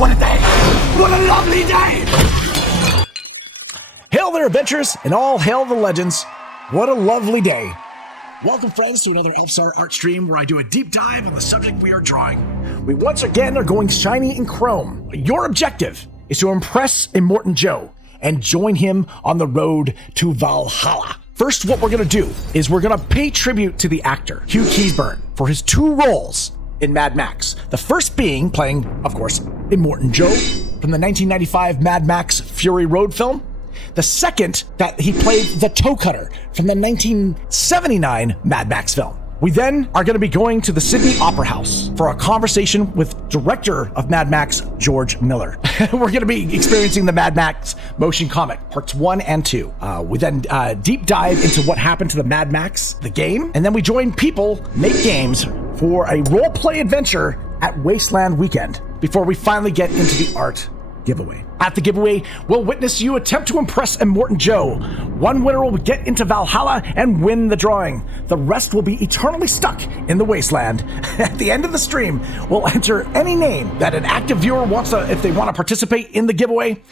what a day! What a lovely day! Hail their adventures and all hail the legends. What a lovely day. Welcome, friends, to another ELFSAR art stream where I do a deep dive on the subject we are drawing. We once again are going shiny and chrome. Your objective is to impress Immortan Joe and join him on the road to Valhalla. First, what we're going to do is we're going to pay tribute to the actor, Keays-Byrne, for his 2 roles in Mad Max. The first being playing, of course, Immortan Joe from the 1995 Mad Max Fury Road film. The second, that he played the Toecutter from the 1979 Mad Max film. We then are going to be going to the Sydney Opera House for a conversation with director of Mad Max, George Millar. We're going to be experiencing the Mad Max motion comic, parts 1 and 2. We then deep dive into what happened to the Mad Max, the game, and then we join people make games for a role-play adventure at Wasteland Weekend before we finally get into the art giveaway. At the giveaway, we'll witness you attempt to impress Immortan Joe. One winner will get into Valhalla and win the drawing. The rest will be eternally stuck in the wasteland. At the end of the stream, we'll enter any name that an active viewer wants to, if they want to participate in the giveaway.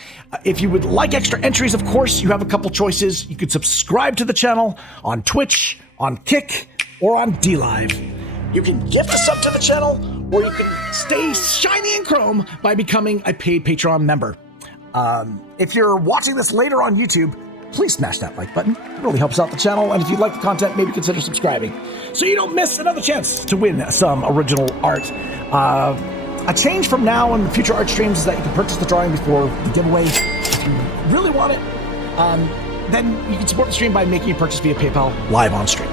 If you would like extra entries, of course, you have a couple choices. You could subscribe to the channel on Twitch, on Kick, or on DLive. You can gift a sub to the channel, or you can stay shiny and chrome by becoming a paid Patreon member. If you're watching this later on YouTube, please smash that like button. It really helps out the channel. And if you like the content, maybe consider subscribing so you don't miss another chance to win some original art. A change from now and future art streams is that you can purchase the drawing before the giveaway. If you really want it, then you can support the stream by making a purchase via PayPal live on stream.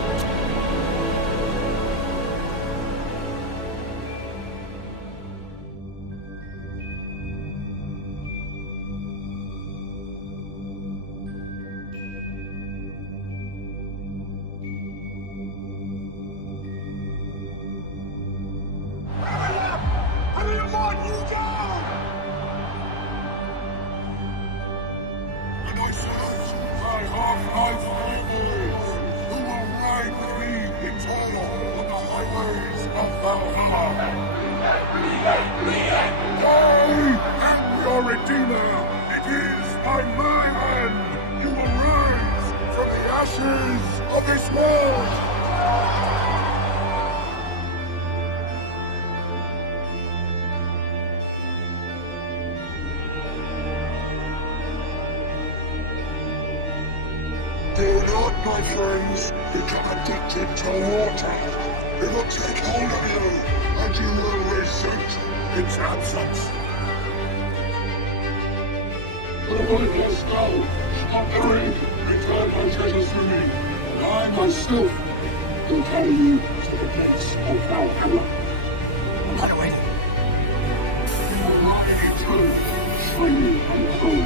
Do not, my friends, become addicted to water. It will take hold of you, and you will resent its absence. Avoid your skull. Stop the ring. Return my treasures to me, and I myself will carry you to the gates of Valhalla. By the way, True, shiny and cold.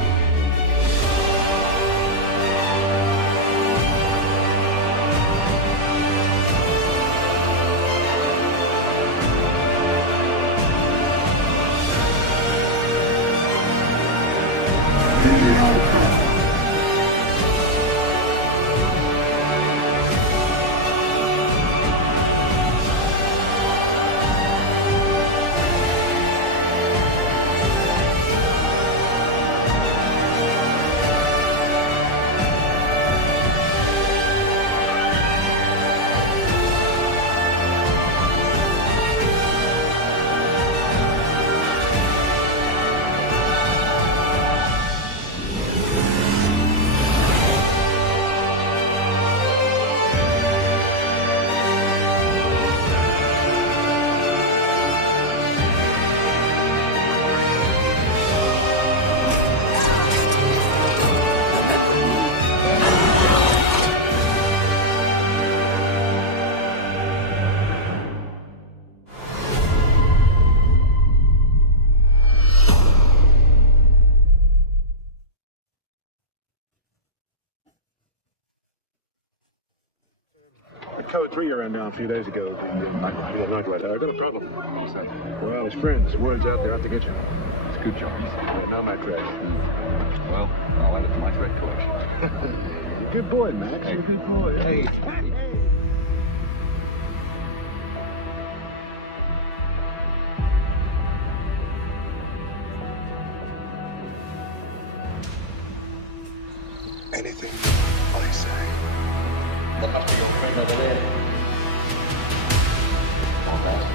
Code 3 ran down a few days ago. I got a problem. Well, his friends, word's out there out to get you. It's good, John. Now my crash. Well, I'll add it to my threat collection. You're a good boy, Max. You're a good boy. Hey. anything I say. That must be your friend over there. Not that.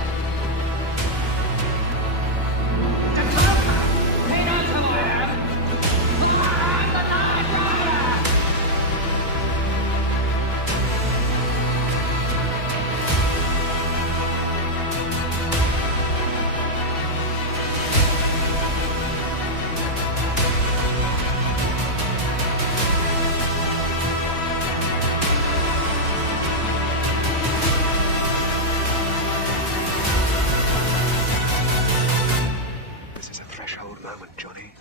This is a threshold moment, Johnny.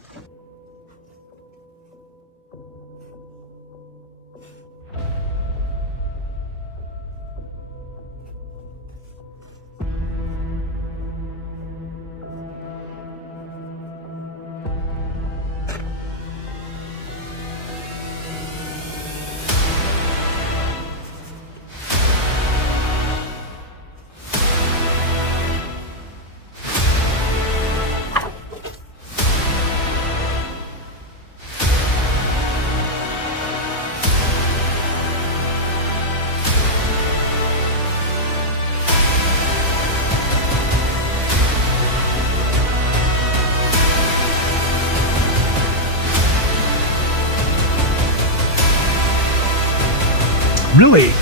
Really?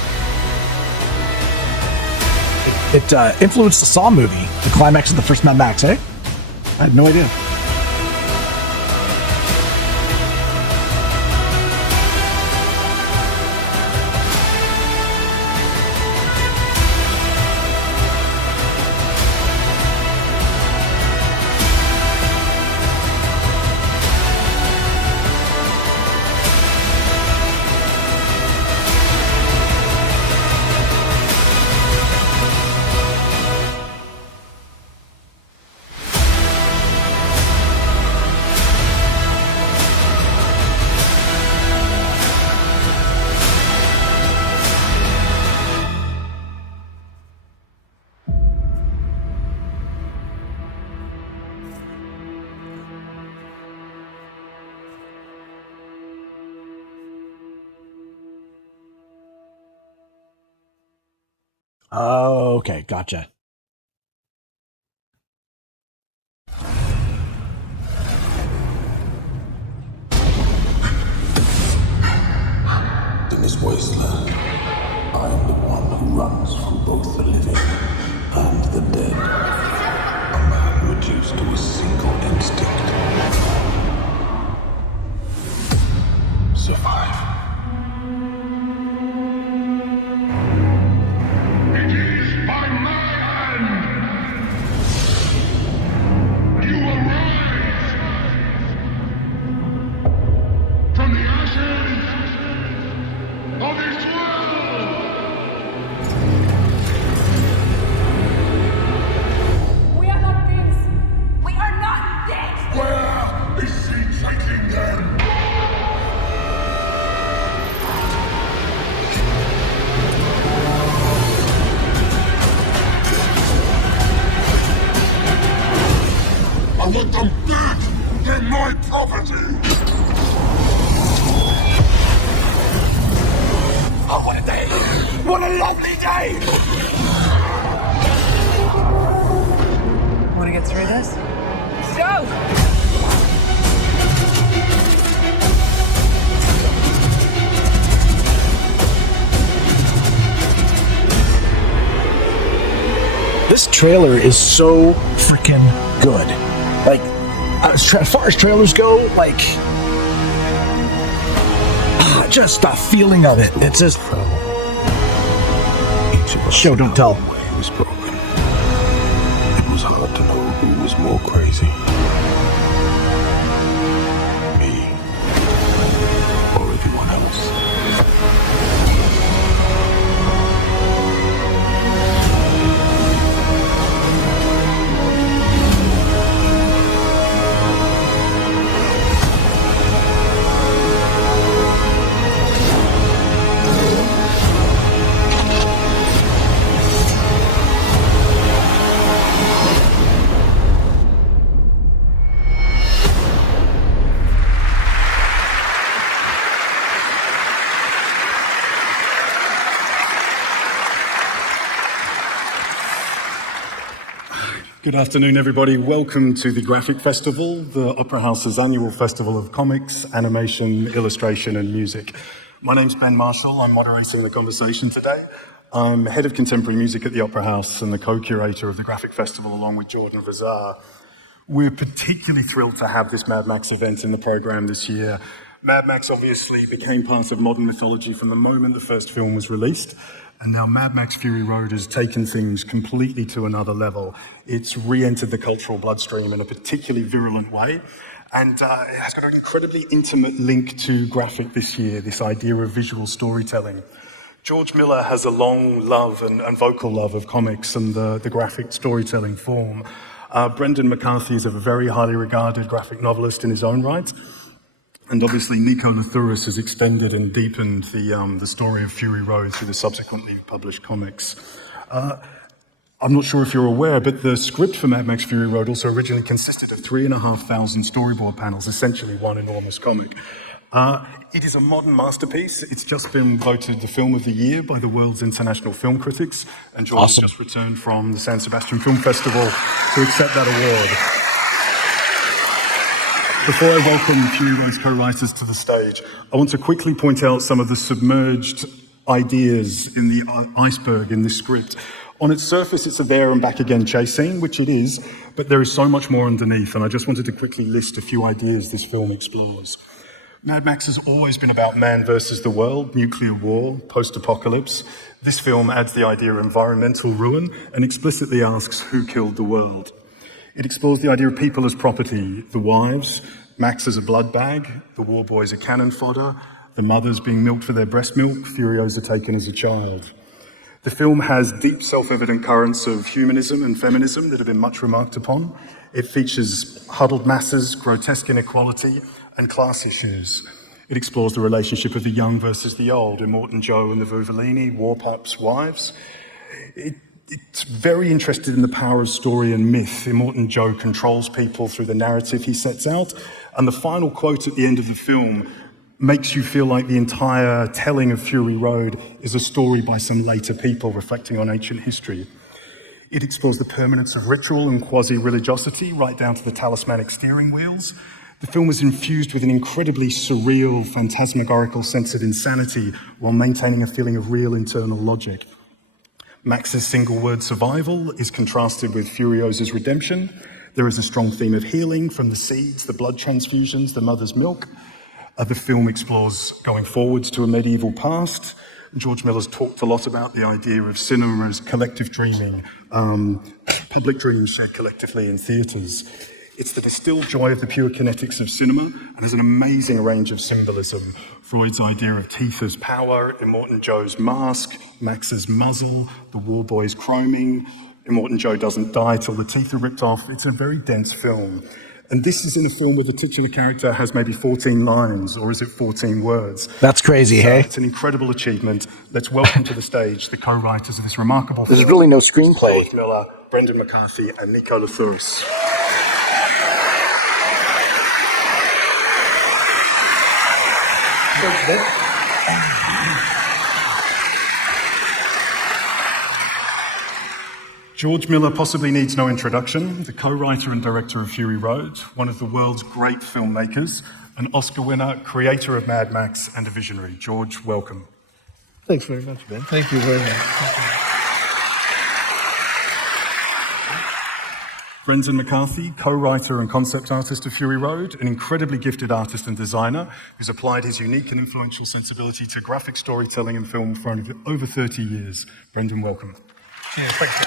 It influenced the Saw movie, the climax of the first Mad Max, eh? I had no idea. Oh, okay, gotcha. In this wasteland, I am the one who runs from both the living and the dead. A man reduced to a single instinct. Survive. It is by my hand! You will rise! From the ashes of this world! We are not thieves! We are not dead! Where is she taking them? I want them dead! They're my property! Oh, what a day! What a lovely day! Want to get through this? Go! This trailer is so freaking good. Like, as far as trailers go, like, just the feeling of it. It's just Each of us show, don't tell. in our way was broken. It was hard to know who was more crazy. Me or everyone else. Good afternoon, everybody. Welcome to the Graphic Festival, the Opera House's annual festival of comics, animation, illustration, and music. My name's Ben Marshall. I'm moderating the conversation today. I'm head of contemporary music at the Opera House and the co-curator of the Graphic Festival along with Jordan Vazar. We're particularly thrilled to have this Mad Max event in the program this year. Mad Max obviously became part of modern mythology from the moment the first film was released. And now Mad Max Fury Road has taken things completely to another level. It's re-entered the cultural bloodstream in a particularly virulent way. And it has got an incredibly intimate link to graphic this year, this idea of visual storytelling. George Millar has a long love and vocal love of comics and the graphic storytelling form. Brendan McCarthy is a very highly regarded graphic novelist in his own right. And obviously, Nico Lathouris has extended and deepened the story of Fury Road through the subsequently published comics. I'm not sure if you're aware, but the script for Mad Max Fury Road also originally consisted of 3,500 storyboard panels, essentially one enormous comic. It is a modern masterpiece. It's just been voted the film of the year by the world's international film critics, and George has just returned from the San Sebastian Film Festival to accept that award. Before I welcome Fury Road's co-writers to the stage, I want to quickly point out some of the submerged ideas in the iceberg in this script. On its surface, it's a there and back again chase scene, which it is, but there is so much more underneath, and I just wanted to quickly list a few ideas this film explores. Mad Max has always been about man versus the world, nuclear war, post-apocalypse. This film adds the idea of environmental ruin and explicitly asks who killed the world. It explores the idea of people as property, the wives, Max as a blood bag, the war boys are cannon fodder, the mothers being milked for their breast milk, Furiosa taken as a child. The film has deep self-evident currents of humanism and feminism that have been much remarked upon. It features huddled masses, grotesque inequality, and class issues. It explores the relationship of the young versus the old, Immortan Joe and the Vuvellini, Warpap's wives. It's very interested in the power of story and myth. Immortan Joe controls people through the narrative he sets out, and the final quote at the end of the film makes you feel like the entire telling of Fury Road is a story by some later people reflecting on ancient history. It explores the permanence of ritual and quasi-religiosity right down to the talismanic steering wheels. The film is infused with an incredibly surreal, phantasmagorical sense of insanity while maintaining a feeling of real internal logic. Max's single word survival is contrasted with Furiosa's redemption. There is a strong theme of healing from the seeds, the blood transfusions, the mother's milk. The film explores going forwards to a medieval past. George Millar's talked a lot about the idea of cinema as collective dreaming, public dreams shared collectively in theatres. It's the distilled joy of the pure kinetics of cinema and has an amazing range of symbolism. Freud's idea of teeth as power, Immortan Joe's mask, Max's muzzle, the war boy's chroming. Immortan Joe doesn't die till the teeth are ripped off. It's a very dense film. And this is in a film where the titular character has maybe 14 lines, or is it 14 words? That's crazy, hey? It's an incredible achievement. Let's welcome to the stage the co-writers of this remarkable film. There's really no screenplay. George Millar, Brendan McCarthy, and Nico Lathouris. George Millar possibly needs no introduction, the co-writer and director of Fury Road, one of the world's great filmmakers, an Oscar winner, creator of Mad Max, and a visionary. George, welcome. Thanks very much, Ben. Thank you very much. Brendan McCarthy, co-writer and concept artist of Fury Road, an incredibly gifted artist and designer who's applied his unique and influential sensibility to graphic storytelling and film for over 30 years. Brendan, welcome. Yeah, thank you.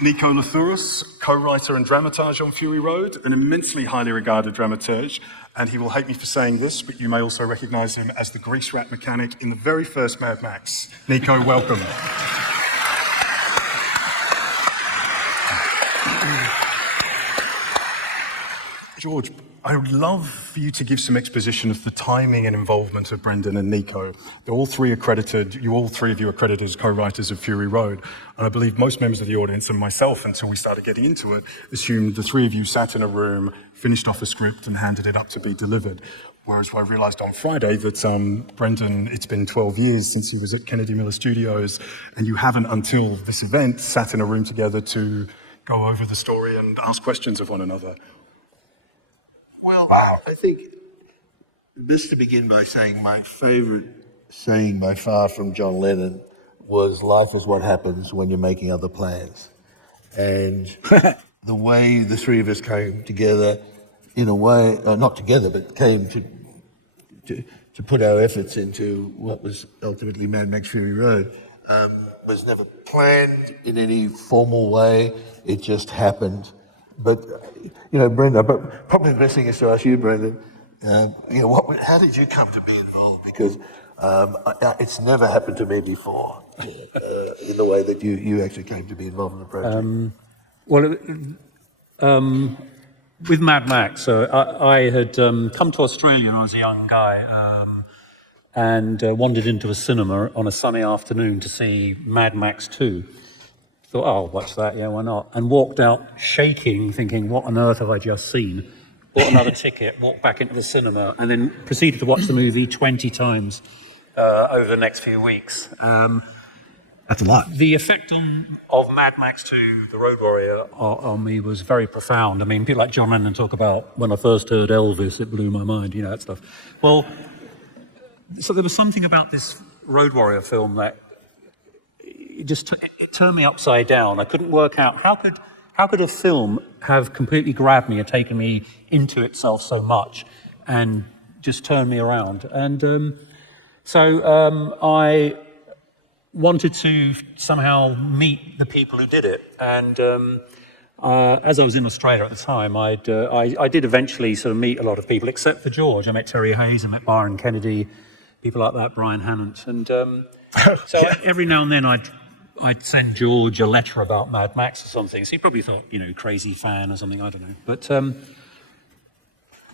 Nico Lathouris, co-writer and dramaturge on Fury Road, an immensely highly regarded dramaturge, and he will hate me for saying this, but you may also recognize him as the grease rat mechanic in the very first Mad Max. Nico, welcome. George, I would love for you to give some exposition of the timing and involvement of Brendan and Nico. They're all three accredited, all three of you are credited as co-writers of Fury Road. And I believe most members of the audience and myself, until we started getting into it, assumed the three of you sat in a room, finished off a script and handed it up to be delivered. Whereas I realised on Friday that Brendan, it's been 12 years since he was at Kennedy Miller Studios, and you haven't until this event sat in a room together to go over the story and ask questions of one another. Well, I think just to begin by saying my favourite saying by far from John Lennon was, "Life is what happens when you're making other plans." And the way the three of us came together, in a way, not together, but came to put our efforts into what was ultimately Mad Max Fury Road, was never planned in any formal way. It just happened. But, Brendan, but probably the best thing is to ask you, Brendan, how did you come to be involved? Because it's never happened to me before, in the way that you actually came to be involved in the project. With Mad Max, I had come to Australia when I was a young guy and wandered into a cinema on a sunny afternoon to see Mad Max 2. Thought, oh, I'll watch that, yeah, why not? And walked out shaking, thinking, what on earth have I just seen? Bought another ticket, walked back into the cinema, and then proceeded to watch the movie 20 times over the next few weeks. That's a lot. The effect of Mad Max 2, The Road Warrior, on me was very profound. I mean, people like John Lennon talk about, when I first heard Elvis, it blew my mind, that stuff. Well, so there was something about this Road Warrior film that it turned me upside down. I couldn't work out, how could a film have completely grabbed me and taken me into itself so much and just turned me around? And so I wanted to somehow meet the people who did it. And as I was in Australia at the time, I did eventually sort of meet a lot of people, except for George. I met Terry Hayes, I met Byron Kennedy, people like that, Brian Hannant. And every now and then I'd send George a letter about Mad Max or something. So he probably thought, crazy fan or something, I don't know. But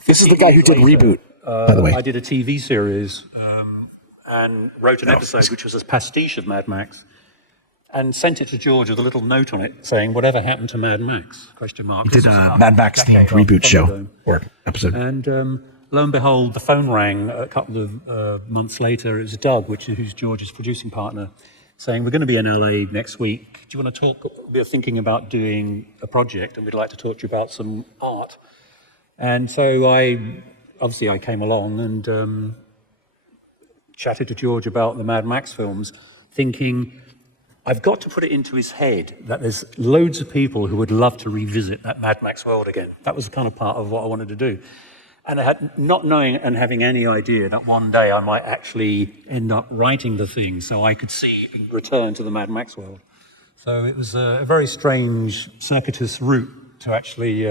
this is the guy who did Reboot, by the way. I did a TV series and wrote an episode which was a pastiche of Mad Max and sent it to George with a little note on it saying, whatever happened to Mad Max? Question mark. He did a Mad Max themed reboot show or episode. And lo and behold, the phone rang a couple of months later. It was Doug, who's George's producing partner, saying, we're going to be in LA next week. Do you want to talk? We're thinking about doing a project and we'd like to talk to you about some art. And so I came along and chatted to George about the Mad Max films, thinking, I've got to put it into his head that there's loads of people who would love to revisit that Mad Max world again. That was the kind of part of what I wanted to do. And I had not knowing and having any idea that one day I might actually end up writing the thing so I could see it return to the Mad Max world. So it was a very strange, circuitous route to actually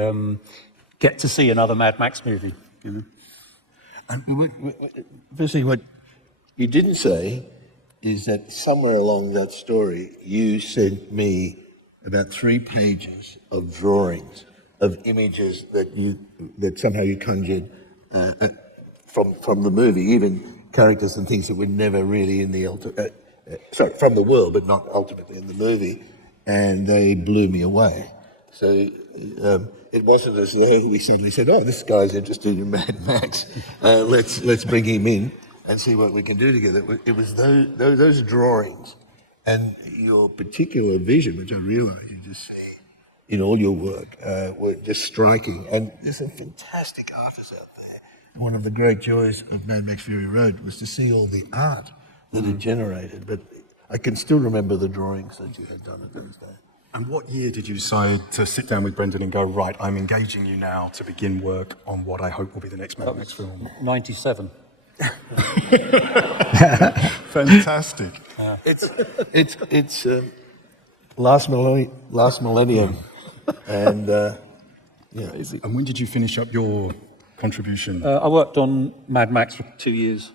get to see another Mad Max movie. Firstly, what you didn't say is that somewhere along that story, you sent me about 3 pages of drawings of images that somehow you conjured from the movie, even characters and things that were never really in the from the world, but not ultimately in the movie, and they blew me away. So it wasn't as though we suddenly said, "Oh, this guy's interested in Mad Max. Let's bring him in and see what we can do together." It was those drawings and your particular vision, which I realise you just see in all your work, were just striking. And there's some fantastic artists out there. One of the great joys of Mad Max Fury Road was to see all the art that it generated. But I can still remember the drawings that you had done at those days. And what year did you decide to sit down with Brendan and go, right, I'm engaging you now to begin work on what I hope will be the next Mad Max film? 97. Fantastic. It's last millennium. And and when did you finish up your contribution? I worked on Mad Max for 2 years.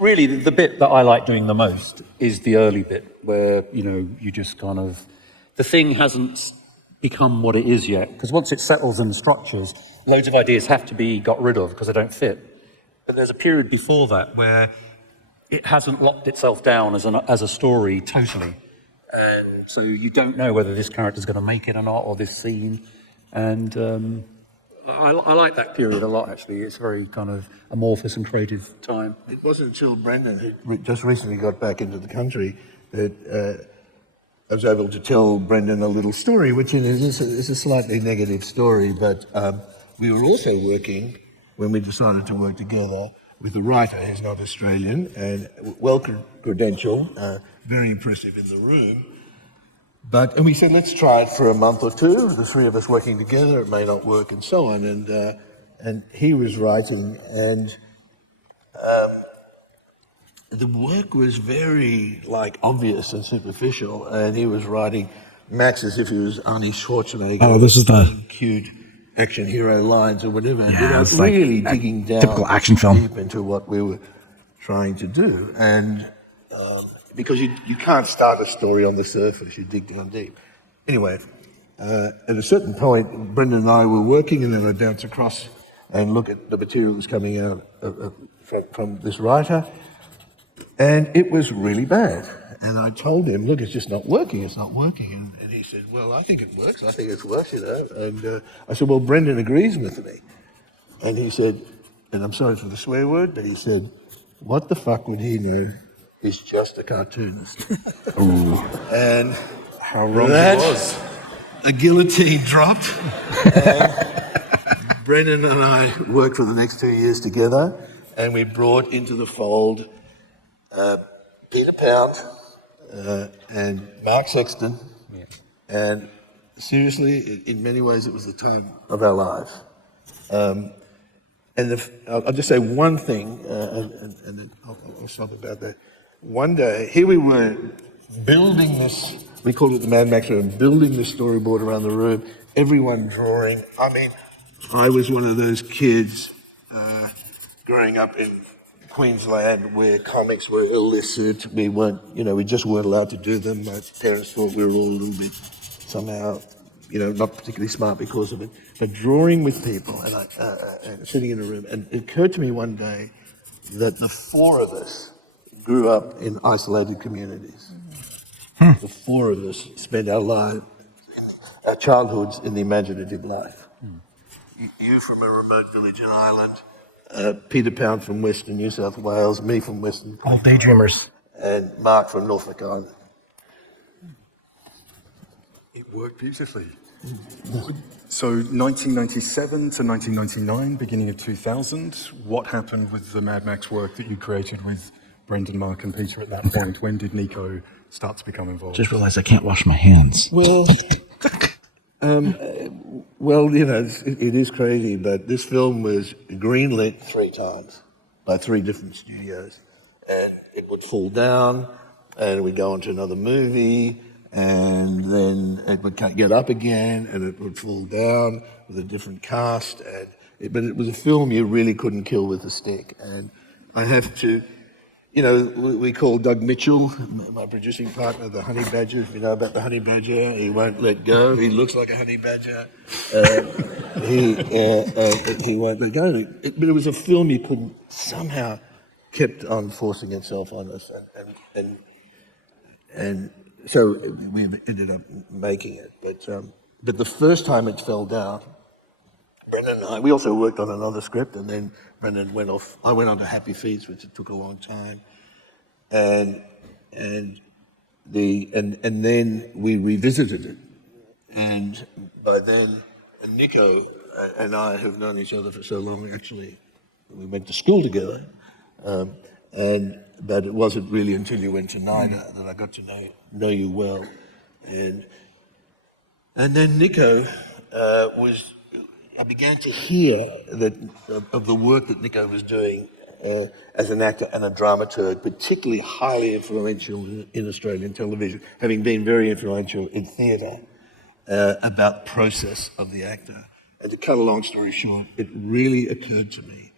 Really the bit that I like doing the most is the early bit where, you just kind of, the thing hasn't become what it is yet. Because once it settles and structures, loads of ideas have to be got rid of because they don't fit. But there's a period before that where it hasn't locked itself down as a story totally. And so you don't know whether this character's going to make it or not, or this scene. And I like that period a lot, actually. It's very kind of amorphous and creative time. It wasn't until Brendan, who just recently got back into the country, that I was able to tell Brendan a little story, which is a slightly negative story, but we were also working, when we decided to work together, with a writer who's not Australian and well-credentialed, very impressive in the room. And we said, let's try it for a month or two, the three of us working together, it may not work and so on. And he was writing, and the work was very obvious and superficial, and he was writing Max as if he was Arnie Schwarzenegger. Oh, this is the cute action hero lines or whatever. Yeah, it's really digging down typical action film deep into what we were trying to do. And because you can't start a story on the surface, you dig down deep. Anyway, at a certain point, Brendan and I were working, and then I bounce across and look at the material that's coming out from this writer, and it was really bad. And I told him, look, it's just not working, it's not working. And he said, well, I think it works, And I said, well, Brendan agrees with me. And he said, and I'm sorry for the swear word, but he said, what the fuck would he know? He's just a cartoonist. And how wrong he was. A guillotine dropped. And Brendan and I worked for the next 2 years together, and we brought into the fold Peter Pound and Mark Sexton. Yeah. And seriously, in many ways, it was the time of our life. I'll just say one thing, and then I'll stop about that. One day, here we were building this, we called it the Mad Max room, building the storyboard around the room, everyone drawing. I mean, I was one of those kids growing up in Queensland where comics were illicit. We weren't, we just weren't allowed to do them. My parents thought we were all a little bit somehow, not particularly smart because of it. But drawing with people and sitting in a room, and it occurred to me one day that the four of us grew up in isolated communities. The four of us spent our childhoods in the imaginative life. You from a remote village in Ireland, Peter Pound from Western New South Wales, me from Western. All daydreamers. And Mark from Norfolk Island. It worked beautifully. So 1997 to 1999, beginning of 2000, what happened with the Mad Max work that you created with Brendan, Mark and Peter at that point? When did Nico start to become involved? Just realized I can't wash my hands. Well, it is crazy, but this film was greenlit 3 times by 3 different studios. And it would fall down, and we'd go on to another movie, and then it would get up again, and it would fall down with a different cast. But it was a film you really couldn't kill with a stick. And I have to, we call Doug Mitchell, my producing partner, the honey badger. If you know about the honey badger, he won't let go. He looks like a honey badger. He won't let go. But it was a film you couldn't, somehow kept on forcing itself on us. And so we ended up making it. But the first time it fell down, Brendan and I, we also worked on another script, and then Brendan went off. I went on to Happy Feet, which it took a long time, and then we revisited it. And by then, Nico and I have known each other for so long. Actually, we went to school together, but it wasn't really until you went to NIDA that I got to know you well, and then Nico I began to hear of the work that Nico was doing as an actor and a dramaturg, particularly highly influential in Australian television, having been very influential in theatre, about the process of the actor. And to cut a long story short, it really occurred to me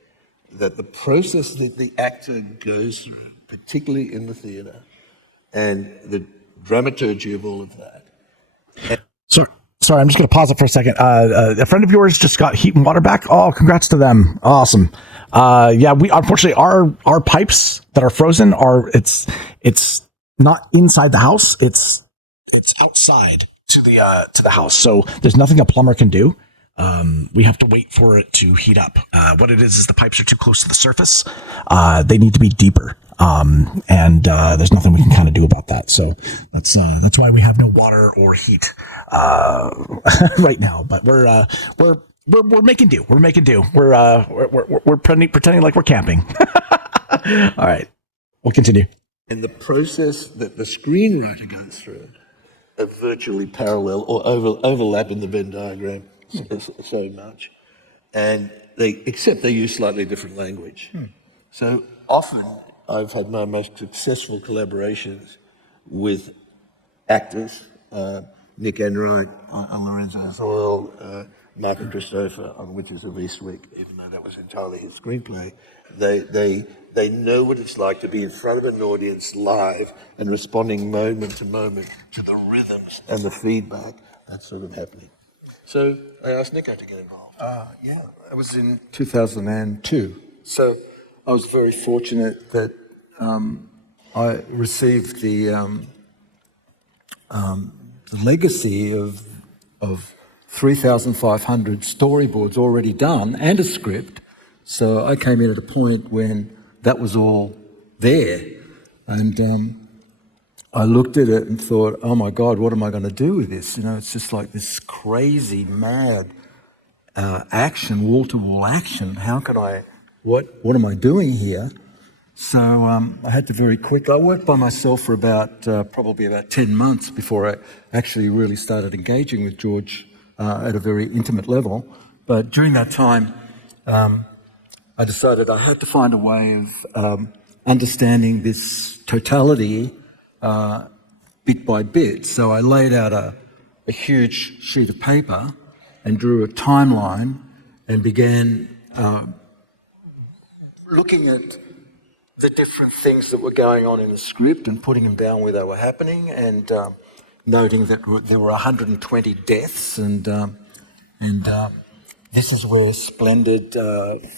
that the process that the actor goes through, particularly in the theatre, and the dramaturgy of all of that. Sorry, I'm just going to pause it for a second. A friend of yours just got heat and water back. Oh, congrats to them. Awesome. We unfortunately our pipes that are frozen it's not inside the house. It's outside to the house. So there's nothing a plumber can do. We have to wait for it to heat up. What it is the pipes are too close to the surface. They need to be deeper. And there's nothing we can kind of do about that. So that's why we have no water or heat right now. But we're making do. We're making do. We're pretending like we're camping. All right, we'll continue. In the process that the screenwriter goes through, are virtually parallel or overlap in the Venn diagram so much, and except they use slightly different language. So often I've had my most successful collaborations with actors, Nick Enright on Lorenzo's Oil, Mark and Christopher on Witches of Eastwick, even though that was entirely his screenplay. They know what it's like to be in front of an audience live and responding moment to moment to the rhythms and the feedback that's sort of happening. So I asked Nico to get involved. Yeah, it was in 2002. So I was very fortunate that I received the legacy of 3,500 storyboards already done and a script. So I came in at a point when that was all there. And I looked at it and thought, oh my God, what am I going to do with this? You know, it's just like this crazy, mad action, wall-to-wall action. How can I, what am I doing here? So I had to very quickly, I worked by myself for probably about 10 months before I actually really started engaging with George at a very intimate level. But during that time, I decided I had to find a way of understanding this totality bit by bit. So I laid out a huge sheet of paper and drew a timeline and began looking at the different things that were going on in the script and putting them down where they were happening, and noting that there were 120 deaths, and this is where Splendid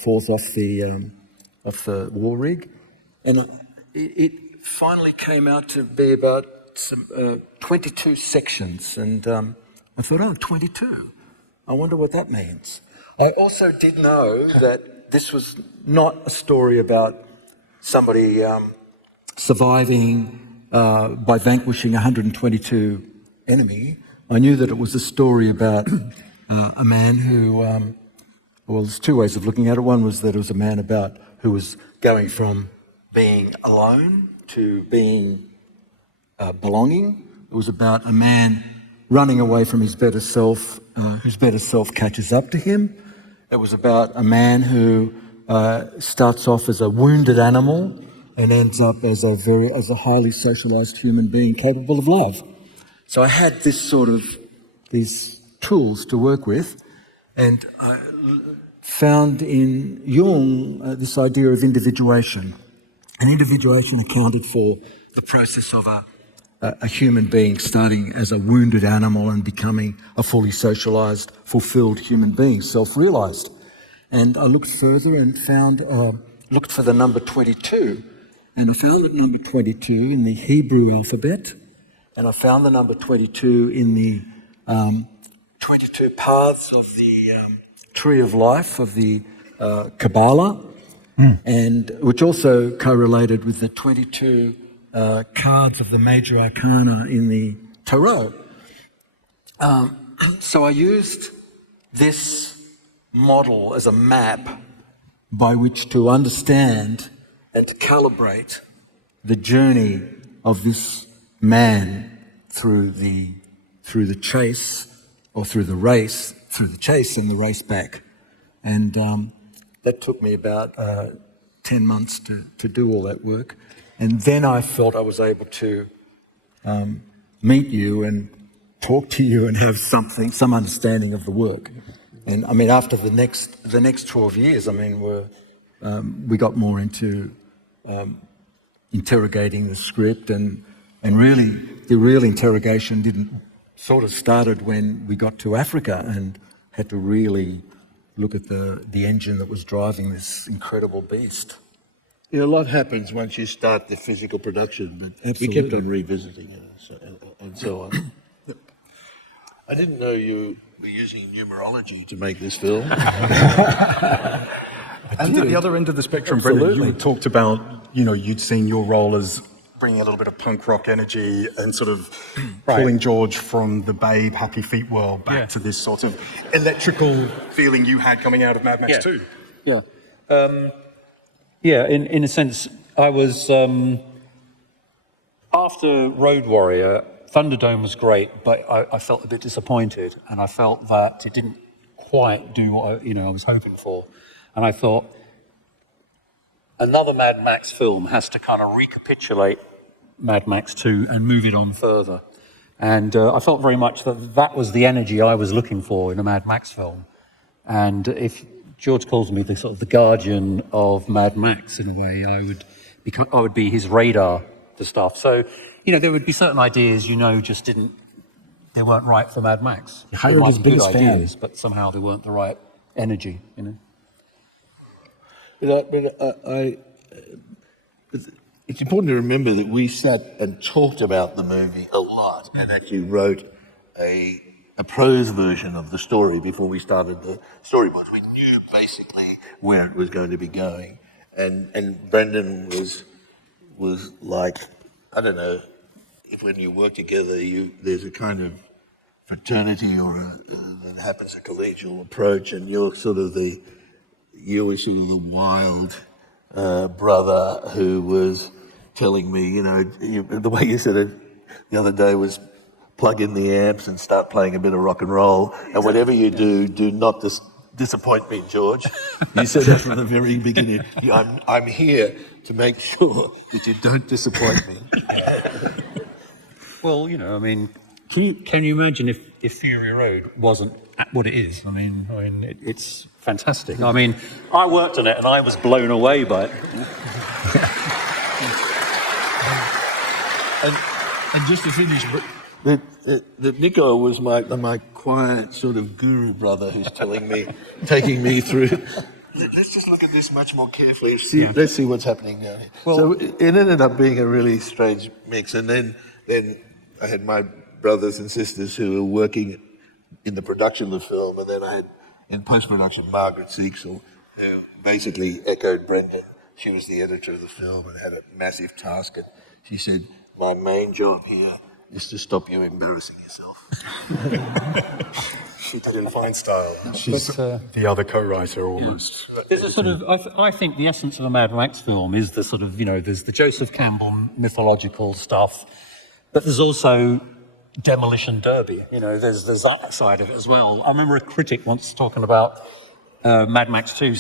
falls off the war rig, and it finally came out to be about 22 sections, and I thought, 22. I wonder what that means. I also did know that this was not a story about somebody surviving by vanquishing 122 enemy. I knew that it was a story about a man who, well, there's two ways of looking at it. One was that it was a man who was going from being alone to being belonging. It was about a man running away from his better self, whose better self catches up to him. It was about a man who starts off as a wounded animal and ends up as a highly socialized human being capable of love. So I had these tools to work with, and I found in Jung this idea of individuation. And individuation accounted for the process of a human being starting as a wounded animal and becoming a fully socialized, fulfilled human being, self-realized. And I looked further and looked for the number 22. And I found the number 22 in the Hebrew alphabet. And I found the number 22 in the 22 paths of the tree of life of the Kabbalah, and which also correlated with the 22 cards of the major arcana in the Tarot. So I used this model as a map by which to understand and to calibrate the journey of this man through the chase, or through the race, through the chase and the race back. And that took me about 10 months to do all that work. And then I felt I was able to meet you and talk to you and have some understanding of the work. And I mean, after the next 12 years, I mean, we got more into interrogating the script, and really the real interrogation started when we got to Africa and had to really look at the engine that was driving this incredible beast. A lot happens once you start the physical production, but Absolutely. we kept on revisiting it and so on. I didn't know you we're using numerology to make this film. And at the other end of the spectrum, Brendan, you talked about, you'd seen your role as bringing a little bit of punk rock energy and sort of pulling George from the Babe, Happy Feet world back to this sort of electrical feeling you had coming out of Mad Max 2. Yeah. In a sense, I was, after Road Warrior, Thunderdome was great, but I felt a bit disappointed, and I felt that it didn't quite do what I was hoping for. And I thought, another Mad Max film has to kind of recapitulate Mad Max 2 and move it on further. And I felt very much that was the energy I was looking for in a Mad Max film. And if George calls me the sort of the guardian of Mad Max in a way, I would be his radar for stuff. So, there would be certain ideas, they weren't right for Mad Max. They might be good ideas, but somehow they weren't the right energy, It's important to remember that we sat and talked about the movie a lot and actually wrote a prose version of the story before we started the storyboards. We knew basically where it was going to be going. And Brendan was like, I don't know, if when you work together, there's a kind of fraternity that happens, a collegial approach, and you were sort of the wild brother who was telling me, the way you said it the other day was plug in the amps and start playing a bit of rock and roll, and whatever you do not disappoint me, George. You said that from the very beginning. I'm here to make sure that you don't disappoint me. Well, can you imagine if Fury Road wasn't what it is? It's fantastic. I worked on it and I was blown away by it. and just to finish, that Nico was my quiet sort of guru brother who's taking me through. Let's just look at this much more carefully. Let's see what's happening now. Well, so it ended up being a really strange mix, and then I had my brothers and sisters who were working in the production of the film, and then I had in post-production Margaret Seiksel, who basically echoed Brendan. She was the editor of the film and had a massive task, and she said, my main job here is to stop you embarrassing yourself. She did in fine style. She's the other co-writer almost. There's a sort of, I think the essence of a Mad Max film is the sort of, there's the Joseph Campbell mythological stuff, but there's also Demolition Derby. There's that side of it as well. I remember a critic once talking about Mad Max 2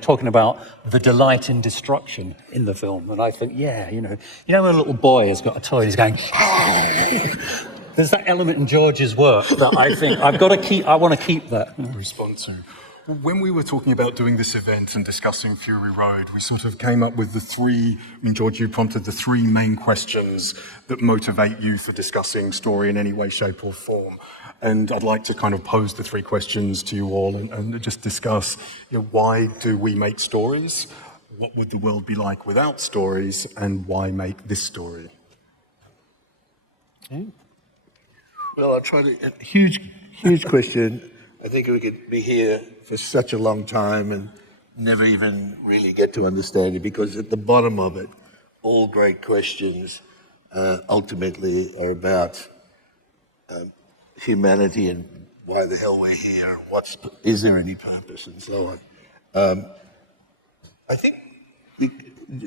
talking about the delight in destruction in the film. And I think, when a little boy has got a toy and he's going, there's that element in George's work that I think I want to keep that. Respond to. Well, when we were talking about doing this event and discussing Fury Road, we sort of came up with George, you prompted the three main questions that motivate you for discussing story in any way, shape or form. And I'd like to kind of pose the three questions to you all and just discuss, why do we make stories? What would the world be like without stories? And why make this story? Okay. Well, I'll try to, huge question. I think we could be here for such a long time and never even really get to understand it, because at the bottom of it, all great questions ultimately are about humanity and why the hell we're here, is there any purpose, and so on. I think,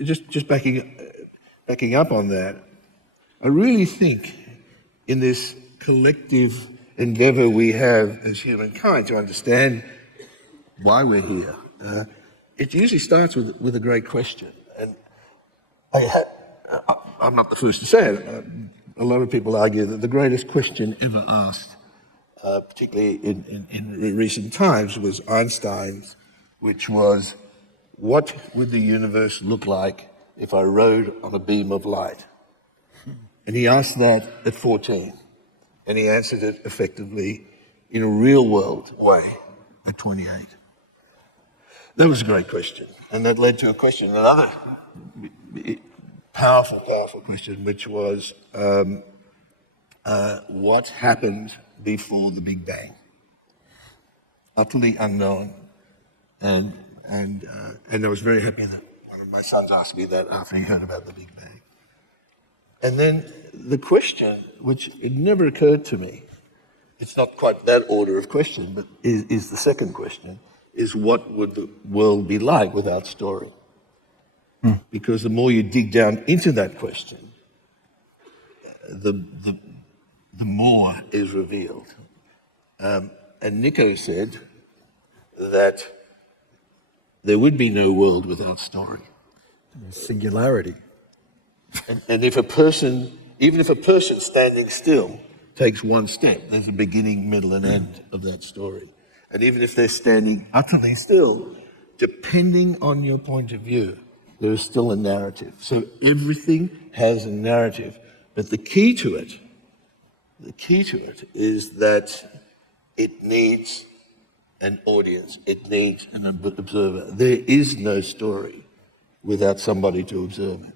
just backing up on that, I really think in this collective endeavor we have as humankind to understand why we're here, it usually starts with a great question. And I'm not the first to say it. A lot of people argue that the greatest question ever asked, particularly in recent times, was Einstein's, which was, what would the universe look like if I rode on a beam of light? And he asked that at 14. And he answered it effectively in a real-world way at 28. That was a great question. And that led to a question, another powerful question, which was, what happened before the Big Bang? utterly unknown, and I was very happy that one of my sons asked me that after he heard about the Big Bang. And then the question, which it never occurred to me, it's not quite that order of question, but is the second question, is what would the world be like without story? Because the more you dig down into that question, the more is revealed. And Nico said that there would be no world without story. Singularity. And if a person, even if a person standing still takes one step, there's a beginning, middle, and end of that story. And even if they're standing utterly still, depending on your point of view, there is still a narrative. So everything has a narrative. But the key to it is that it needs an audience. It needs an observer. There is no story without somebody to observe it.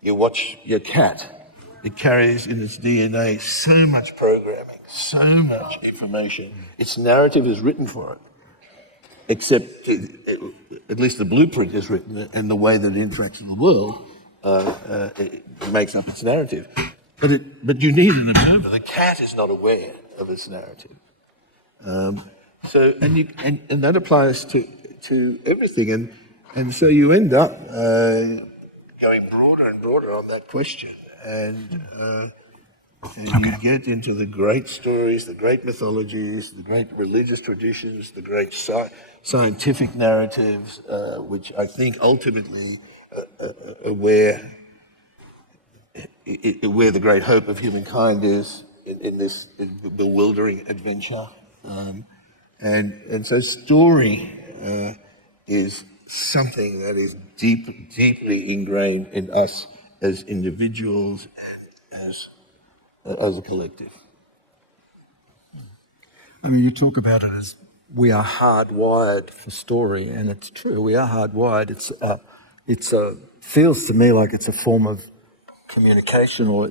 You watch your cat. It carries in its DNA so much programming, so much information. Its narrative is written for it, except at least the blueprint is written, and the way that it interacts with the world it makes up its narrative. But you need an observer. The cat is not aware of its narrative. And that applies to everything. And so you end up going broader and broader on that question. And you get into the great stories, the great mythologies, the great religious traditions, the great scientific narratives, which I think ultimately are where the great hope of humankind is in this bewildering adventure. And so story is something that is deeply ingrained in us as individuals and as a collective. I mean, you talk about it as we are hardwired for story, and it's true. We are hardwired. It's feels to me like it's a form of communication, or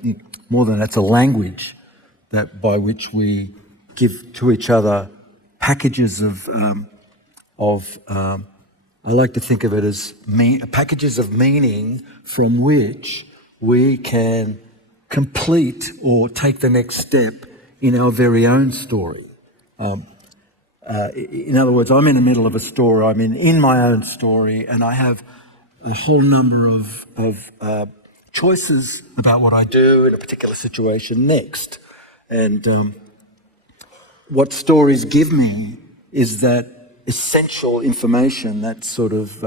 more than that, it's a language that by which we give to each other packages of I like to think of it as packages of meaning from which we can complete or take the next step in our very own story. In other words, I'm in the middle of a story, I'm in my own story, and I have a whole number of choices about what I do in a particular situation next. And what stories give me is that essential information, that sort of,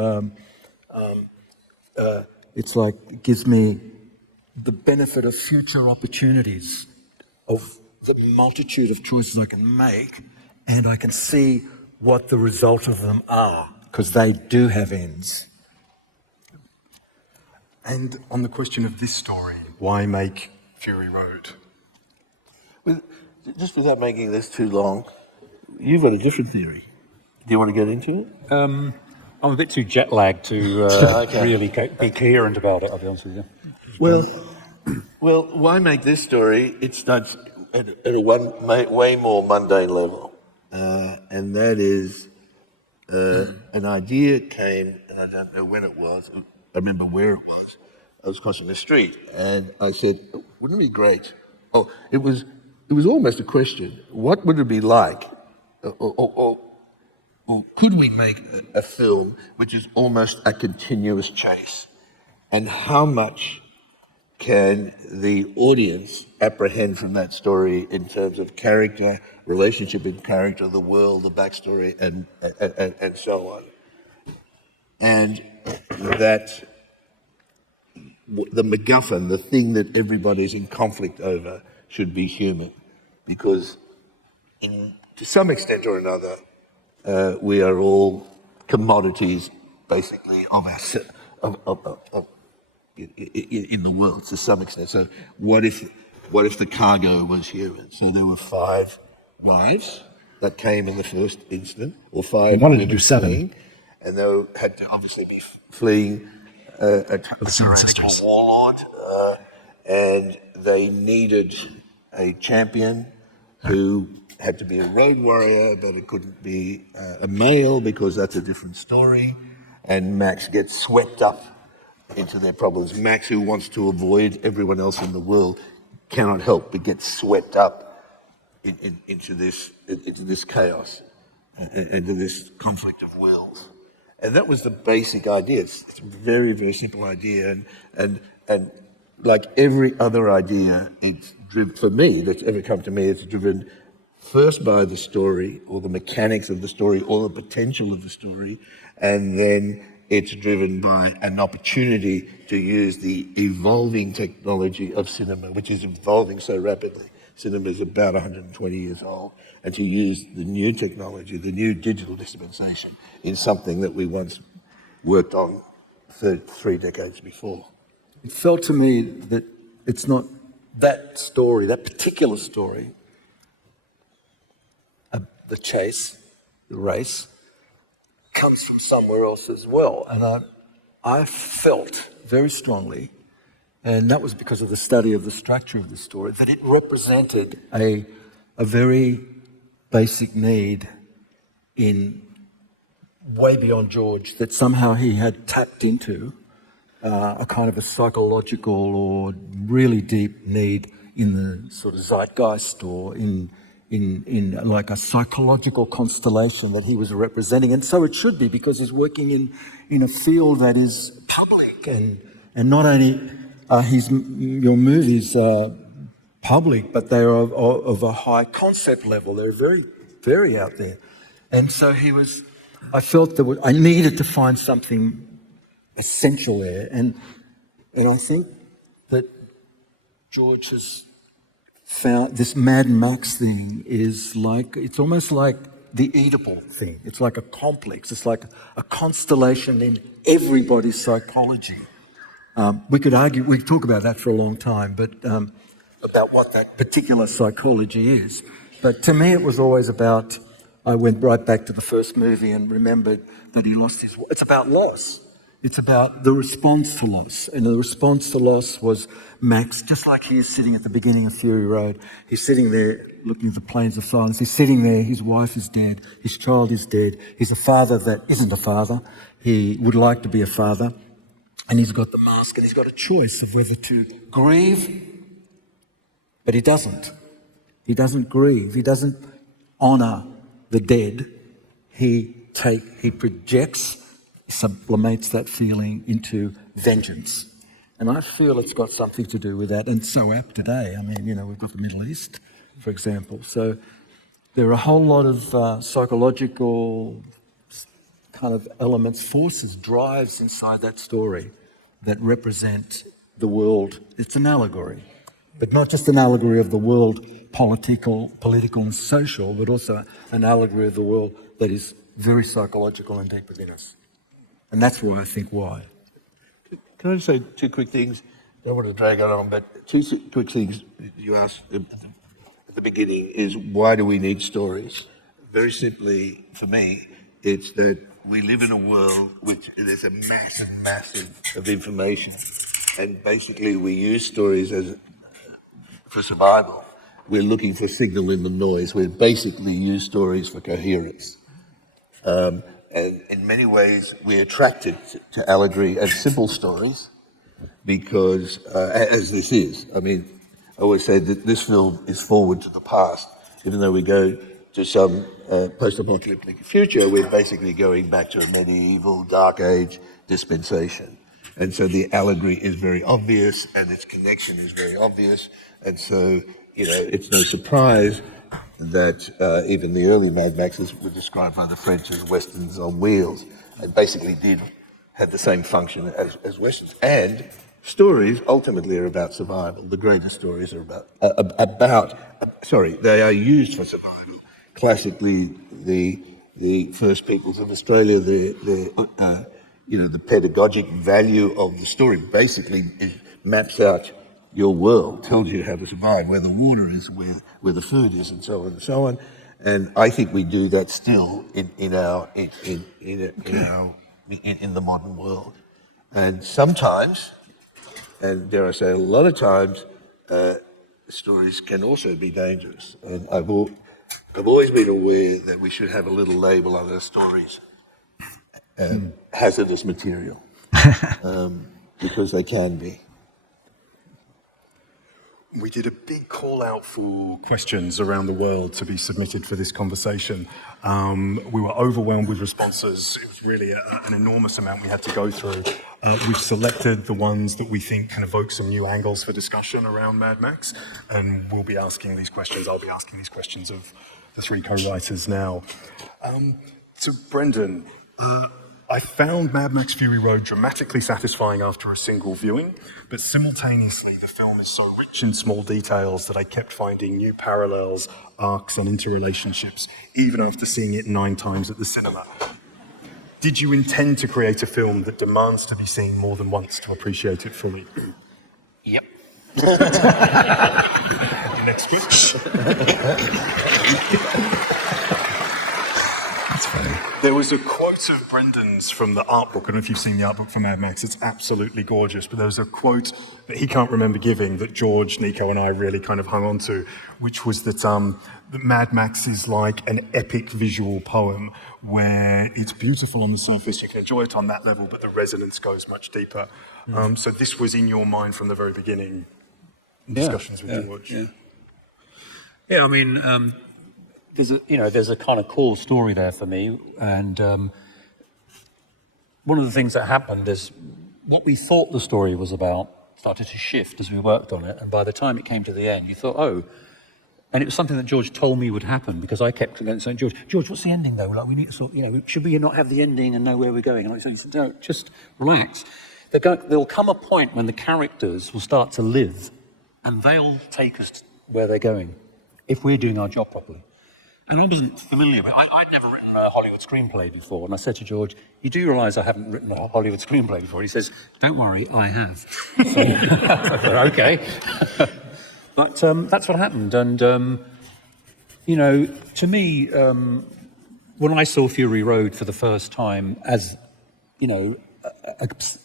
it's like it gives me the benefit of future opportunities, of the multitude of choices I can make, and I can see what the result of them are, because they do have ends. And on the question of this story, why make Fury Road? Just without making this too long, you've got a different theory. Do you want to get into it? I'm a bit too jet lagged to really be coherent about it, I'll be honest with you. Well, why make this story? It starts at a way more mundane level. And that is an idea came, and I don't know when it was. I remember where it was. I was crossing the street, and I said, wouldn't it be great? Oh, it was almost a question. What would it be like, or could we make a film which is almost a continuous chase? And how much can the audience apprehend from that story in terms of character, relationship in character, the world, the backstory, and so on? And that the MacGuffin, the thing that everybody's in conflict over, should be human, because to some extent or another, we are all commodities, basically, of in the world to some extent. So what if the cargo was human? So there were 5 wives that came in the first instant, or 5 They wanted to women do 7. fleeing, and they had to obviously be fleeing a Seven sisters. warlord, and they needed a champion who had to be a road warrior, but it couldn't be a male because that's a different story. And Max gets swept up into their problems. Max, who wants to avoid everyone else in the world, cannot help but get swept up into this chaos and into this conflict of wills. And that was the basic idea. It's a very, very simple idea. And like every other idea, it's driven, for me, that's ever come to me, it's driven first by the story or the mechanics of the story or the potential of the story, and then it's driven by an opportunity to use the evolving technology of cinema, which is evolving so rapidly. Cinema is about 120 years old, and to use the new technology, the new digital dispensation, in something that we once worked on 3 decades before. It felt to me that it's not that story, that particular story, the chase, the race, comes from somewhere else as well. And I felt very strongly, and that was because of the study of the structure of the story, that it represented a very basic need in way beyond George, that somehow he had tapped into a kind of a psychological or really deep need in the sort of zeitgeist or in like a psychological constellation that he was representing. And so it should be, because he's working in a field that is public, and not only your movies are public, but they are of a high concept level. They're very, very out there. And so I felt that I needed to find something essential there. And I think that George has found this Mad Max thing is like, it's almost like the Oedipal thing. It's like a complex. It's like a constellation in everybody's psychology. We could argue, we could talk about that for a long time, but about what that particular psychology is. But to me, it was always about, I went right back to the first movie and remembered that he lost his, it's about loss. It's about the response to loss. And the response to loss was Max, just like he is sitting at the beginning of Fury Road. He's sitting there looking at the plains of silence. He's sitting there, his wife is dead, his child is dead. He's a father that isn't a father. He would like to be a father. And he's got the mask, and he's got a choice of whether to grieve, but he doesn't. He doesn't grieve. He doesn't honour the dead. He projects, sublimates that feeling into vengeance. And I feel it's got something to do with that, and so apt today. I mean, we've got the Middle East, for example. So there are a whole lot of psychological kind of elements, forces, drives inside that story that represent the world. It's an allegory, but not just an allegory of the world, political and social, but also an allegory of the world that is very psychological and deep within us. And that's why I think why. Can I just say 2 quick things? I don't want to drag it on, but 2 quick things you asked at the beginning is, why do we need stories? Very simply, for me, it's that we live in a world which there's a massive of information, and basically we use stories for survival. We're looking for signal in the noise. We basically use stories for coherence. And in many ways, we're attracted to allegory and simple stories because, as this is, I mean, I always say that this film is forward to the past. Even though we go to some post-apocalyptic future, we're basically going back to a medieval, dark age dispensation. And so the allegory is very obvious, and its connection is very obvious. And so, it's no surprise that even the early Mad Maxes were described by the French as westerns on wheels, and basically had the same function as westerns. And stories ultimately are about survival. The greatest stories are they are used for survival. Classically, the first peoples of Australia, the pedagogic value of the story basically maps out your world, tells you how to survive, where the water is, where the food is, and so on and so on. And I think we do that still in the modern world. And sometimes, and dare I say a lot of times, stories can also be dangerous. And I've always been aware that we should have a little label on our stories, hazardous material, because they can be. We did a big call out for questions around the world to be submitted for this conversation. We were overwhelmed with responses. It was really an enormous amount we had to go through. We've selected the ones that we think can evoke some new angles for discussion around Mad Max, and we'll be asking these questions. I'll be asking these questions of the three co-writers now. So Brendan, I found Mad Max Fury Road dramatically satisfying after a single viewing, but simultaneously the film is so rich in small details that I kept finding new parallels, arcs and interrelationships, even after seeing it 9 times at the cinema. Did you intend to create a film that demands to be seen more than once to appreciate it fully? Yep. Next question. That's funny. There was a quote of Brendan's from the art book. I don't know if you've seen the art book for Mad Max. It's absolutely gorgeous. But there was a quote that he can't remember giving that George, Nico, and I really kind of hung on to, which was that Mad Max is like an epic visual poem where it's beautiful on the surface. You can enjoy it on that level, but the resonance goes much deeper. So this was in your mind from the very beginning, in discussions with George. Yeah, I mean, there's a kind of core story there for me, and one of the things that happened is what we thought the story was about started to shift as we worked on it, and by the time it came to the end, you thought, oh, and it was something that George told me would happen, because I kept saying, George, what's the ending though? Like, we need to sort, should we not have the ending and know where we're going? And I said, no, just relax. There'll come a point when the characters will start to live, and they'll take us where they're going, if we're doing our job properly. And I wasn't familiar with it. I'd never written a Hollywood screenplay before. And I said to George, you do realise I haven't written a Hollywood screenplay before? He says, don't worry, I have. So, okay. But that's what happened. And, to me, when I saw Fury Road for the first time as,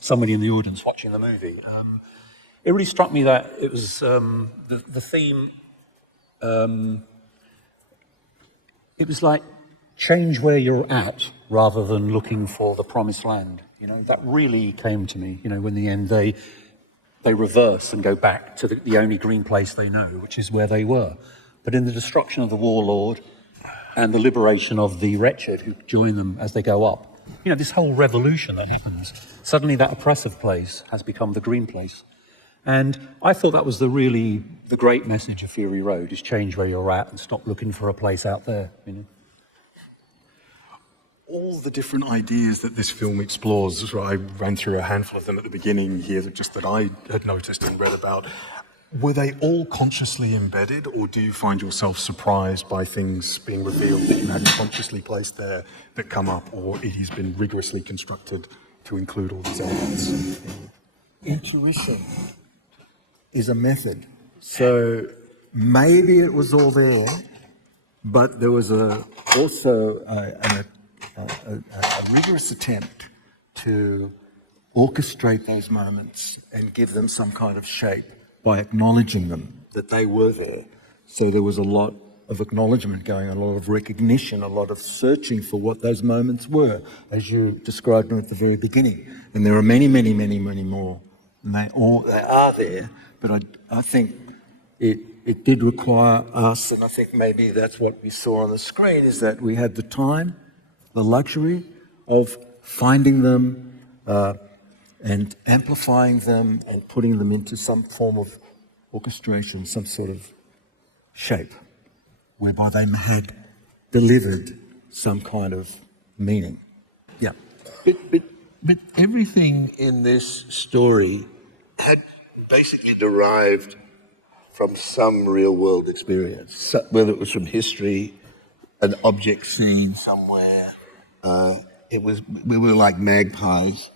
somebody in the audience watching the movie, it really struck me that it was the theme... it was like change where you're at rather than looking for the promised land. That really came to me, when in the end they reverse and go back to the only green place they know, which is where they were. But in the destruction of the warlord and the liberation of the wretched who join them as they go up, this whole revolution that happens, suddenly that oppressive place has become the green place. And I thought that was the great message of Fury Road, is change where you're at and stop looking for a place out there. All the different ideas that this film explores, I ran through a handful of them at the beginning here that I had noticed and read about. Were they all consciously embedded, or do you find yourself surprised by things being revealed that you hadn't consciously placed there that come up, or it has been rigorously constructed to include all these elements? Intuition is a method. So maybe it was all there, but there was also a rigorous attempt to orchestrate those moments and give them some kind of shape by acknowledging them, that they were there. So there was a lot of acknowledgement going on, a lot of recognition, a lot of searching for what those moments were, as you described them at the very beginning. And there are many, many, many, many more. And they are there, but I think it did require us, and I think maybe that's what we saw on the screen, is that we had the time, the luxury of finding them and amplifying them and putting them into some form of orchestration, some sort of shape, whereby they had delivered some kind of meaning. Yeah. But everything in this story had basically derived from some real-world experience, whether it was from history, an object seen somewhere. We were like magpies.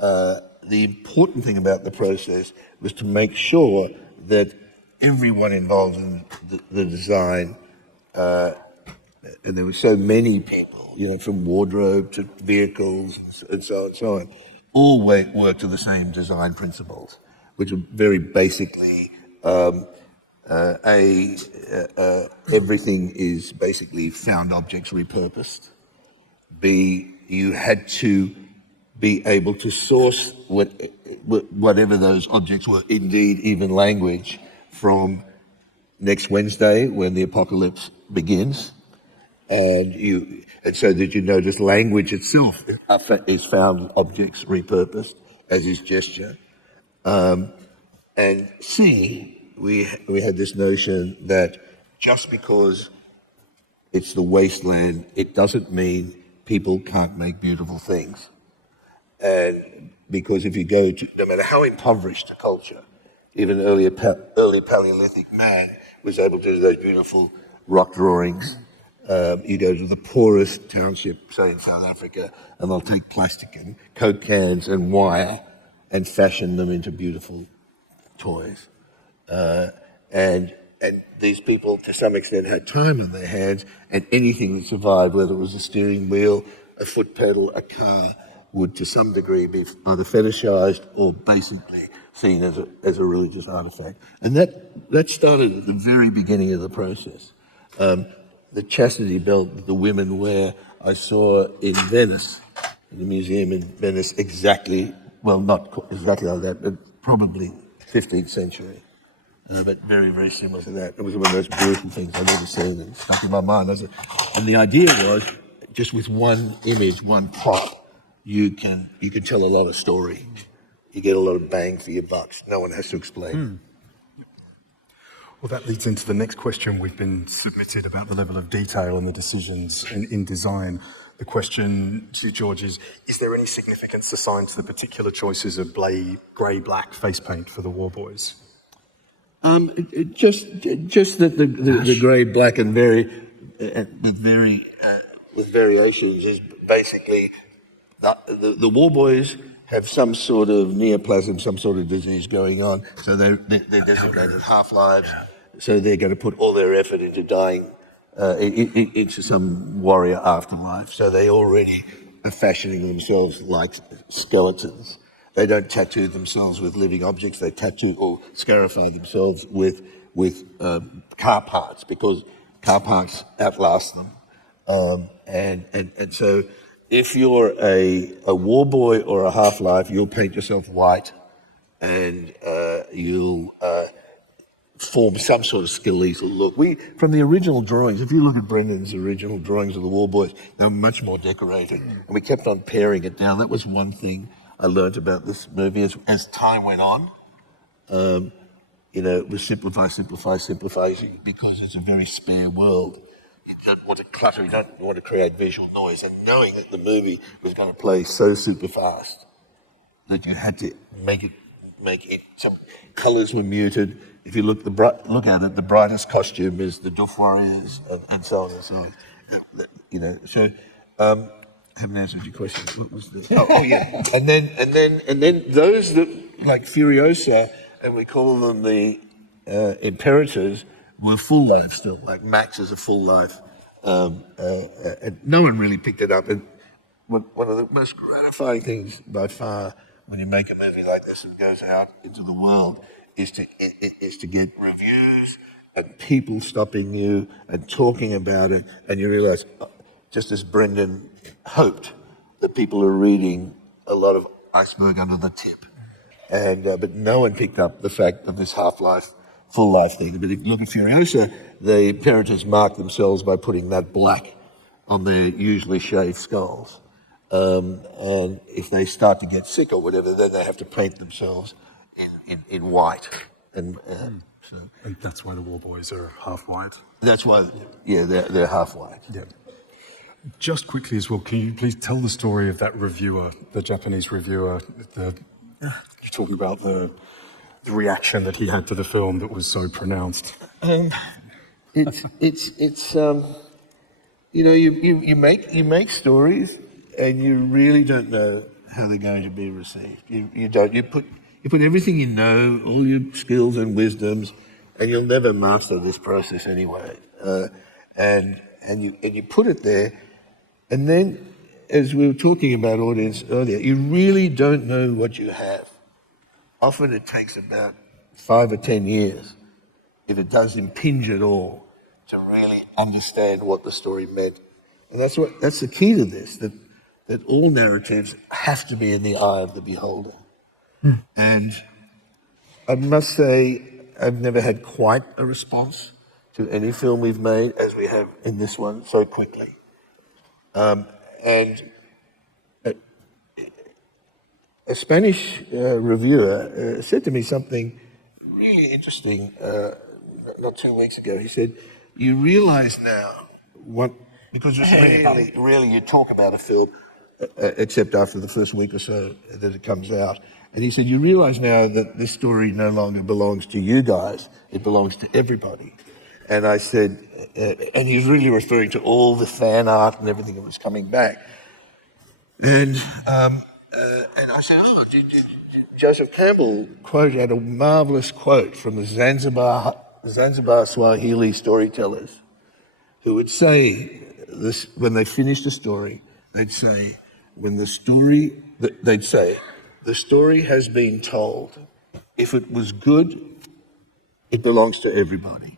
The important thing about the process was to make sure that everyone involved in the design, and there were so many people, from wardrobe to vehicles and so on, all work to the same design principles, which are very basically a everything is basically found objects repurposed. B, you had to be able to source whatever those objects were, indeed even language, from next Wednesday when the apocalypse begins, and so that you notice language itself is found objects repurposed, as is gesture. And C, we had this notion that just because it's the wasteland, it doesn't mean people can't make beautiful things. And because if you go to, no matter how impoverished a culture, even early Paleolithic man was able to do those beautiful rock drawings. You go to the poorest township, say in South Africa, and they'll take plastic and Coke cans and wire and fashion them into beautiful toys. And these people, to some extent, had time on their hands, and anything that survived, whether it was a steering wheel, a foot pedal, a car, would to some degree be either fetishized or basically seen as a religious artifact. And that started at the very beginning of the process. The chastity belt that the women wear, I saw in Venice, in the museum in Venice, exactly, well, not exactly like that, but probably 15th century. But very, very similar to that. It was one of those beautiful things I've ever seen, and stuck in my mind. And the idea was, just with one image, one prop, you can tell a lot of story. You get a lot of bang for your bucks. No one has to explain. Well, that leads into the next question we've been submitted about the level of detail and the decisions in design. The question to George is there any significance assigned to the particular choices of grey-black face paint for the War Boys? Just that the grey, black, and with variations is basically the War Boys have some sort of neoplasm, some sort of disease going on, so they're designated half-lives. So they're going to put all their effort into dying into some warrior afterlife. So they already are fashioning themselves like skeletons. They don't tattoo themselves with living objects. They tattoo or scarify themselves with car parts, because car parts outlast them. And so if you're a war boy or a half-life, you'll paint yourself white, and you'll form some sort of skeletal look. From the original drawings, if you look at Brendan's original drawings of the War Boys, they were much more decorated, and we kept on paring it down. That was one thing I learned about this movie as time went on. It was simplify, because it's a very spare world. You don't want to clutter, you don't want to create visual noise, and knowing that the movie was going to play so super fast that you had to make it. Some colours were muted. If you look at it, the brightest costume is the Duff Warriors, and so on and so on. So I haven't answered your question. What was the? Oh yeah. And then those that like Furiosa, and we call them the Imperators, were full life still. Like Max is a full life. And no one really picked it up. And one of the most gratifying things by far when you make a movie like this and goes out into the world is to get reviews and people stopping you and talking about it, and you realise, just as Brendan hoped, that people are reading a lot of iceberg under the tip, and but no one picked up the fact of this half-life, full-life thing. But if you look at Furiosa, the Imperators mark themselves by putting that black on their usually shaved skulls. And if they start to get sick or whatever, then they have to paint themselves in white. And that's why the War Boys are half white? That's why, yeah, they're half white. Yeah. Just quickly as well, can you please tell the story of that reviewer, the Japanese reviewer? You're talking about the reaction that he had to the film that was so pronounced. It's you make stories, and you really don't know how they're going to be received. You put everything you know, all your skills and wisdoms, and you'll never master this process anyway. And you put it there, and then, as we were talking about audience earlier, you really don't know what you have. Often it takes about 5 or 10 years if it does impinge at all, to really understand what the story meant. And that's the key to this, that all narratives have to be in the eye of the beholder. And I must say, I've never had quite a response to any film we've made as we have in this one so quickly. And a Spanish reviewer said to me something really interesting not 2 weeks ago. He said, you realize now because it's really you talk about a film, except after the first week or so that it comes out. And he said, you realize now that this story no longer belongs to you guys, it belongs to everybody. And I said, and he's really referring to all the fan art and everything that was coming back. And I said, Joseph Campbell had a marvelous quote from the Zanzibar Swahili storytellers who would say this, when they finished a story, they'd say, the story has been told. If it was good, it belongs to everybody.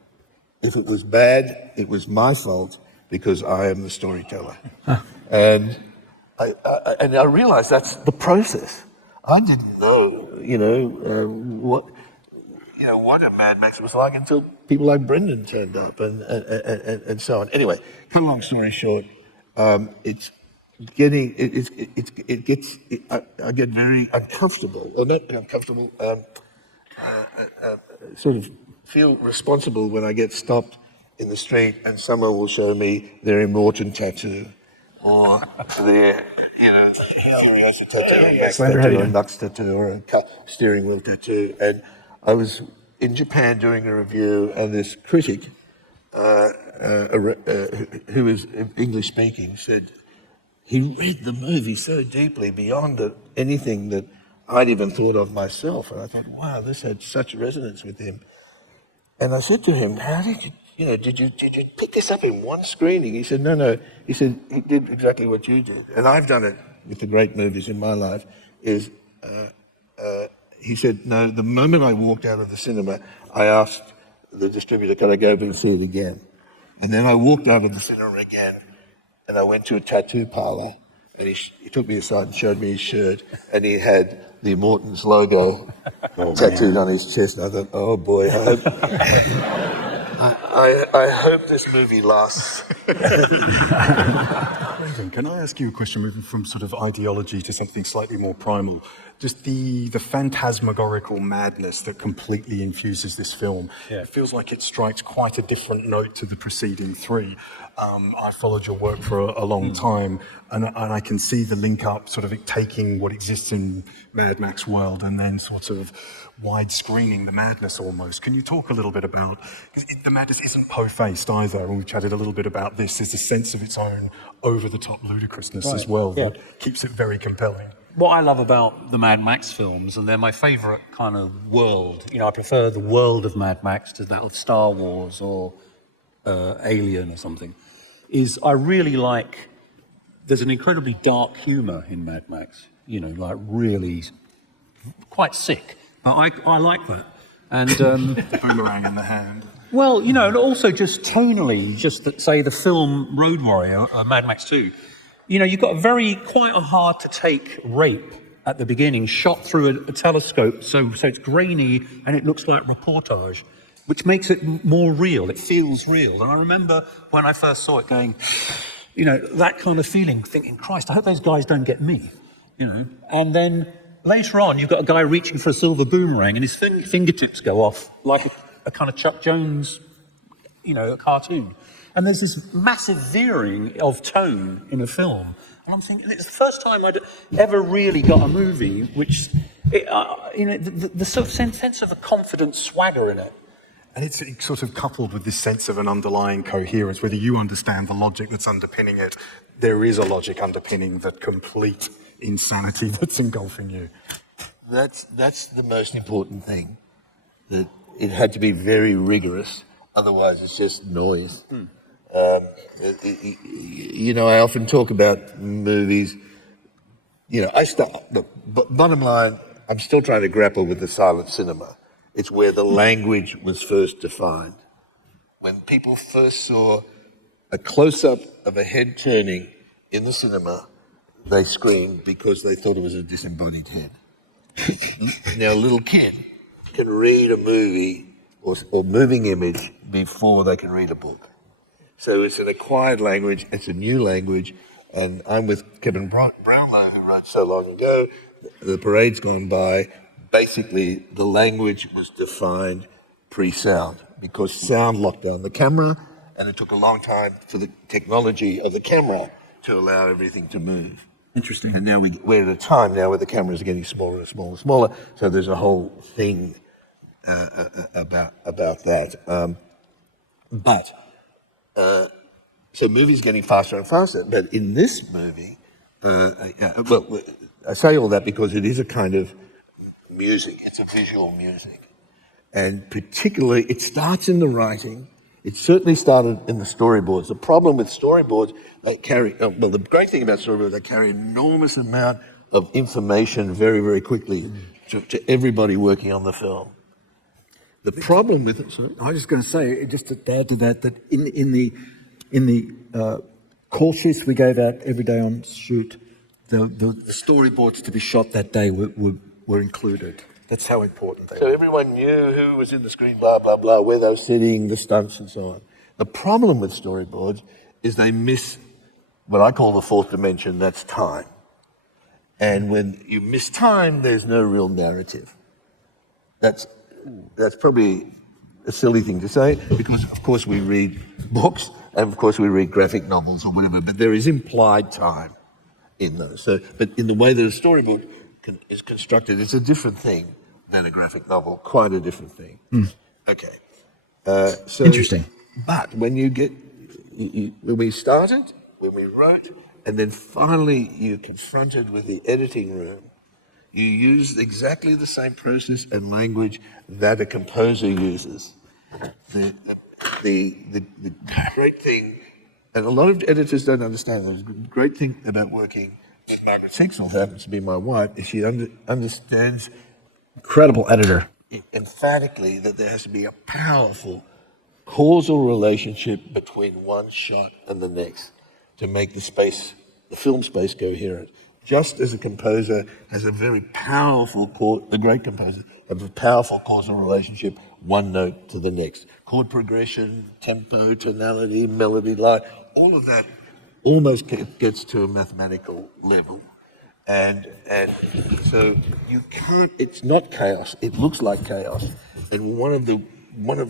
If it was bad, it was my fault because I am the storyteller. And I realized that's the process. I didn't know, what a Mad Max was like until people like Brendan turned up and so on. Anyway, cut a long story short, I get very uncomfortable, or not uncomfortable, sort of feel responsible when I get stopped in the street and someone will show me their Immortan tattoo or their, furiosa tattoo, or a Nux tattoo, or a steering wheel tattoo. And I was in Japan doing a review, and this critic, who was English speaking, said he read the movie so deeply beyond anything that I'd even thought of myself. And I thought, wow, this had such resonance with him. And I said to him, how did you, did you pick this up in one screening? He said, no. He said, he did exactly what you did. And I've done it with the great movies in my life, he said, no, the moment I walked out of the cinema, I asked the distributor, can I go over and see it again? And then I walked out of the cinema again, and I went to a tattoo parlor, and he took me aside and showed me his shirt, and he had the Immortan's logo tattooed on his chest. And I thought, oh boy, I hope this movie lasts. Can I ask you a question, moving from sort of ideology to something slightly more primal? Just the phantasmagorical madness that completely infuses this film. Yeah. It feels like it strikes quite a different note to the preceding three. I followed your work for a long time, and I can see the link up, sort of it taking what exists in Mad Max world and then sort of wide-screening the madness almost. Can you talk a little bit about, because the madness isn't po-faced either, and we've chatted a little bit about this, there's a sense of its own over-the-top ludicrousness as well that keeps it very compelling. What I love about the Mad Max films, and they're my favourite kind of world, I prefer the world of Mad Max to that of Star Wars or Alien or something, is I really like, there's an incredibly dark humour in Mad Max, like really quite sick. But I like that. And the boomerang in the hand. Well, and also just tonally, just that, say, the film Road Warrior, Mad Max 2, you've got quite a hard-to-take rape at the beginning, shot through a telescope, so it's grainy and it looks like reportage, which makes it more real. It feels real. And I remember when I first saw it going, that kind of feeling, thinking, Christ, I hope those guys don't get me, And then later on, you've got a guy reaching for a silver boomerang and his fingertips go off like a kind of Chuck Jones, a cartoon. And there's this massive veering of tone in a film. And I'm thinking, it's the first time I'd ever really got a movie which, the sort of sense of a confident swagger in it. And it's sort of coupled with this sense of an underlying coherence, whether you understand the logic that's underpinning it, there is a logic underpinning that complete insanity that's engulfing you. That's the most important thing, that it had to be very rigorous, otherwise it's just noise. I often talk about movies, bottom line, I'm still trying to grapple with the silent cinema. It's where the language was first defined. When people first saw a close-up of a head turning in the cinema, they screamed because they thought it was a disembodied head. Now, a little kid can read a movie or moving image before they can read a book. So it's an acquired language, it's a new language, and I'm with Kevin Brownlow, who wrote So Long Ago, The Parade's Gone By. Basically, the language was defined pre-sound, because sound locked down the camera, and it took a long time for the technology of the camera to allow everything to move. Interesting. And now we're at a time now where the cameras are getting smaller and smaller and smaller, so there's a whole thing about that. So movies getting faster and faster, but in this movie, well, I say all that because it is a kind of music, it's a visual music. And particularly, it starts in the writing. It certainly started in the storyboards. The problem with storyboards, they carry, well, the great thing about storyboards, they carry an enormous amount of information very, very quickly to everybody working on the film. The problem with it, sorry? I was just going to say, just to add to that, that in the call sheets we gave out every day on shoot, the storyboards to be shot that day were included. That's how important they are. So everyone knew who was in the screen, blah, blah, blah, where they were sitting, the stunts and so on. The problem with storyboards is they miss what I call the fourth dimension, that's time. And when you miss time, there's no real narrative. That's probably a silly thing to say, because of course we read books, and of course we read graphic novels or whatever, but there is implied time in those. So, but in the way that a storyboard is constructed, it's a different thing than a graphic novel, quite a different thing. Okay. So, interesting. But when you get, when we started, when we wrote, and then finally you're confronted with the editing room, you use exactly the same process and language that a composer uses. The great thing, and a lot of editors don't understand this, the great thing about working with Margaret Sixel, who happens to be my wife, is she understands Incredible editor. emphatically that there has to be a powerful causal relationship between one shot and the next to make the film space coherent. Just as a composer has a very powerful, the great composer, has a powerful causal relationship, one note to the next. Chord progression, tempo, tonality, melody, line, all of that almost gets to a mathematical level. And so you can't, it's not chaos, it looks like chaos. And one of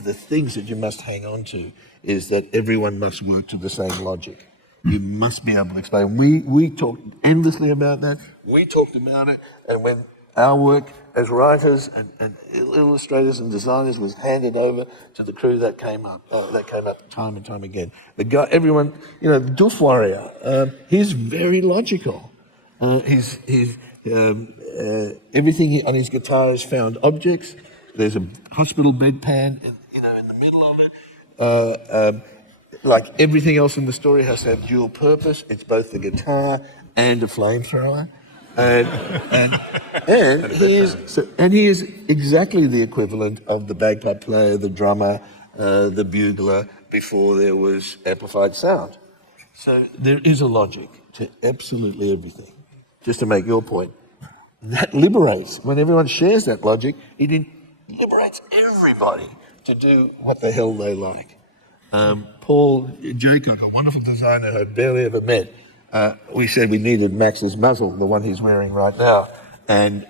the things that you must hang on to is that everyone must work to the same logic. You must be able to explain. We talked endlessly about that. We talked about it, and when our work as writers and illustrators and designers was handed over to the crew, that came up time and time again. The guy, everyone, you know, the Doof Warrior, he's very logical. Everything on his guitar is found objects. There's a hospital bedpan, in the middle of it. Like everything else in the story has to have dual purpose. It's both the guitar and a flamethrower, and he is exactly the equivalent of the bagpipe player, the drummer, the bugler before there was amplified sound. So there is a logic to absolutely everything. Just to make your point, that liberates. When everyone shares that logic, it liberates everybody to do what the hell they like. Paul Jacob, a wonderful designer I'd barely ever met, we said we needed Max's muzzle, the one he's wearing right now, and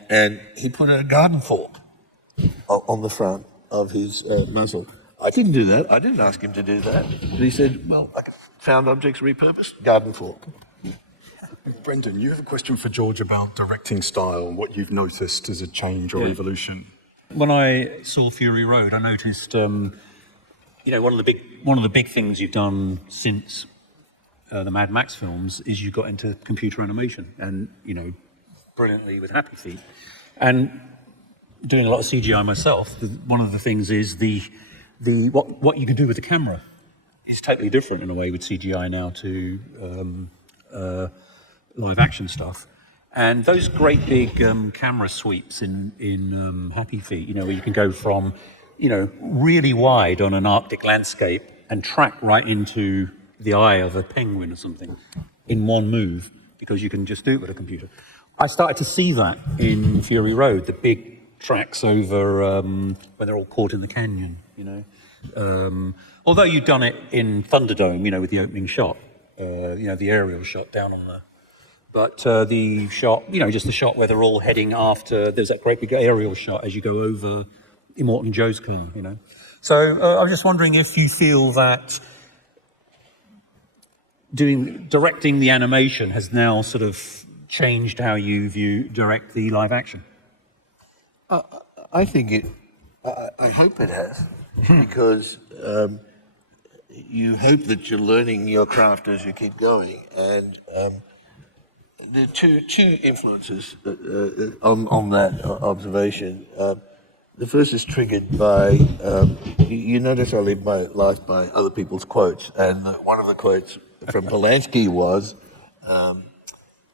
he put a garden fork on the front of his muzzle. I didn't do that. I didn't ask him to do that. But he said, well, like found objects repurposed, garden fork. Brendan, you have a question for George about directing style and what you've noticed as a change or evolution. When I saw Fury Road, I noticed, one of the big things you've done since the Mad Max films is you got into computer animation, and brilliantly with Happy Feet, and doing a lot of CGI myself. One of the things is what you can do with the camera is totally different in a way with CGI now to live action stuff. And those great big camera sweeps in Happy Feet, you know, where you can go from, you know, really wide on an Arctic landscape and track right into the eye of a penguin or something in one move, because you can just do it with a computer. I started to see that in Fury Road, the big tracks over when they're all caught in the canyon, you know. Although you've done it in Thunderdome, you know, with the opening shot, you know, the aerial shot down on the... But the shot, you know, just the shot where they're all heading after, there's that great big aerial shot as you go over Immortan Joe's car, you know. So I was just wondering if you feel that directing the animation has now sort of changed how you direct the live action. I think it. I hope it has, because you hope that you're learning your craft as you keep going, and there are two influences on that observation. The first is triggered by, you notice I live my life by other people's quotes, and one of the quotes from Polanski was,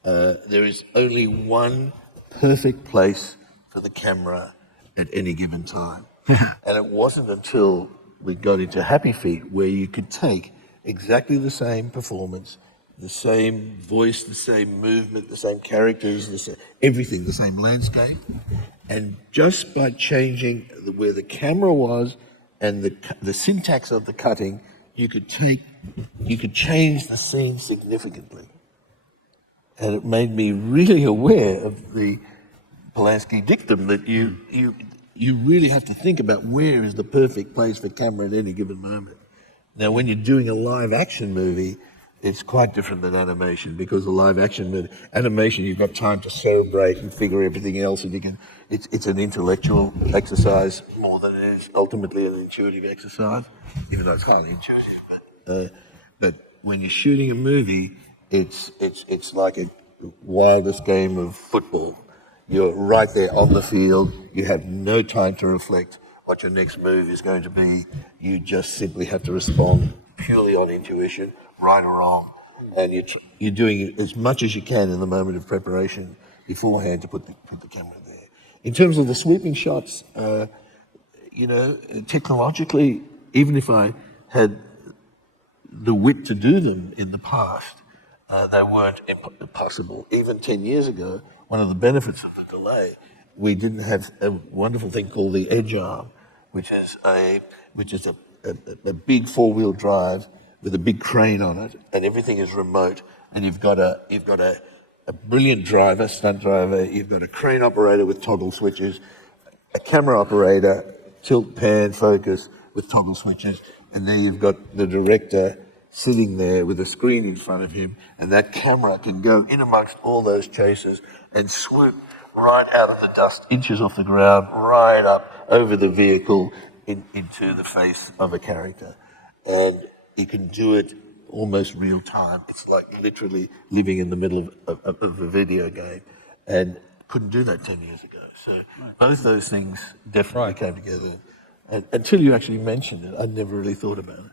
there is only one perfect place for the camera at any given time. And it wasn't until we got into Happy Feet where you could take exactly the same performance, the same voice, the same movement, the same characters, everything, the same landscape, and just by changing where the camera was and the syntax of the cutting, you could change the scene significantly. And it made me really aware of the Polanski dictum that you really have to think about where is the perfect place for camera at any given moment. Now, when you're doing a live action movie, it's quite different than animation, because a live action animation, you've got time to celebrate and figure everything else, and it's an intellectual exercise more than it is ultimately an intuitive exercise, even though it's highly intuitive. But when you're shooting a movie, it's like a wildest game of football. You're right there on the field. You have no time to reflect what your next move is going to be. You just simply have to respond purely on intuition, right or wrong. And you're doing as much as you can in the moment of preparation beforehand to put the camera there. In terms of the sweeping shots, you know, technologically, even if I had the wit to do them in the past, they weren't possible. Even 10 years ago, one of the benefits of the delay, we didn't have a wonderful thing called the edge arm, which is a big four-wheel drive with a big crane on it, and everything is remote. And you've got a brilliant driver, stunt driver. You've got a crane operator with toggle switches, a camera operator, tilt, pan, focus with toggle switches, and then you've got the director sitting there with a screen in front of him, and that camera can go in amongst all those chasers and swoop right out of the dust, inches off the ground, right up over the vehicle into the face of a character. And you can do it almost real time. It's like literally living in the middle of a video game, and couldn't do that 10 years ago. So both those things definitely came together. And until you actually mentioned it, I'd never really thought about it.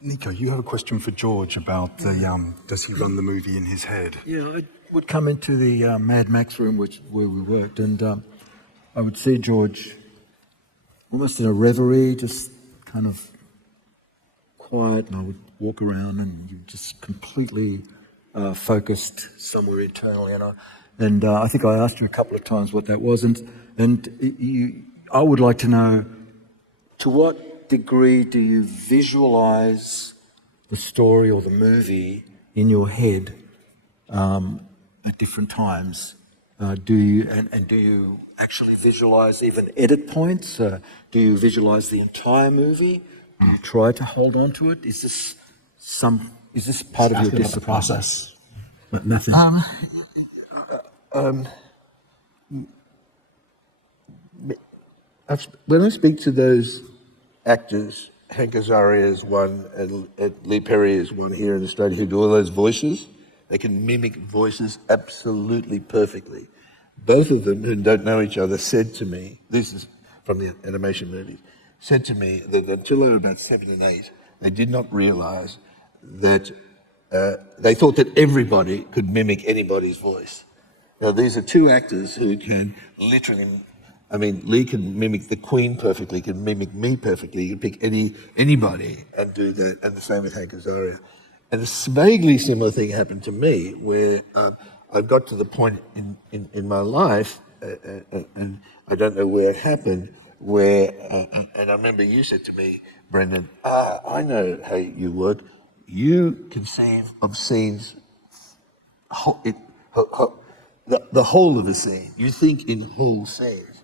Nico, you have a question for George about does he run the movie in his head? Yeah, I would come into the Mad Max room where we worked, and I would see George almost in a reverie, just kind of quiet, and I would walk around, and you just completely focused somewhere internally. And I think I asked you a couple of times what that was, and I would like to know, to what degree do you visualize the story or the movie in your head at different times? Do you actually visualize even edit points? Do you visualize the entire movie? Do you try to hold on to it? Is this part of your discipline? Process? Nothing. When I speak to those actors, Hank Azaria is one, and Lee Perry is one here in Australia, who do all those voices. They can mimic voices absolutely perfectly. Both of them, who don't know each other, said to me, this is from the animation movies, said to me that until they were about 7 and 8, they did not realize that they thought that everybody could mimic anybody's voice. Now, these are two actors who can literally, I mean, Lee can mimic the Queen perfectly, can mimic me perfectly. You can pick anybody and do that, and the same with Hank Azaria. And a vaguely similar thing happened to me, where I got to the point in my life, and I don't know where it happened, where, and I remember you said to me, Brendan, I know how you work. You conceive of scenes, the whole of a scene. You think in whole scenes.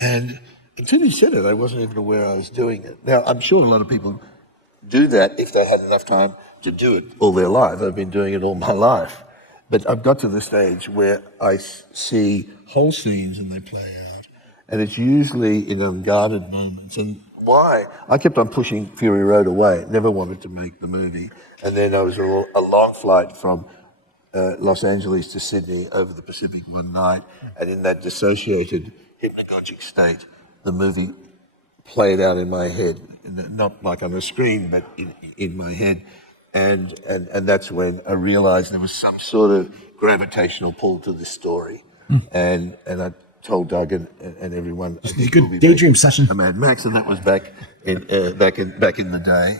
And until you said it, I wasn't even aware I was doing it. Now, I'm sure a lot of people do that if they had enough time to do it all their life. I've been doing it all my life. But I've got to the stage where I see whole scenes and they play out. And it's usually in unguarded moments. And why? I kept on pushing Fury Road away, never wanted to make the movie. And then I was a long flight from Los Angeles to Sydney over the Pacific one night. And in that dissociated, hypnagogic state, the movie played out in my head, not like on the screen, but in my head. And that's when I realized there was some sort of gravitational pull to this story. And I told Doug and everyone, Just a good daydream session. A Mad Max, and that was back in the day.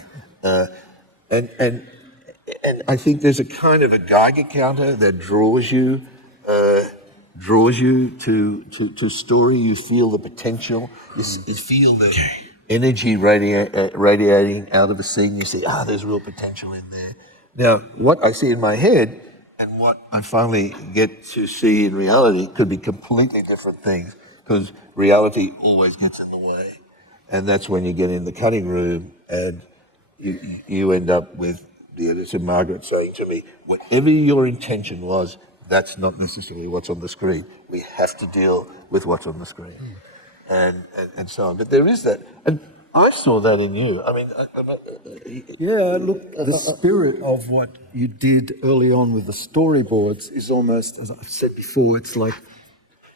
And I think there's a kind of a Geiger counter that draws you to story. You feel the potential. You feel the energy radiating out of a scene. You see, there's real potential in there. Now, what I see in my head and what I finally get to see in reality could be completely different things, because reality always gets in the way. And that's when you get in the cutting room and you end up with the editor, Margaret, saying to me, whatever your intention was, that's not necessarily what's on the screen. We have to deal with what's on the screen. And so on. But there is that. And I saw that in you. I mean, look, the spirit of what you did early on with the storyboards is almost, as I've said before, it's like,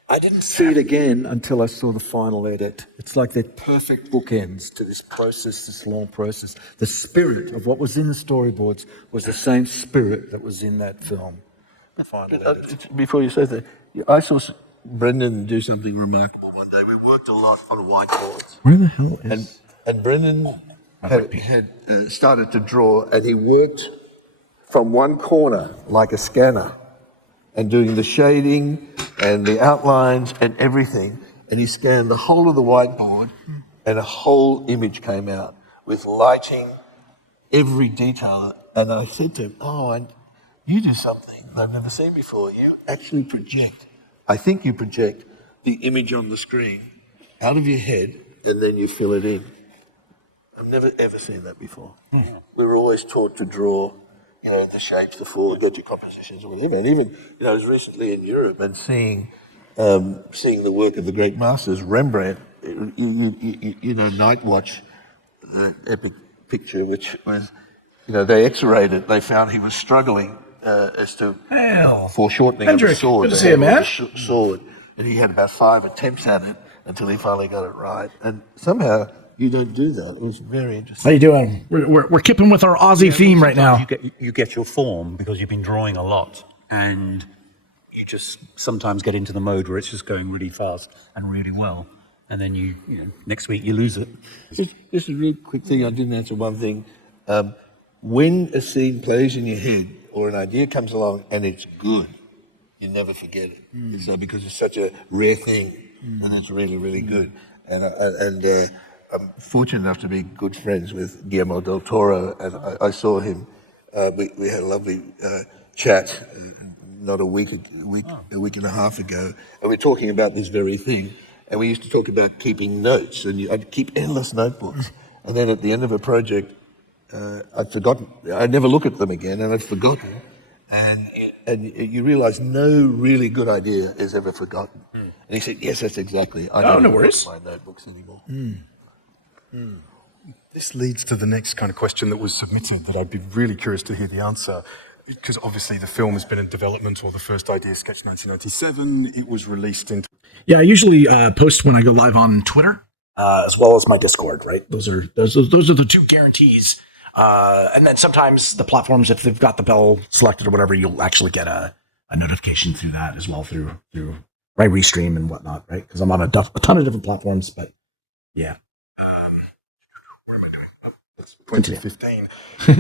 I didn't see it again until I saw the final edit. It's like they're perfect bookends to this process, this long process. The spirit of what was in the storyboards was the same spirit that was in that film. The final edit. Before you say that, I saw Brendan do something remarkable one day. We worked a lot on whiteboards. Where the hell is... And Brendan had started to draw, and he worked from one corner like a scanner, and doing the shading and the outlines and everything. And he scanned the whole of the whiteboard, and a whole image came out with lighting, every detail. And I said to him, and you do something I've never seen before. You actually project. I think you project the image on the screen out of your head, and then you fill it in. I've never ever seen that before. We were always taught to draw, the shapes, the four-gadget compositions, or whatever. And even, I was recently in Europe and seeing the work of the great masters, Rembrandt. Night Watch, the epic picture, which was, they X-rayed it. They found he was struggling as to foreshortening of the sword. Good to see you, man. Sword, and he had about 5 attempts at it until he finally got it right. And somehow you don't do that. It was very interesting. How you doing? We're keeping with our Aussie theme right now. You get your form because you've been drawing a lot, and you just sometimes get into the mode where it's just going really fast and really well, and then you next week you lose it. Just a real quick thing. I didn't answer one thing. When a scene plays in your head or an idea comes along and it's good, you never forget it. So because it's such a rare thing, and it's really, really good. And I'm fortunate enough to be good friends with Guillermo del Toro, and I saw him. We had a lovely chat not a week and a half ago, and we're talking about this very thing. And we used to talk about keeping notes, and I'd keep endless notebooks. And then at the end of a project, I'd forgotten. I'd never look at them again, and I'd forgotten. And you realise no really good idea is ever forgotten. And he said, "Yes, that's exactly. I don't look at my notebooks anymore." This leads to the next kind of question that was submitted that I'd be really curious to hear the answer. Because obviously the film has been in development, or the first idea sketch 1997. It was released in... Yeah, I usually post when I go live on Twitter, as well as my Discord, right? Those are the two guarantees And then sometimes the platforms, if they've got the bell selected or whatever, you'll actually get a notification through that as well through right Restream and whatnot, right? Because I'm on a ton of different platforms, but yeah. 2015.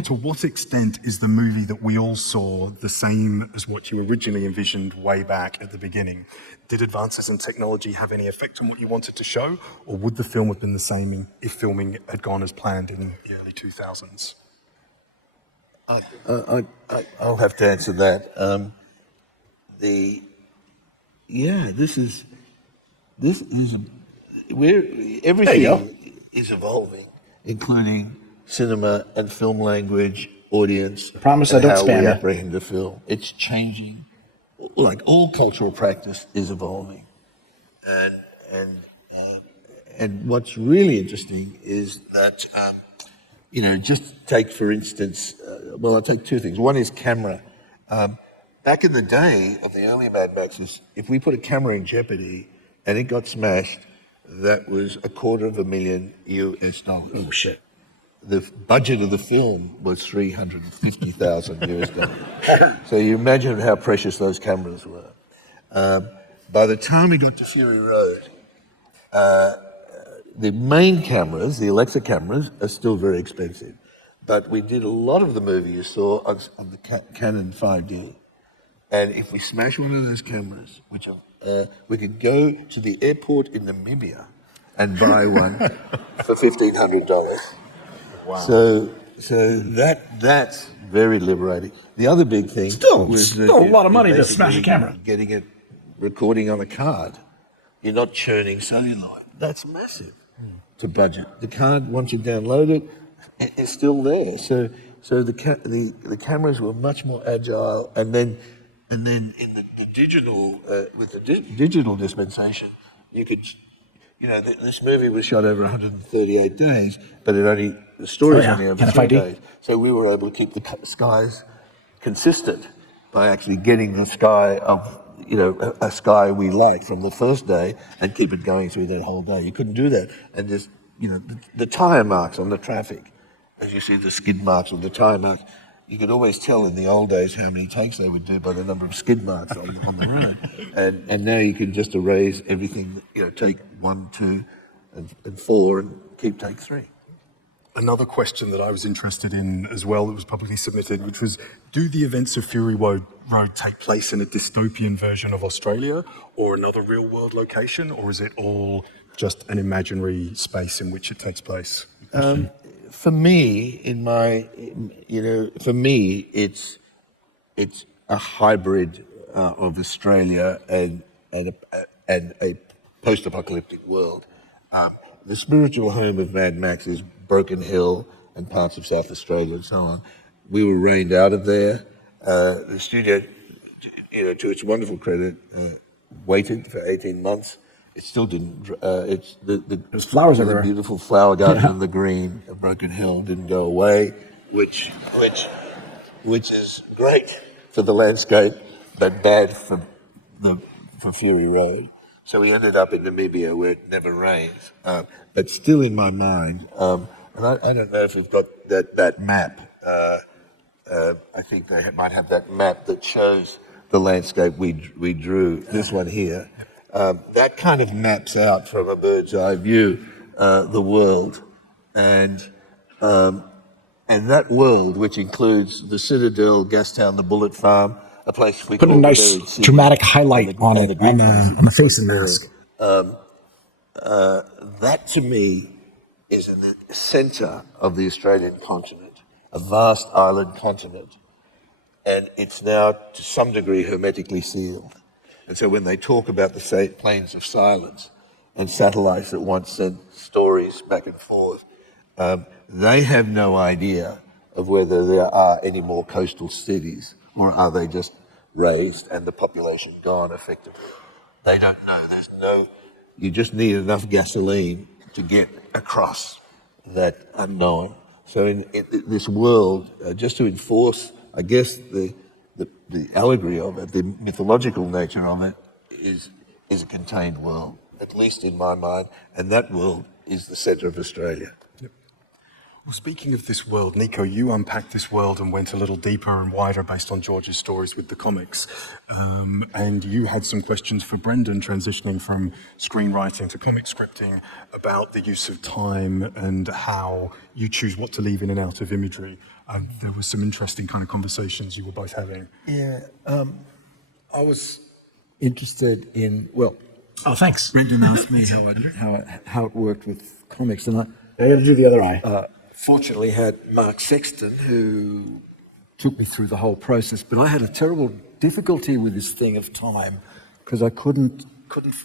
To what extent is the movie that we all saw the same as what you originally envisioned way back at the beginning? Did advances in technology have any effect on what you wanted to show, or would the film have been the same if filming had gone as planned in the early 2000s? I'll have to answer that. Everything is evolving, including cinema and film language, audience, Promise and I don't how spam we you. apprehend the film. It's changing. Like all cultural practice is evolving, and what's really interesting is that just take for instance. I'll take two things. One is camera. Back in the day of the early Mad Maxes, if we put a camera in jeopardy and it got smashed, that was $250,000 US. Oh shit. The budget of the film was $350,000 US. So you imagine how precious those cameras were. By the time we got to Fury Road, the main cameras, the Alexa cameras, are still very expensive. But we did a lot of the movie you saw on the Canon 5D. And if we smash one of those cameras, we could go to the airport in Namibia and buy one for $1,500. Wow. So that's very liberating. The other big thing was still a lot of money to smash a camera. Getting it recording on a card. You're not churning celluloid. That's massive to budget. The card, once you download it, it's still there. So the cameras were much more agile, and then in the digital with the digital dispensation, you could. This movie was shot over 138 days, but the story's only over 3 days. So we were able to keep the skies consistent by actually getting the sky of, a sky we liked from the first day and keep it going through that whole day. You couldn't do that. And just, the tire marks on the traffic, as you see the skid marks on the tire marks, you could always tell in the old days how many takes they would do by the number of skid marks on the road. And now you can just erase everything, take 1, 2, and 4 and keep take 3. Another question that I was interested in as well that was publicly submitted, which was, do the events of Fury Road take place in a dystopian version of Australia or another real-world location, or is it all just an imaginary space in which it takes place? For me, it's a hybrid of Australia and a post-apocalyptic world. The spiritual home of Mad Max is Broken Hill and parts of South Australia and so on. We were rained out of there. The studio, to its wonderful credit, waited for 18 months. It still didn't. There's flowers everywhere. The beautiful flower garden in the green of Broken Hill didn't go away, which is great for the landscape, but bad for Fury Road. So we ended up in Namibia where it never rains, but still in my mind. And I don't know if we've got that map. I think they might have that map that shows the landscape we drew. This one here. That kind of maps out from a bird's eye view the world, and that world, which includes the Citadel, Gastown, the Bullet Farm, a place we put a nice dramatic highlight on it on the face and mask. That to me is in the centre of the Australian continent, a vast island continent, and it's now to some degree hermetically sealed. And so when they talk about the plains of silence and satellites that once sent stories back and forth, they have no idea of whether there are any more coastal cities or are they just raised and the population gone effectively. They don't know. You just need enough gasoline to get across that unknown. So in this world, just to enforce, I guess, the allegory of it, the mythological nature of it, is a contained world, at least in my mind, and that world is the centre of Australia. Yep. Well, speaking of this world, Nico, you unpacked this world and went a little deeper and wider based on George's stories with the comics. And you had some questions for Brendan, transitioning from screenwriting to comic scripting, about the use of time and how you choose what to leave in and out of imagery. There was some interesting kind of conversations you were both having. Yeah, I was interested in, well, Oh, thanks. Brendan asked me how it worked with comics, and I got to do the other eye. fortunately had Mark Sexton, who took me through the whole process, but I had a terrible difficulty with this thing of time because I couldn't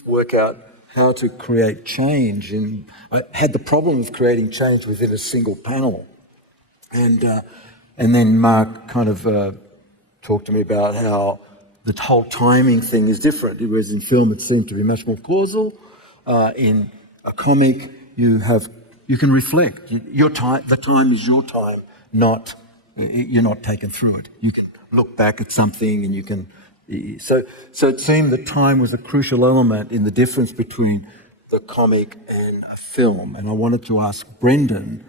work out how to create change, and I had the problem of creating change within a single panel. And then Mark kind of talked to me about how the whole timing thing is different. Whereas in film it seemed to be much more causal. In a comic you can reflect. The time is your time, you're not taken through it. You can look back at something and you can. So it seemed that time was a crucial element in the difference between the comic and a film. And I wanted to ask Brendan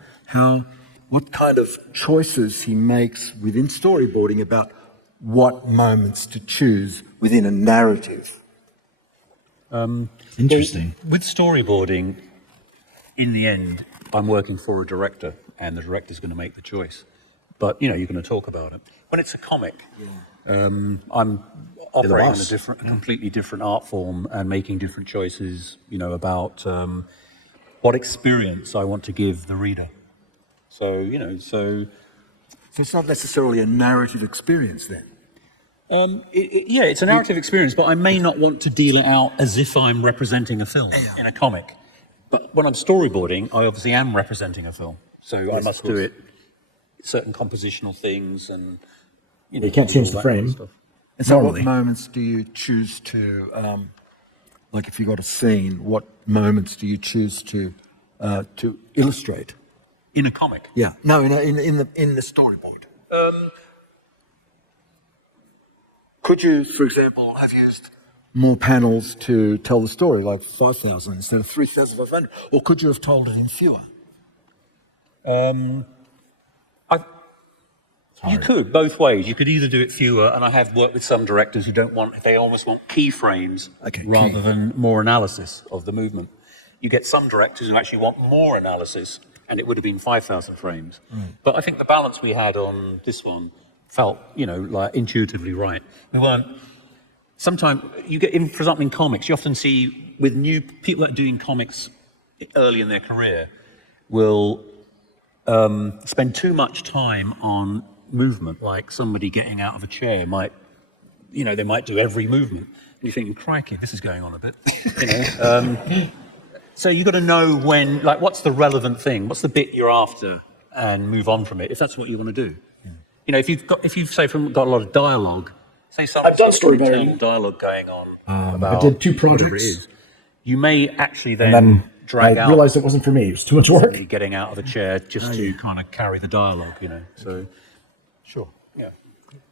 what kind of choices he makes within storyboarding about what moments to choose within a narrative. Interesting. With storyboarding, in the end, I'm working for a director, and the director's going to make the choice. But, you're going to talk about it. When it's a comic, I'm operating in a completely different art form and making different choices, about what experience I want to give the reader. So it's not necessarily a narrative experience then? It's a narrative experience, but I may not want to deal it out as if I'm representing a film in a comic. But when I'm storyboarding, I obviously am representing a film. So I must do it, certain compositional things, and you can't change the frame. And so what moments do you choose to, like if you got a scene, what moments do you choose to illustrate? In a comic? Yeah. No, in the storyboard. Could you, for example, have used more panels to tell the story, like 5,000 instead of 3,500? Or could you have told it in fewer? You could, both ways. You could either do it fewer, and I have worked with some directors who they almost want keyframes rather than more analysis of the movement. You get some directors who actually want more analysis, and it would have been 5,000 frames. But I think the balance we had on this one felt, like intuitively right. We weren't. Sometimes you get, for example, in comics, you often see with new people that are doing comics early in their career will spend too much time on movement, like somebody getting out of a chair might, they might do every movement, and you think, crikey, this is going on a bit. So you've got to know when, like, what's the relevant thing, what's the bit you're after, and move on from it if that's what you want to do. If you've got a lot of dialogue, say I've done storyboarding dialogue going on. About I did 2 projects. You may actually then drag out. I realized it wasn't for me. It was too much work. Getting out of a chair just to kind of carry the dialogue, So, sure, yeah.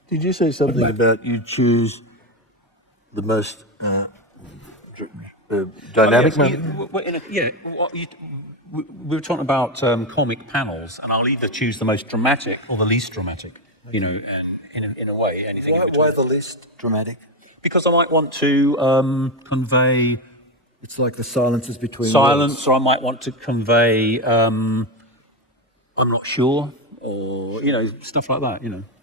Did you say something about you choose the most dynamic moment? We were talking about comic panels, and I'll either choose the most dramatic or the least dramatic, and in a way, anything in between. Why the least dramatic? Because I might want to convey... It's like the silences between silence, words. or I might want to convey, I'm not sure, or, stuff like that,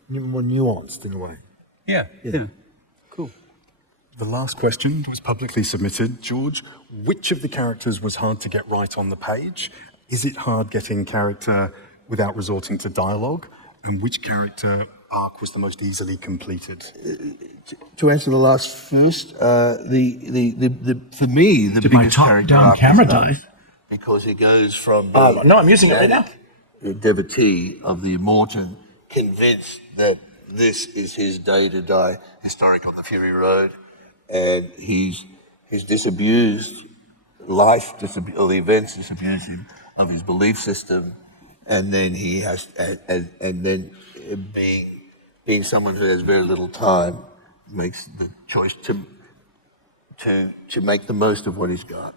More nuanced in a way. Yeah. Cool. The last question was publicly submitted. George, which of the characters was hard to get right on the page? Is it hard getting character without resorting to dialogue? And which character arc was the most easily completed? To answer the last first, for me, the biggest character arc camera is die? because he goes from no, I'm using it right now. The devotee of the Immortan, convinced that this is his day to die, historic on the Fury Road, and his disabused life, or the events disabuse him of his belief system, and then he has, and then being someone who has very little time, makes the choice to make the most of what he's got,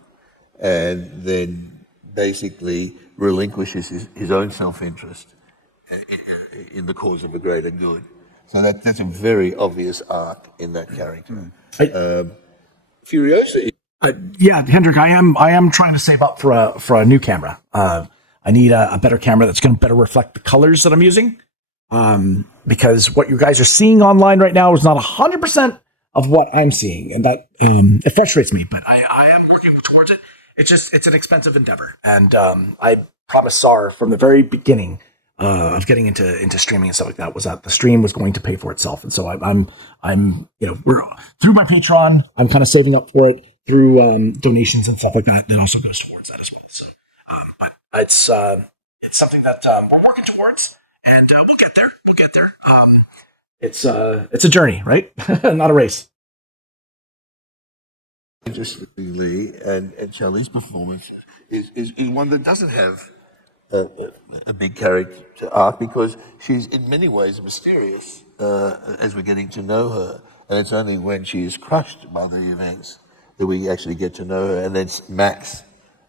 and then basically relinquishes his own self-interest in the cause of a greater good. So that's a very obvious arc in that character. Furiosa. Yeah, Hendrik, I am trying to save up for a new camera. I need a better camera that's going to better reflect the colors that I'm using. Because what you guys are seeing online right now is not 100% of what I'm seeing, and that it frustrates me. But I am working towards it. It's an expensive endeavor, and I promised SAR from the very beginning of getting into streaming and stuff like that was that the stream was going to pay for itself, and so I'm we're through my Patreon. I'm kind of saving up for it through donations and stuff like that. That also goes towards that as well. So, but it's something that we're working towards. And we'll get there. We'll get there. It's a journey, right? Not a race. Interestingly, and Charlie's performance is one that doesn't have a big character arc because she's in many ways mysterious as we're getting to know her. And it's only when she is crushed by the events that we actually get to know her. And then Max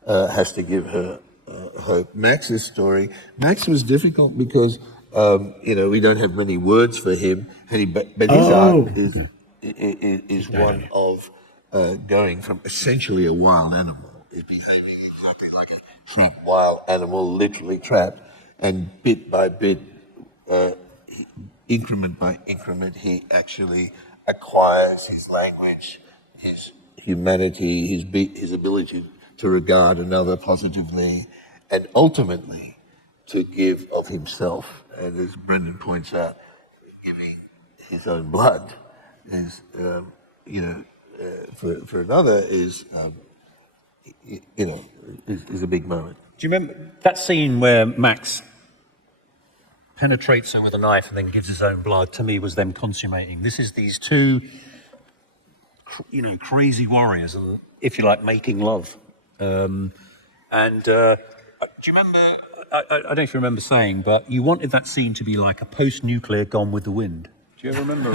has to give her hope. Max's story. Max was difficult because we don't have many words for him, but his arc is one of going from essentially a wild animal, is behaving exactly like a trapped wild animal, literally trapped, and bit by bit, increment by increment, he actually acquires his language, his humanity, his ability to regard another positively, and ultimately to give of himself. And as Brendan points out, giving his own blood is, for another is a big moment. Do you remember that scene where Max penetrates her with a knife and then gives his own blood? To me, was them consummating. This is these two, crazy warriors, and if you like, making love. Do you remember? I don't know if you remember saying, but you wanted that scene to be like a post-nuclear Gone with the Wind. Do you ever remember?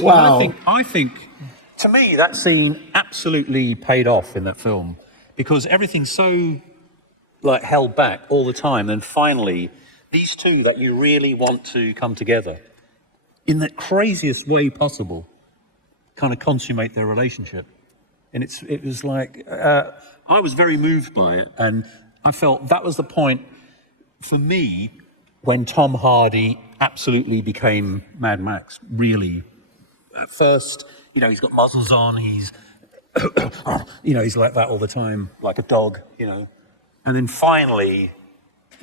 Wow. I think, to me, that scene absolutely paid off in that film because everything's so held back all the time, and finally, these two that you really want to come together in the craziest way possible, kind of consummate their relationship. And it was like, I was very moved by it. And I felt that was the point for me when Tom Hardy absolutely became Mad Max, really. At first, he's got muzzles on, he's, he's like that all the time, like a dog, And then finally,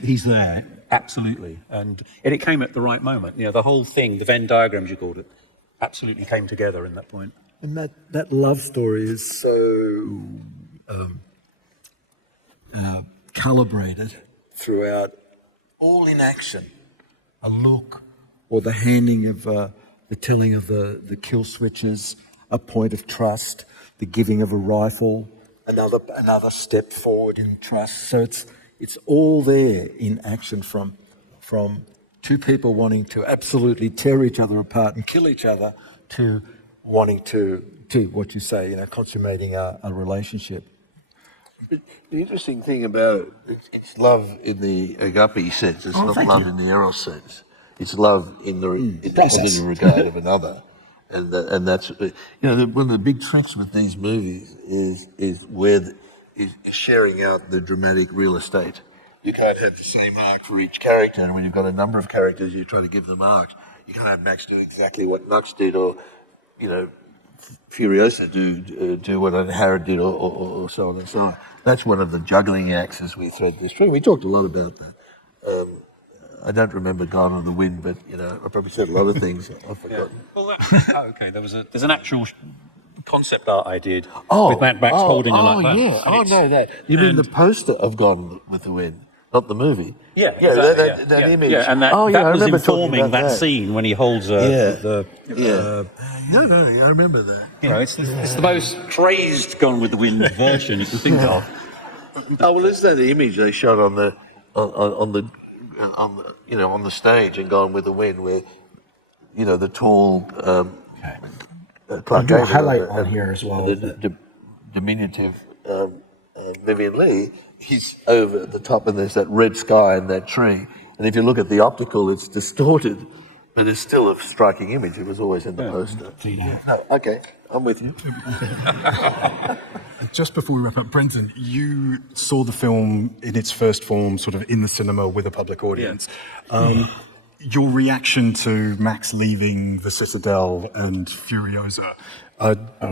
he's there, absolutely. And it came at the right moment. The whole thing, the Venn diagram, as you called it, absolutely came together in that point. And that love story is so calibrated throughout, all in action. A look, or the handing of the tilling of the kill switches, a point of trust, the giving of a rifle, another step forward in trust. So it's all there in action from two people wanting to absolutely tear each other apart and kill each other to wanting to what you say, consummating a relationship. The interesting thing about it, it's love in the agape sense. It's not love in the eros sense. It's love in the positive regard of another, and that's one of the big tricks with these movies is sharing out the dramatic real estate. You can't have the same arc for each character, and when you've got a number of characters, you try to give them arcs. You can't have Max do exactly what Nux did, or Furiosa do what Harrod did, or so on and so on. That's one of the juggling acts as we thread this string. We talked a lot about that. I don't remember Gone with the Wind, but I probably said a lot of things I've forgotten. Yeah. Okay. There's an actual concept art I did with Mad Max holding her like that. Yeah. No, that. You mean the poster of Gone with the Wind, not the movie? Yeah. Exactly, that image. Yeah, and that was informing that scene when he holds No, I remember that. It's the most praised Gone with the Wind version you can think of. Oh well, isn't that the image they shot on the stage and Gone with the Wind, where the tall Clark do a Gable highlight on here as well. diminutive Vivian Lee, he's over at the top and there's that red sky and that tree. And if you look at the optical, it's distorted, but it's still a striking image. It was always in the poster. Okay, I'm with you. Just before we wrap up, Brendan, you saw the film in its first form, sort of in the cinema with a public audience. Your reaction to Max leaving the Citadel and Furiosa.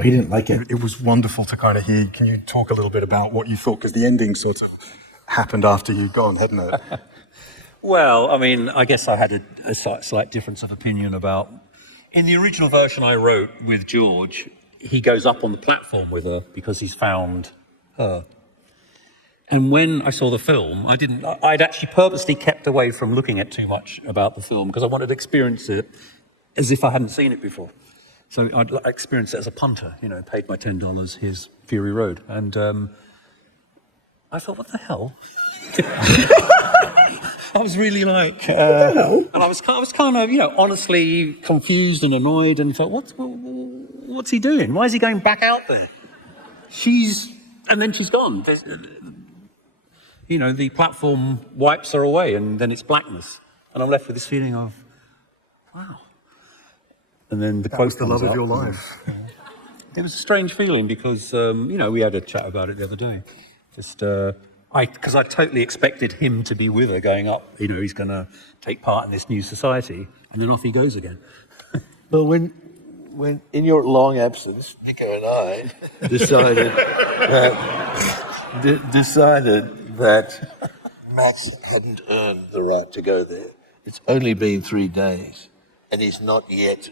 He didn't like it. It was wonderful to kind of hear. Can you talk a little bit about what you thought? Because the ending sort of happened after you'd gone, hadn't it? Well, I mean, I guess I had a slight difference of opinion about... In the original version I wrote with George, he goes up on the platform with her because he's found her. And when I saw the film, I'd actually purposely kept away from looking at too much about the film because I wanted to experience it as if I hadn't seen it before. So I'd experienced it as a punter, paid my $10, his Fury Road. And I thought, what the hell? I was really like, and I was kind of, honestly confused and annoyed and thought, what's he doing? Why is he going back out there? And then she's gone. The platform wipes her away and then it's blackness. And I'm left with this feeling of, wow. And then the quote the love of your life. It was a strange feeling because, we had a chat about it the other day. Because I totally expected him to be with her going up, he's going to take part in this new society, and then off he goes again. Well, when in your long absence, Nico and I decided that Max hadn't earned the right to go there. It's only been 3 days, and he's not yet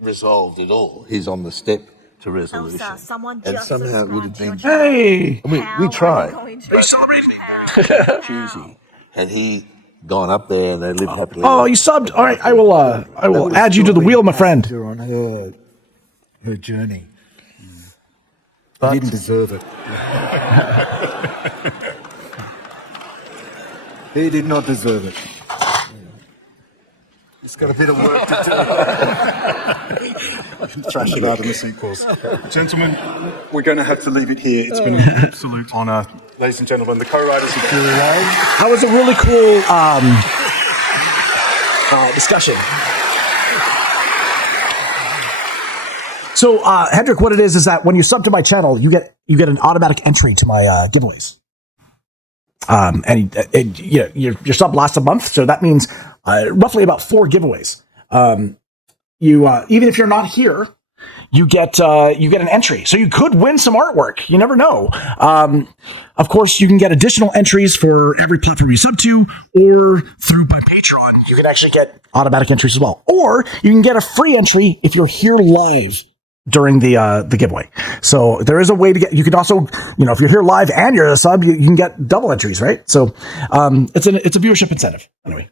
resolved at all. He's on the step to resolution. And somehow it would have been... Hey! I mean, we tried. Are you celebrating? Cheesy. Had he gone up there and they lived happily... Oh, you subbed. All right, I will add you to the wheel, my friend. On her journey. But he didn't deserve it. He did not deserve it. It's got a bit of work to do. Thrash it out in the sequels. Gentlemen, we're going to have to leave it here. It's been an absolute honour. Ladies and gentlemen, the co-writers of Fury Road. That was a really cool discussion. So, Hendrik, what it is that when you sub to my channel, you get an automatic entry to my giveaways. Your sub lasts a month, so that means roughly about 4 giveaways. Even if you're not here, you get an entry. So you could win some artwork. You never know. Of course, you can get additional entries for every platform you sub to, or through my Patreon, you can actually get automatic entries as well. Or you can get a free entry if you're here live during the giveaway. So there is a way to get, you can also, if you're here live and you're a sub, you can get double entries, right? So, it's a viewership incentive. Anyway.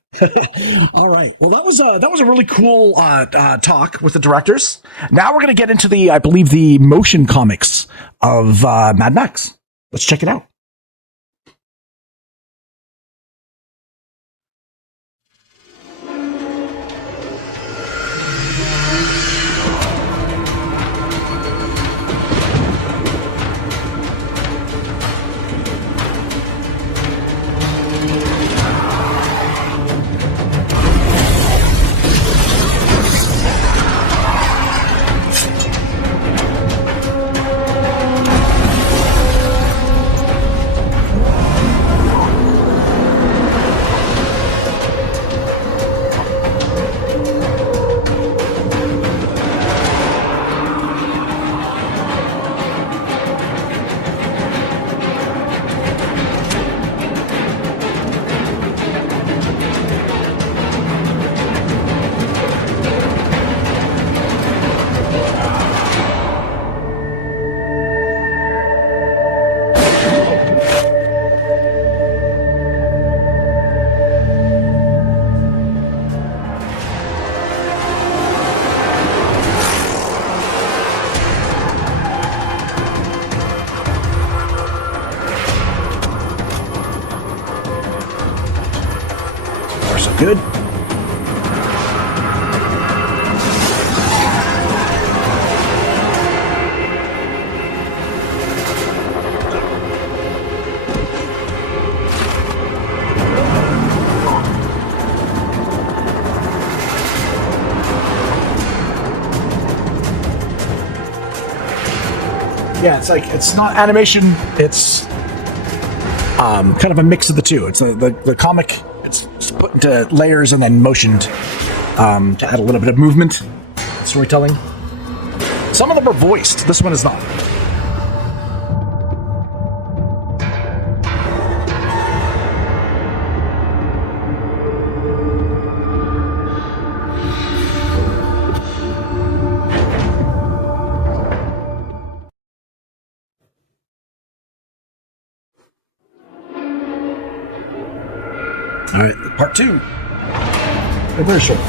All right. Well, that was a really cool, talk with the directors. Now we're going to get into I believe the motion comics of, Mad Max. Let's check it out. Good. Yeah, it's not animation. It's kind of a mix of the two. It's the comic. It's put into layers and then motioned to add a little bit of movement, storytelling. Some of them are voiced. This one is not. All right, part 2. They're very short.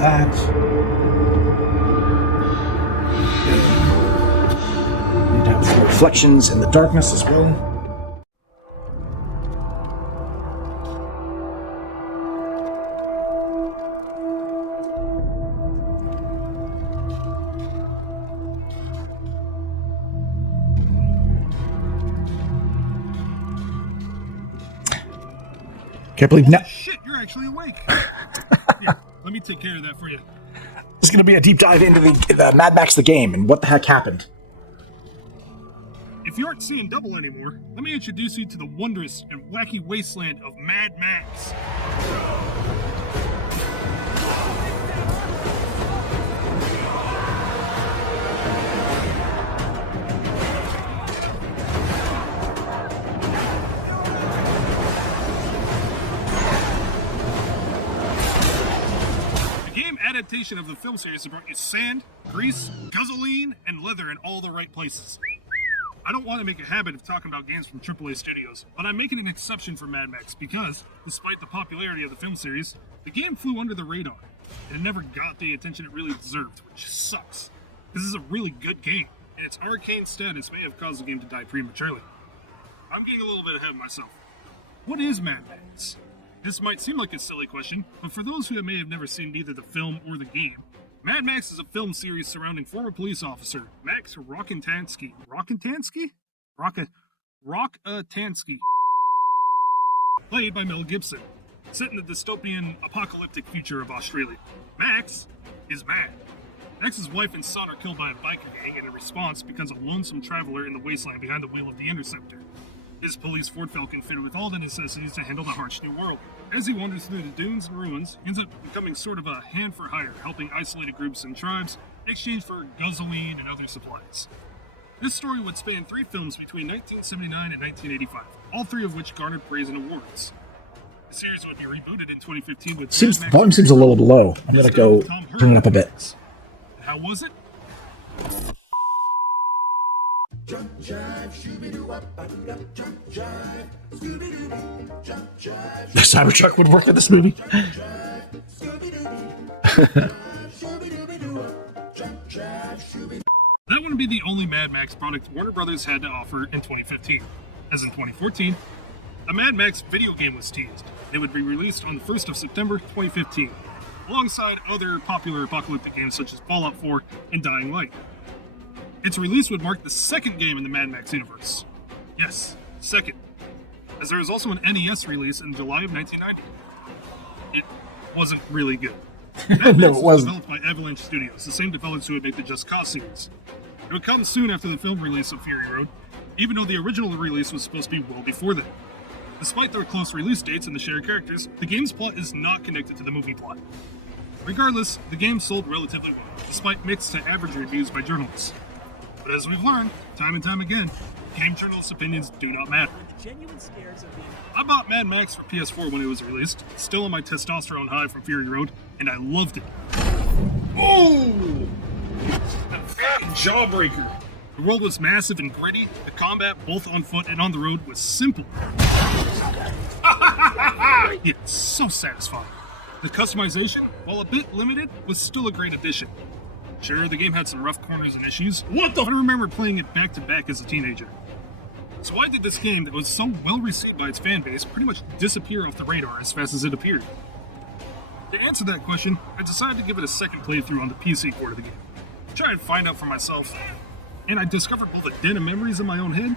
That. Need to have some reflections in the darkness as well. Can't believe now. Shit, you're actually awake. Here, let me take care of that for you. This is going to be a deep dive into the Mad Max the game and what the heck happened. If you aren't seeing double anymore, let me introduce you to the wondrous and wacky wasteland of Mad Max. Adaptation of the film series is sand, grease, gasoline, and leather in all the right places. I don't want to make a habit of talking about games from AAA studios, but I'm making an exception for Mad Max because, despite the popularity of the film series, the game flew under the radar, and it never got the attention it really deserved, which sucks. This is a really good game, and its arcane status may have caused the game to die prematurely. I'm getting a little bit ahead of myself. What is Mad Max? This might seem like a silly question, but for those who may have never seen either the film or the game, Mad Max is a film series surrounding former police officer Max Rokatansky. Rokatansky. Played by Mel Gibson, set in the dystopian, apocalyptic future of Australia. Max is mad. Max's wife and son are killed by a biker gang, and in response becomes a lonesome traveler in the wasteland behind the wheel of the Interceptor. His police Ford Falcon fitted with all the necessities to handle the harsh new world. As he wanders through the dunes and ruins, he ends up becoming sort of a hand for hire, helping isolated groups and tribes in exchange for gasoline and other supplies. This story would span 3 films between 1979 and 1985, all 3 of which garnered praise and awards. The series would be rebooted in 2015 with The volume seems a little low. I'm gonna go turn it up a bit. How was it? Jump jive, shooby-doo-wop-ba-doo-doo, jump jive, scooby-doo, jump jive. The Cybertruck would work in this movie. That wouldn't be the only Mad Max product Warner Brothers had to offer in 2015, as in 2014, a Mad Max video game was teased. It would be released on the 1st of September 2015, alongside other popular apocalyptic games such as Fallout 4 and Dying Light. Its release would mark the second game in the Mad Max universe. Yes, second, as there was also an NES release in July of 1990. It wasn't really good. No, it wasn't. Developed by Avalanche Studios, the same developers who would make the Just Cause series. It would come soon after the film release of Fury Road, even though the original release was supposed to be well before that. Despite their close release dates and the shared characters, the game's plot is not connected to the movie plot. Regardless, the game sold relatively well, despite mixed to average reviews by journalists. But as we've learned, time and time again, game journalists' opinions do not matter. I bought Mad Max for PS4 when it was released, still on my testosterone high from Fury Road, and I loved it. Oh! That fucking jawbreaker! The world was massive and gritty, the combat, both on foot and on the road, was simple. Yet so satisfying. The customization, while a bit limited, was still a great addition. Sure, the game had some rough corners and issues, but I remember playing it back-to-back as a teenager. So why did this game that was so well received by its fanbase pretty much disappear off the radar as fast as it appeared? To answer that question, I decided to give it a second playthrough on the PC port of the game. Try and find out for myself, and I discovered both a den of memories in my own head,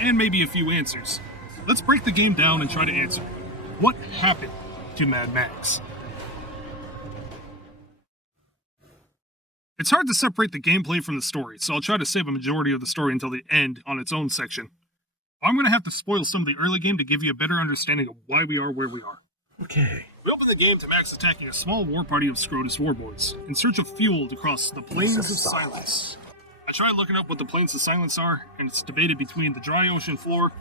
and maybe a few answers. Let's break the game down and try to answer. What happened to Mad Max? It's hard to separate the gameplay from the story, so I'll try to save a majority of the story until the end on its own section. I'm going to have to spoil some of the early game to give you a better understanding of why we are where we are. Okay. We open the game to Max attacking a small war party of Scrotus warboards, in search of fuel to cross the Plains of Silence. I tried looking up what the Plains of Silence are, and it's debated between the dry ocean floor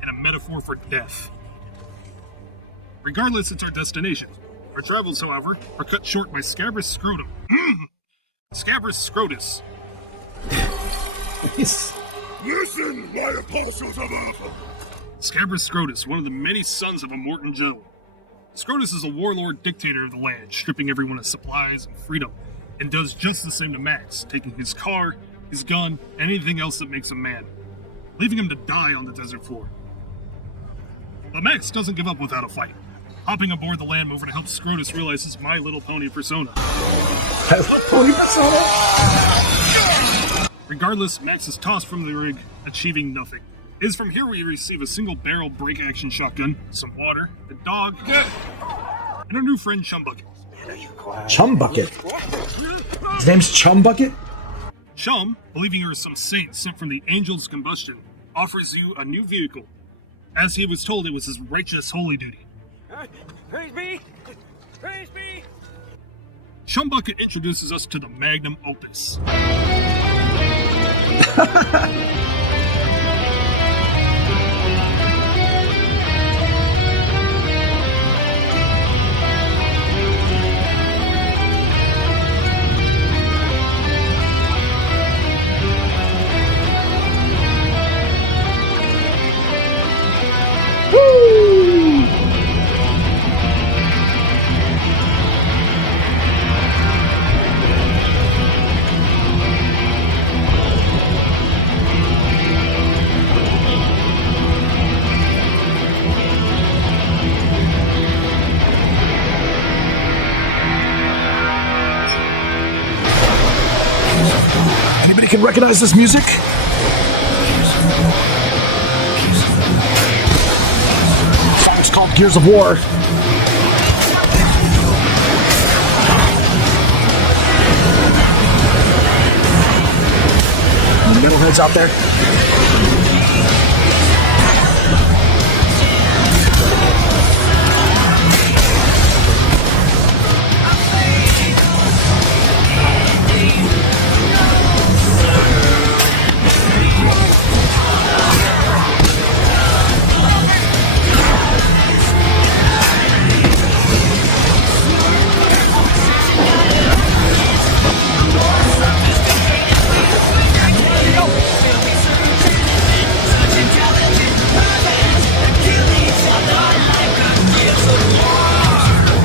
and a metaphor for death. Regardless, it's our destination. Our travels, however, are cut short by Scabrous Scrotum. Scabrous Scrotus. Listen, my apostles of Earth! Scabrous Scrotus, one of the many sons of Immortan Joe. Scrotus is a warlord dictator of the land, stripping everyone of supplies and freedom, and does just the same to Max, taking his car, his gun, and anything else that makes him mad, leaving him to die on the desert floor. But Max doesn't give up without a fight, hopping aboard the Land Mover to help Scrotus realize his My Little Pony persona. Pony persona? Regardless, Max is tossed from the rig, achieving nothing. It is from here we receive a single barrel break-action shotgun, some water, a dog, and our new friend Chumbucket. Chumbucket? His name's Chumbucket? Chum, believing you're some saint sent from the Angel's Combustion, offers you a new vehicle, as he was told it was his righteous holy duty. Praise me! Praise me! Chumbucket introduces us to the magnum opus. Anybody can recognize this music? It's called Gears of War. Metalheads out there.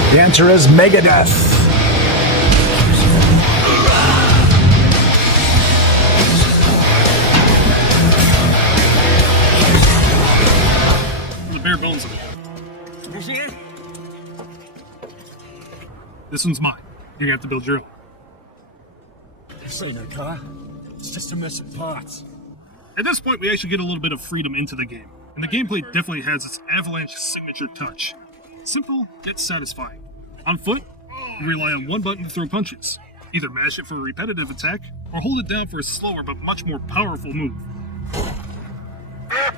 The answer is Megadeth. This one's mine. You're gonna have to build your own. This ain't a car. It's just a mess of parts. At this point, we actually get a little bit of freedom into the game, and the gameplay definitely has its Avalanche signature touch. Simple, yet satisfying. On foot, you rely on one button to throw punches. Either mash it for a repetitive attack, or hold it down for a slower but much more powerful move.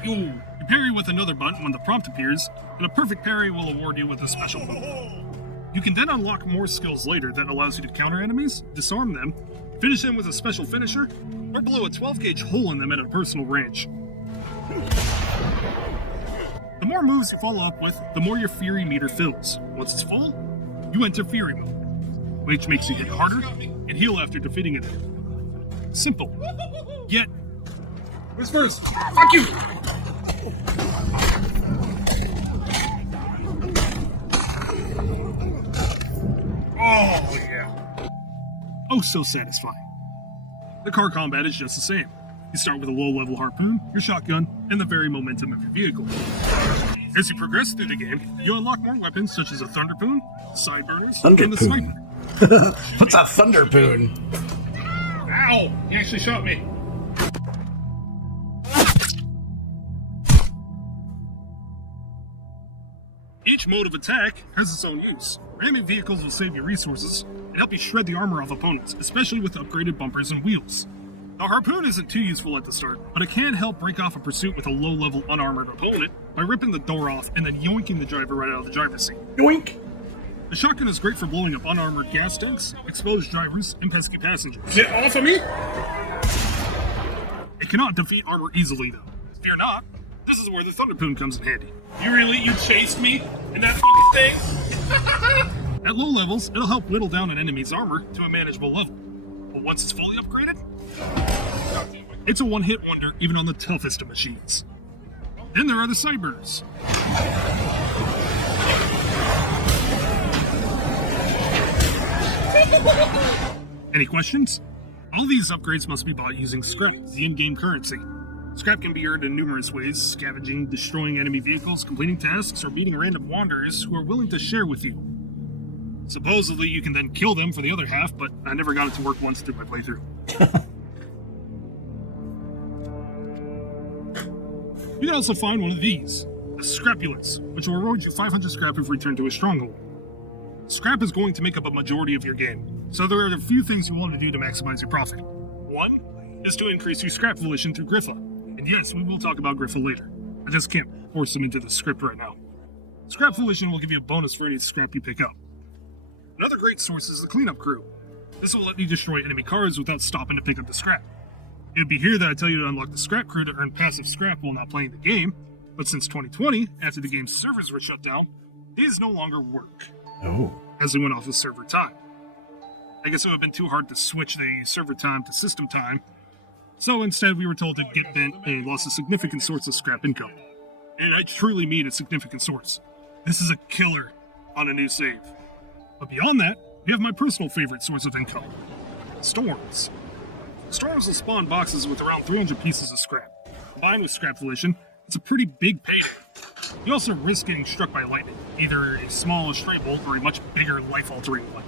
You parry with another button when the prompt appears, and a perfect parry will award you with a special move. You can then unlock more skills later that allows you to counter enemies, disarm them, finish them with a special finisher, or blow a 12-gauge hole in them at a personal range. The more moves you follow up with, the more your Fury meter fills. Once it's full, you enter Fury mode, which makes you hit harder and heal after defeating it. Simple. Yet... Who's first? Fuck you! Oh, yeah. Oh, so satisfying. The car combat is just the same. You start with a low-level harpoon, your shotgun, and the very momentum of your vehicle. As you progress through the game, you unlock more weapons such as a thunderpoon, sideburners, and the sniper. What's a thunderpoon? Ow! He actually shot me. Each mode of attack has its own use. Ramming vehicles will save you resources and help you shred the armor off opponents, especially with upgraded bumpers and wheels. The harpoon isn't too useful at the start, but it can help break off a pursuit with a low-level unarmored opponent by ripping the door off and then yoinking the driver right out of the driver's seat. Yoink! The shotgun is great for blowing up unarmored gas tanks, exposed drivers, and pesky passengers. Get off of me! It cannot defeat armor easily, though. Fear not, this is where the thunderpoon comes in handy. You chased me in that fucking thing? At low levels, it'll help whittle down an enemy's armor to a manageable level. But once it's fully upgraded, it's a one-hit wonder even on the toughest of machines. Then there are the sideburners. Any questions? All these upgrades must be bought using scrap, the in-game currency. Scrap can be earned in numerous ways: scavenging, destroying enemy vehicles, completing tasks, or meeting random wanderers who are willing to share with you. Supposedly, you can then kill them for the other half, but I never got it to work once through my playthrough. You can also find one of these, the Scrapulets, which will reward you 500 scrap if returned to a stronghold. Scrap is going to make up a majority of your game, so there are a few things you want to do to maximize your profit. One is to increase your scrap volition through Griffa, and yes, we will talk about Griffa later. I just can't force them into the script right now. Scrap volition will give you a bonus for any scrap you pick up. Another great source is the cleanup crew. This will let you destroy enemy cars without stopping to pick up the scrap. It would be here that I tell you to unlock the scrap crew to earn passive scrap while not playing the game, but since 2020, after the game's servers were shut down, these no longer work. Oh. As they went off of server time. I guess it would have been too hard to switch the server time to system time, so instead we were told to get bent and lost a significant source of scrap income. And I truly mean a significant source. This is a killer on a new save. But beyond that, we have my personal favorite source of income: storms. Storms will spawn boxes with around 300 pieces of scrap. Combined with scrap volition, it's a pretty big payday. You also risk getting struck by lightning, either a small stray bolt or a much bigger life-altering one.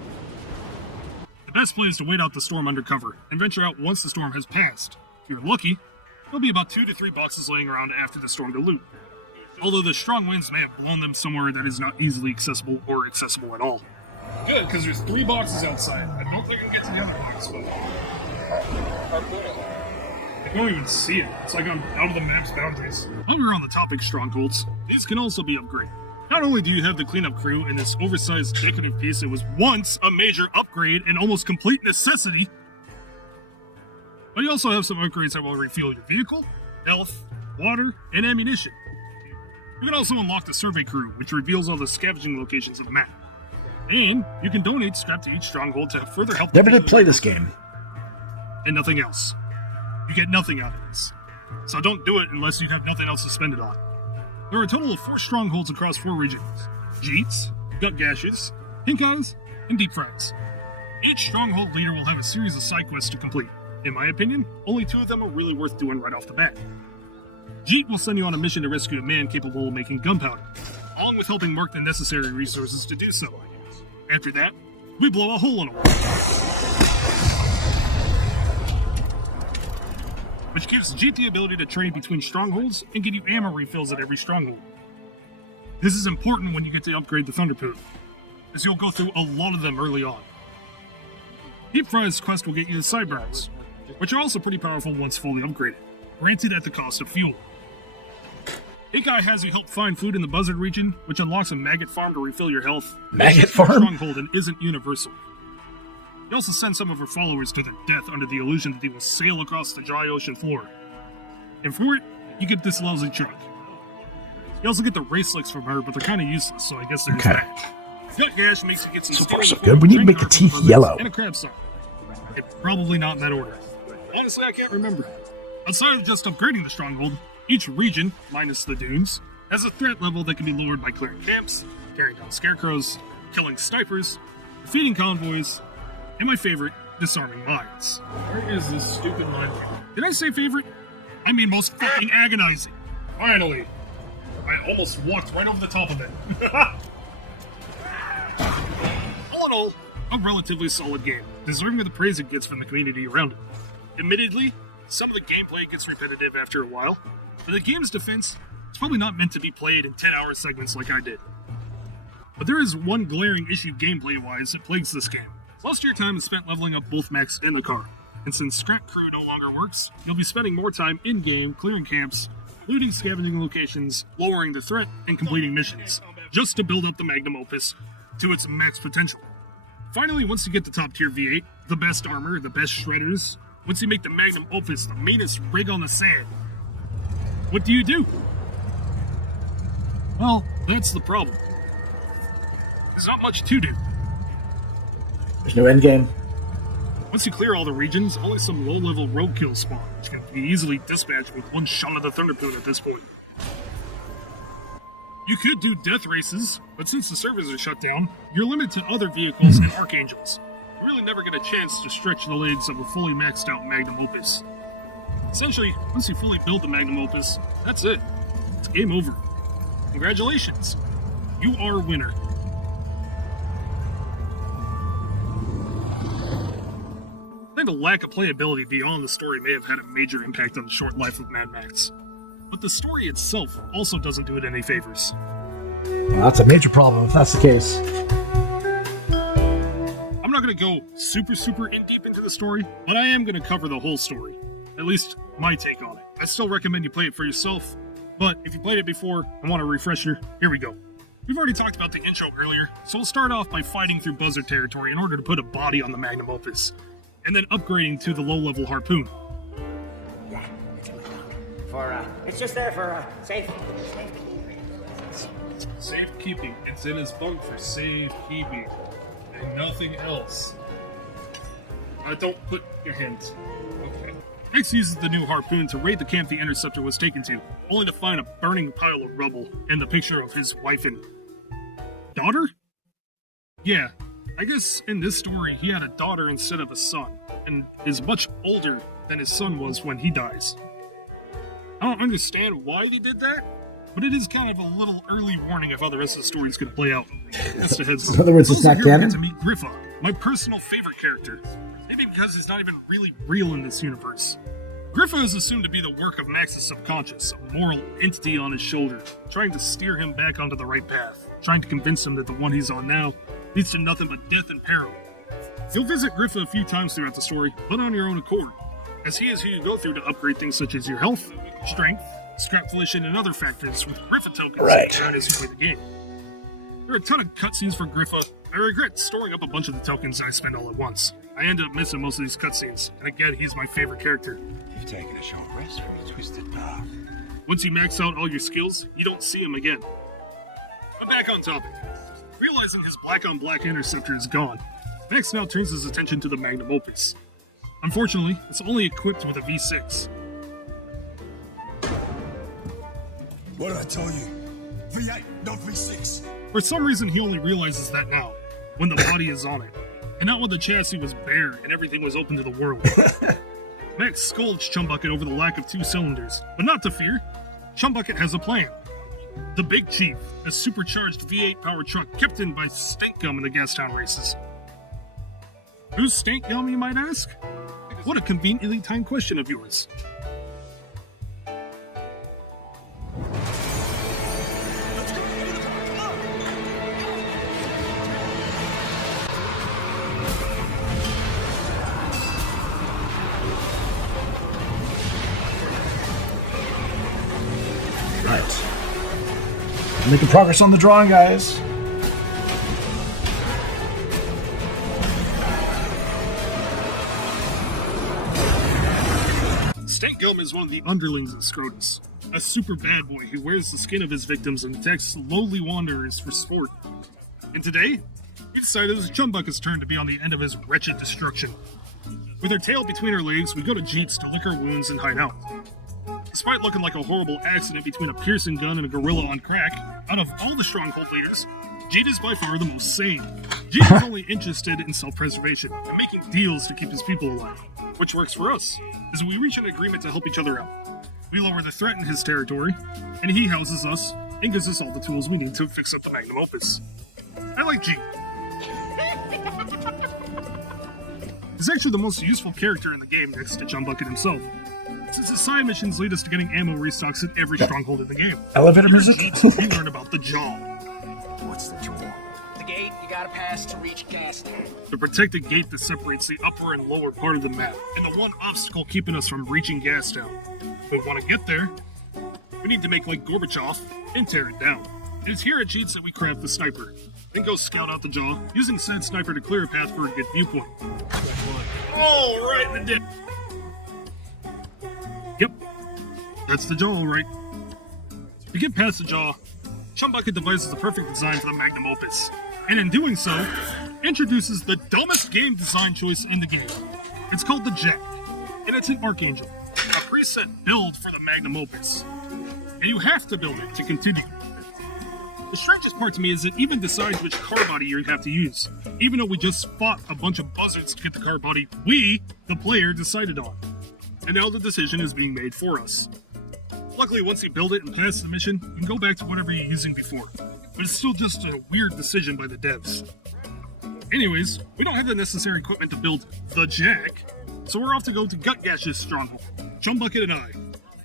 The best play is to wait out the storm under cover and venture out once the storm has passed. If you're lucky, there'll be about 2 to 3 boxes laying around after the storm to loot. Although the strong winds may have blown them somewhere that is not easily accessible or accessible at all. Good, because there's 3 boxes outside. I don't think I can get to the other box, but I don't even see it. It's like I'm out of the map's boundaries. While we're on the topic of strongholds, these can also be upgraded. Not only do you have the cleanup crew in this oversized decorative piece that was once a major upgrade and almost complete necessity, but you also have some upgrades that will refuel your vehicle, health, water, and ammunition. You can also unlock the survey crew, which reveals all the scavenging locations of the map. And you can donate scrap to each stronghold to further help. Never did play this game. And nothing else. You get nothing out of this. So don't do it unless you have nothing else to spend it on. There are a total of 4 strongholds across 4 regions: Jeets, Gut Gashes, Pink Eyes, and Deep Frieds. Each stronghold leader will have a series of side quests to complete. In my opinion, only 2 of them are really worth doing right off the bat. Jeet will send you on a mission to rescue a man capable of making gunpowder, along with helping mark the necessary resources to do so. After that, we blow a hole in a wall. Which gives Jeet the ability to trade between strongholds and give you ammo refills at every stronghold. This is important when you get to upgrade the Thunderpoon, as you'll go through a lot of them early on. Deep Fry's quest will get you the Sideburns, which are also pretty powerful once fully upgraded, granted at the cost of fuel. Ikai has you help find food in the Buzzard region, which unlocks a maggot farm to refill your health. Maggot It's farm? a stronghold and isn't universal. He also sends some of her followers to their death under the illusion that they will sail across the dry ocean floor. And for it, you get this lousy truck. You also get the race slicks from her, but they're kind of useless, so I guess there's Okay. that. Gut Gash makes you get some So far, steel so good. We need to make the drink teeth carpet yellow. and a crab song. It's probably not in that order. Honestly, I can't remember. Outside of just upgrading the stronghold, each region, minus the dunes, has a threat level that can be lowered by clearing camps, carrying down scarecrows, killing snipers, defeating convoys, and my favorite, disarming mines. Where is this stupid mine? Did I say favorite? I mean most fucking agonizing. Finally. I almost walked right over the top of it. All in all, a relatively solid game, deserving of the praise it gets from the community around it. Admittedly, some of the gameplay gets repetitive after a while, but the game's defense, it's probably not meant to be played in 10-hour segments like I did. But there is one glaring issue gameplay-wise that plagues this game. Most of your time is spent leveling up both mechs and the car, and since Scrap Crew no longer works, you'll be spending more time in-game clearing camps, looting scavenging locations, lowering the threat, and completing missions, just to build up the Magnum Opus to its max potential. Finally, once you get the top tier V8, the best armor, the best shredders, once you make the Magnum Opus the meanest rig on the sand, what do? Well, that's the problem. There's not much to do. There's no end game. Once you clear all the regions, only some low-level roadkill spawn, which can be easily dispatched with one shot of the Thunderpoon at this point. You could do death races, but since the servers are shut down, you're limited to other vehicles and archangels. You really never get a chance to stretch the legs of a fully maxed out Magnum Opus. Essentially, once you fully build the Magnum Opus, that's it. It's game over. Congratulations. You are a winner. I think the lack of playability beyond the story may have had a major impact on the short life of Mad Max. But the story itself also doesn't do it any favors. Well, that's a major problem if that's the case. I'm not going to go super in deep into the story, but I am going to cover the whole story. At least my take on it. I still recommend you play it for yourself, but if you played it before and want a refresher, here we go. We've already talked about the intro earlier, so we'll start off by fighting through Buzzard territory in order to put a body on the Magnum Opus, and then upgrading to the low-level Harpoon. Yeah, it's just there for Safekeeping. It's in his bunk for safekeeping, and nothing else. Don't put your hands. Okay. X uses the new Harpoon to raid the camp the Interceptor was taken to, only to find a burning pile of rubble and the picture of his wife and daughter? Yeah, I guess in this story he had a daughter instead of a son, and is much older than his son was when he dies. I don't understand why they did that, but it is kind of a little early warning of how the rest of the story is going to play out. That's the heads up. In other words, it's not Here we canon? get to meet Griffa, my personal favorite character. Maybe because he's not even really real in this universe. Griffa is assumed to be the work of Max's subconscious, a moral entity on his shoulder, trying to steer him back onto the right path, trying to convince him that the one he's on now leads to nothing but death and peril. You'll visit Griffa a few times throughout the story, but on your own accord, as he is who you go through to upgrade things such as your health, strength, scrap volition, and other factors with Griffa tokens throughout as you play the game. There are a ton of cutscenes for Griffa. I regret storing up a bunch of the tokens I spend all at once. I ended up missing most of these cutscenes, and again, he's my favorite character. You've taken a short rest from a twisted path. Once you max out all your skills, you don't see him again. But back on topic. Realizing his black-on-black interceptor is gone, Max now turns his attention to the Magnum Opus. Unfortunately, it's only equipped with a V6. What did I tell you? V8, not V6. For some reason, he only realizes that now, when the body is on it, and not when the chassis was bare and everything was open to the world. Max scolds Chumbucket over the lack of 2 cylinders, but not to fear. Chumbucket has a plan. The Big Chief, a supercharged V8 powered truck kept in by Stankum in the Gastown races. Who's Stank Gum, you might ask? What a conveniently timed question of yours. Right. Making progress on the drawing, guys. Stank Gum is one of the underlings of Scrotus, a super bad boy who wears the skin of his victims and attacks lowly wanderers for sport. And today, we decided it was Chumbucket's turn to be on the end of his wretched destruction. With our tail between our legs, we go to Jeets to lick our wounds and hide out. Despite looking like a horrible accident between a piercing gun and a gorilla on crack, out of all the Stronghold leaders, Jeet is by far the most sane. Jeet is only interested in self-preservation and making deals to keep his people alive, which works for us, as we reach an agreement to help each other out. We lower the threat in his territory, and he houses us and gives us all the tools we need to fix up the magnum opus. I like Jeet. He's actually the most useful character in the game next to Chumbucket himself, since his side missions lead us to getting ammo restocks at every stronghold in the game. Elevator music? We learn about the Jaw. What's the jaw? The gate you gotta pass to reach Gastown. The protected gate that separates the upper and lower part of the map, and the one obstacle keeping us from reaching Gastown. If we want to get there, we need to make like Gorbachev and tear it down. It is here at Jeets that we craft the sniper, then go scout out the Jaw, using said sniper to clear a path for a good viewpoint. Oh, right in the dip. Yep, that's the Jaw, all right. To get past the Jaw, Chumbucket devises the perfect design for the magnum opus, and in doing so, introduces the dumbest game design choice in the game. It's called the Jack, and it's an Archangel, a preset build for the magnum opus. And you have to build it to continue. The strangest part to me is it even decides which car body you have to use, even though we just fought a bunch of buzzards to get the car body we, the player, decided on. And now the decision is being made for us. Luckily, once you build it and pass the mission, you can go back to whatever you're using before. But it's still just a weird decision by the devs. Anyways, we don't have the necessary equipment to build the Jack, so we're off to go to Gutgash's stronghold. Chumbucket and I,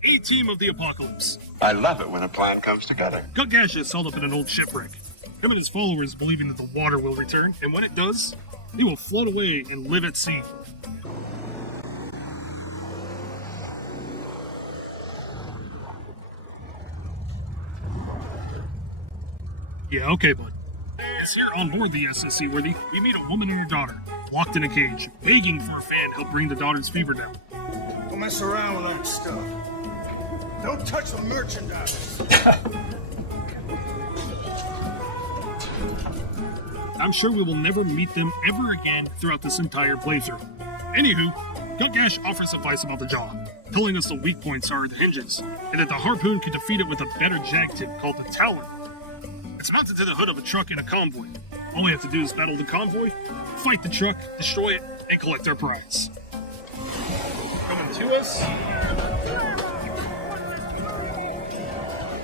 A team of the apocalypse. I love it when a plan comes together. Gutgash is held up in an old shipwreck. Him and his followers believing that the water will return, and when it does, they will float away and live at sea. Yeah, okay, bud. It's here on board the SSC Worthy, we meet a woman and her daughter, locked in a cage, begging for a fan to help bring the daughter's fever down. Don't mess around with that stuff. Don't touch the merchandise. I'm sure we will never meet them ever again throughout this entire playthrough. Anywho, Gutgash offers advice about the Jaw, telling us the weak points are the hinges, and that the harpoon can defeat it with a better jag tip called the Talon. It's mounted to the hood of a truck in a convoy. All we have to do is battle the convoy, fight the truck, destroy it, and collect our prize. Coming to us.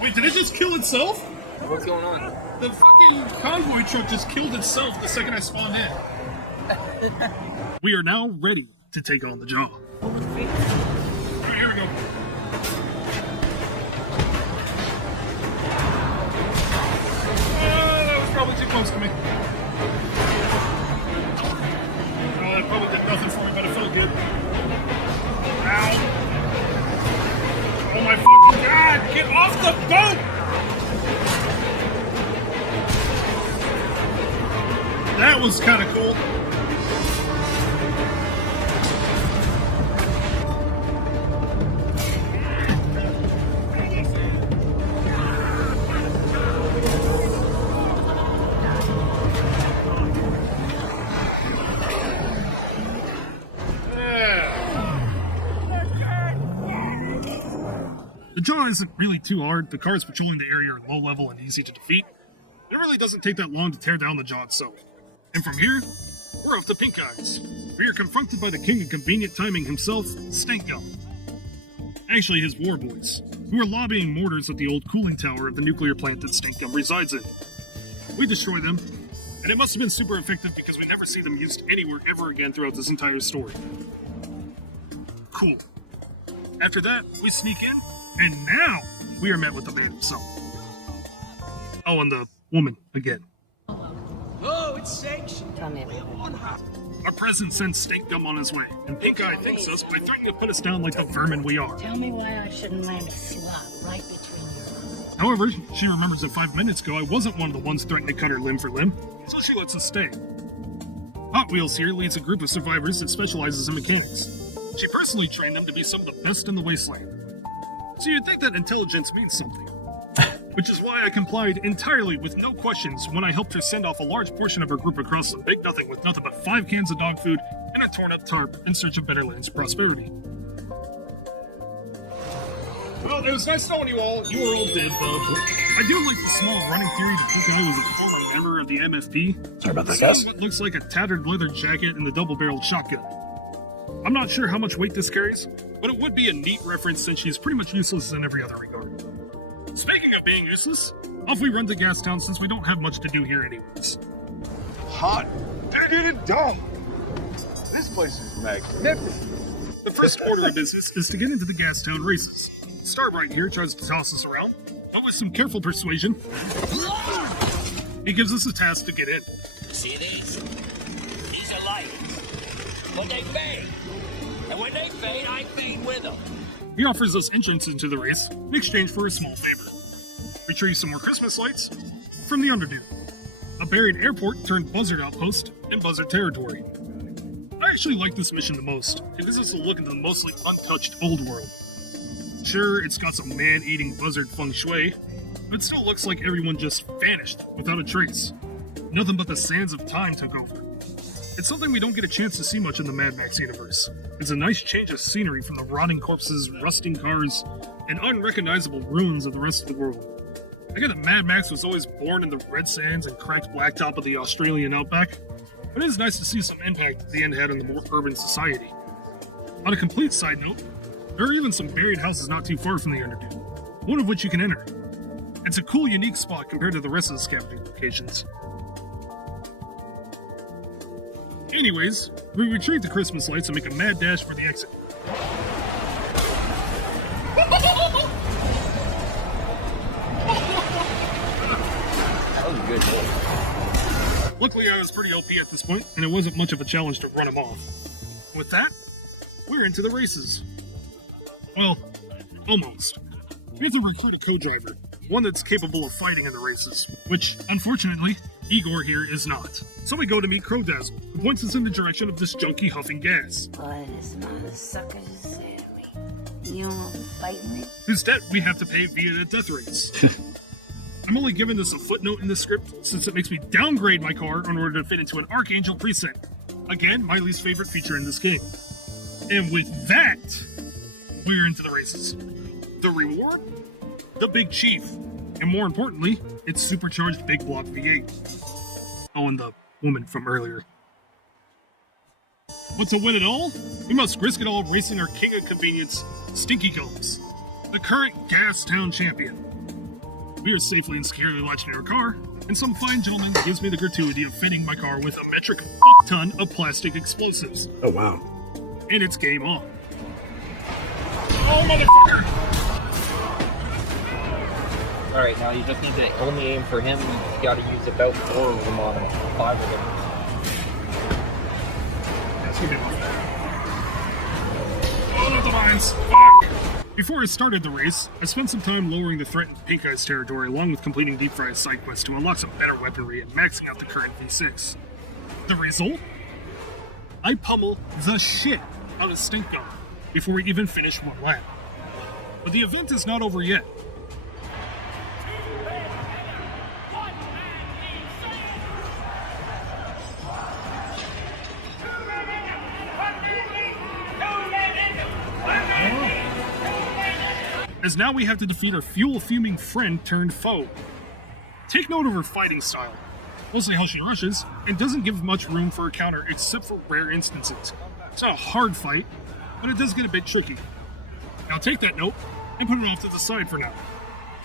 Wait, did it just kill itself? What's going on? The fucking convoy truck just killed itself the second I spawned in. We are now ready to take on the Jaw. Alright, here we go. That was probably too close to me. That probably did nothing for me, but it felt good. Ow. Oh my fucking god! Get off the boat! That was kind of cool. The Jaw isn't really too hard. The cars patrolling the area are low level and easy to defeat. It really doesn't take that long to tear down the Jaw itself. And from here, we're off to Pink Eyes. We are confronted by the king of convenient timing himself, Stank Gum. Actually, his war boys, who are lobbying mortars at the old cooling tower of the nuclear plant that Stank Gum resides in. We destroy them, And it must have been super effective because we never see them used anywhere ever again throughout this entire story. Cool. After that, we sneak in, and now we are met with the man himself. Oh, and the woman again. Oh, it's sanctioned. Come in. Our president sends Steak Gum on his way, and Pink Eye thanks us by threatening to put us down like the vermin we are. Tell me why I shouldn't land a slot right between you. However, she remembers that 5 minutes ago I wasn't one of the ones threatening to cut her limb for limb, so she lets us stay. Hot Wheels here leads a group of survivors that specializes in mechanics. She personally trained them to be some of the best in the Wasteland. So you'd think that intelligence means something. Which is why I complied entirely with no questions when I helped her send off a large portion of her group across some big nothing with nothing but 5 cans of dog food and a torn up tarp in search of better lands prosperity. Well, it was nice knowing you all. You were all dead, though. I do like the small running theory that Pink Eye was a former member of the MFP. Sorry about that, guys. What looks like a tattered leather jacket and the double-barreled shotgun. I'm not sure how much weight this carries, but it would be a neat reference since she's pretty much useless in every other regard. Speaking of being useless, off we run to Gastown since we don't have much to do here anyways. Hot diggity dog. This place is magnificent. The first order of business is to get into the Gastown races. Starbright here tries to toss us around, but with some careful persuasion, he gives us a task to get in. See these? These are lights. But they fade. And when they fade, I fade with them. He offers us entrance into the race in exchange for a small favor. Retrieve some more Christmas lights from the Underdude, a buried airport turned buzzard outpost in buzzard territory. I actually like this mission the most. It gives us a look into the mostly untouched old world. Sure, it's got some man-eating buzzard feng shui, but it still looks like everyone just vanished without a trace. Nothing but the sands of time took over. It's something we don't get a chance to see much in the Mad Max universe. It's a nice change of scenery from the rotting corpses, rusting cars, and unrecognizable ruins of the rest of the world. I get that Mad Max was always born in the red sands and cracked blacktop of the Australian outback, but it is nice to see some impact the end had on the more urban society. On a complete side note, there are even some buried houses not too far from the Underdude, one of which you can enter. It's a cool, unique spot compared to the rest of the scavenging locations. Anyways, we retrieve the Christmas lights and make a mad dash for the exit. That was a good hit. Luckily, I was pretty OP at this point, and it wasn't much of a challenge to run him off. With that, we're into the races. Well, almost. We have to recruit a co-driver, one that's capable of fighting in the races, which, unfortunately, Igor here is not. So we go to meet Crowdazzle, who points us in the direction of this junky huffing gas. What is motherfucker to say to me? You won't fight me? Whose debt we have to pay via the death race. I'm only giving this a footnote in the script since it makes me downgrade my car in order to fit into an Archangel preset. Again, my least favorite feature in this game. And with that, we're into the races. The reward? The Big Chief. And more importantly, it's supercharged big block V8. Oh, and the woman from earlier. But to win it all, we must risk it all racing our king of convenience, Stinky Gums, the current Gastown champion. We are safely and securely latched in our car, and some fine gentleman gives me the gratuity of fitting my car with a metric fuck-ton of plastic explosives. Oh, wow. And it's game on. Oh, motherfucker! Alright, now you just need to only aim for him. You gotta use about 4 of them on him. 5 of them. That's gonna be my Oh, not the mines! Fuck! Before I started the race, I spent some time lowering the threat in Pink Eye's territory along with completing Deep Fry's side quests to unlock some better weaponry and maxing out the current V6. The result? I pummel the shit out of Stink Gum before we even finish one lap. But the event is not over yet. As now we have to defeat our fuel-fuming friend turned foe. Take note of her fighting style, mostly how she rushes, and doesn't give much room for a counter except for rare instances. It's not a hard fight, but it does get a bit tricky. Now take that note and put it off to the side for now.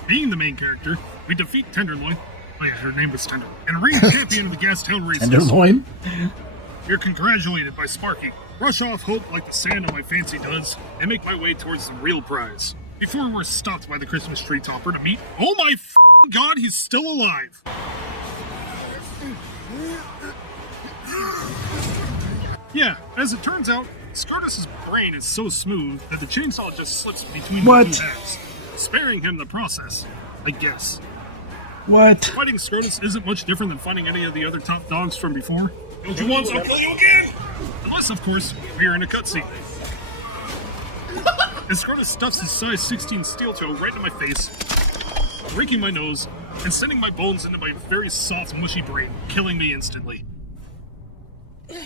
Being the main character, we defeat Tenderloin, Oh yeah, her name was Tender. And reigning champion of the Gastown races. Tenderloin? You're congratulated by Sparky. Brush off hope like the sand on my fancy does, and make my way towards the real prize. Before we're stopped by the Christmas tree topper to meet. Oh my God, he's still alive! Yeah, as it turns out, Skurtis's brain is so smooth that the chainsaw just slips between the two halves, sparing him the process, I guess. What? Fighting Skurtis isn't much different than fighting any of the other top dogs from before. Don't you want some? I'll kill you again! Unless, of course, we're in a cutscene. And Skurtis stuffs his size 16 steel toe right into my face, breaking my nose, and sending my bones into my very soft, mushy brain, killing me instantly. You're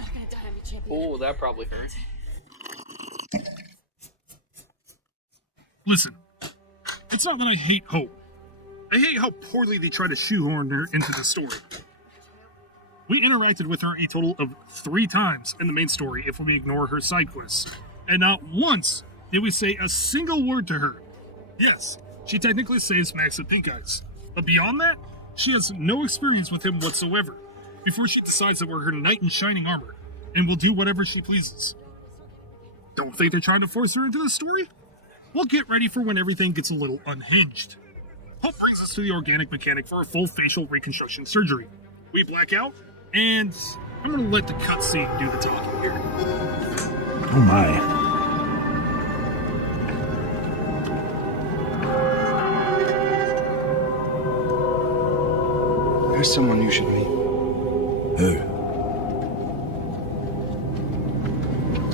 not gonna die on me, champion. Oh, that probably hurt. Listen, it's not that I hate Hope. I hate how poorly they try to shoehorn her into the story. We interacted with her a total of 3 times in the main story if we ignore her side quests. And not once did we say a single word to her. Yes, she technically saves Max at Pink Eyes. But beyond that, she has no experience with him whatsoever. Before she decides that we're her knight in shining armor, and will do whatever she pleases. Don't think they're trying to force her into the story? We'll get ready for when everything gets a little unhinged. Hope brings us to the organic mechanic for a full facial reconstruction surgery. We black out, and I'm gonna let the cutscene do the talking here. Oh my. There's someone you should meet. Who?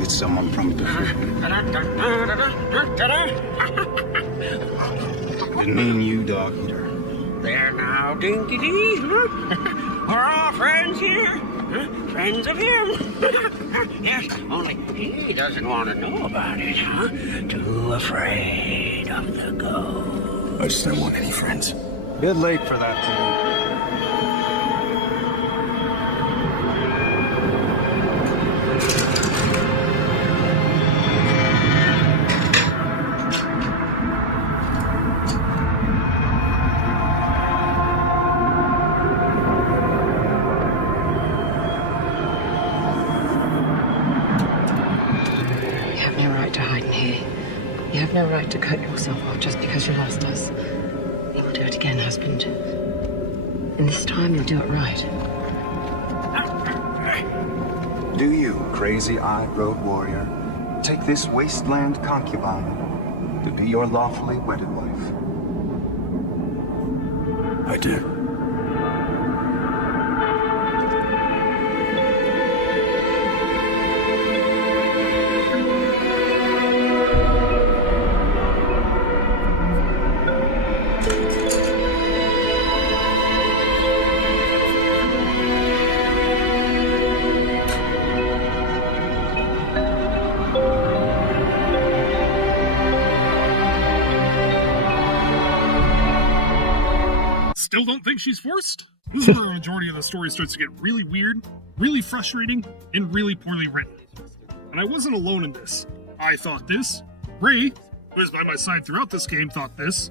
It's someone from before. Didn't mean you, dog eater. There now, Dinky Dee. We're all friends here. Friends of him. Yes, only he doesn't want to know about it, huh? Too afraid of the ghost. I just don't want any friends. Bit late for that today. You have no right to cut yourself off just because you lost us. You will do it again, husband. And this time you'll do it right. Do you, crazy-eyed road warrior, take this wasteland concubine to be your lawfully wedded wife? I do. Still don't think she's forced? This is where a majority of the story starts to get really weird, really frustrating, and really poorly written. And I wasn't alone in this. I thought this. Ray, who is by my side throughout this game, thought this.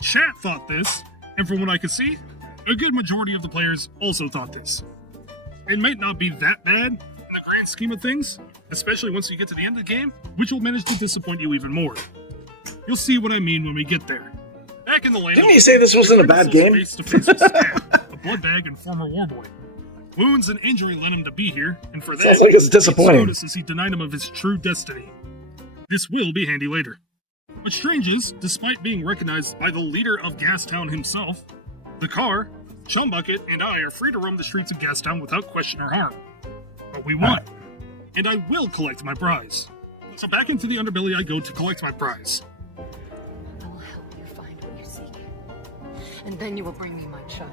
Chat thought this. And from what I could see, a good majority of the players also thought this. It might not be that bad in the grand scheme of things, especially once you get to the end of the game, which will manage to disappoint you even more. You'll see what I mean when we get there. Back in the land, Didn't you say this wasn't a bad game? Face to face with Stab, a blood bag and former war boy. Wounds and injury led him to be here, and for that, Sounds like it's disappointing. Notice as he denied him of his true destiny. This will be handy later. What's strange is, despite being recognized by the leader of Gastown himself, the car, Chumbucket, and I are free to roam the streets of Gastown without question or harm. But we won, and I will collect my prize. So back into the underbelly I go to collect my prize. I will help you find what you seek. And then you will bring me my child.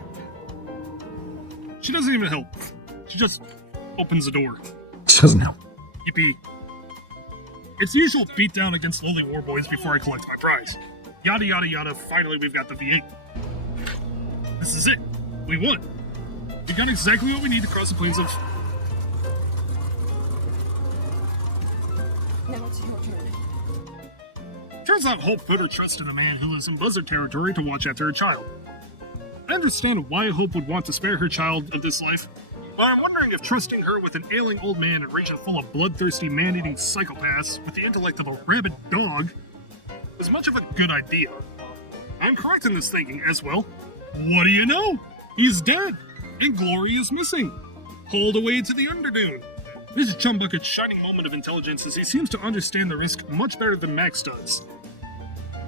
She doesn't even help. She just opens the door. She doesn't help. Yippee. It's the usual beatdown against lowly war boys before I collect my prize. Yada yada yada, finally we've got the V8. This is it. We won. We got exactly what we need to cross the plains of... Now it's your turn. Turns out Hope put her trust in a man who lives in buzzard territory to watch after her child. I understand why Hope would want to spare her child of this life, but I'm wondering if trusting her with an ailing old man in a region full of bloodthirsty man-eating psychopaths with the intellect of a rabid dog is much of a good idea. I'm correct in this thinking as well. What do you know? He's dead, and Glory is missing. Hauled away to the Underdune. This is Chumbucket's shining moment of intelligence, as he seems to understand the risk much better than Max does.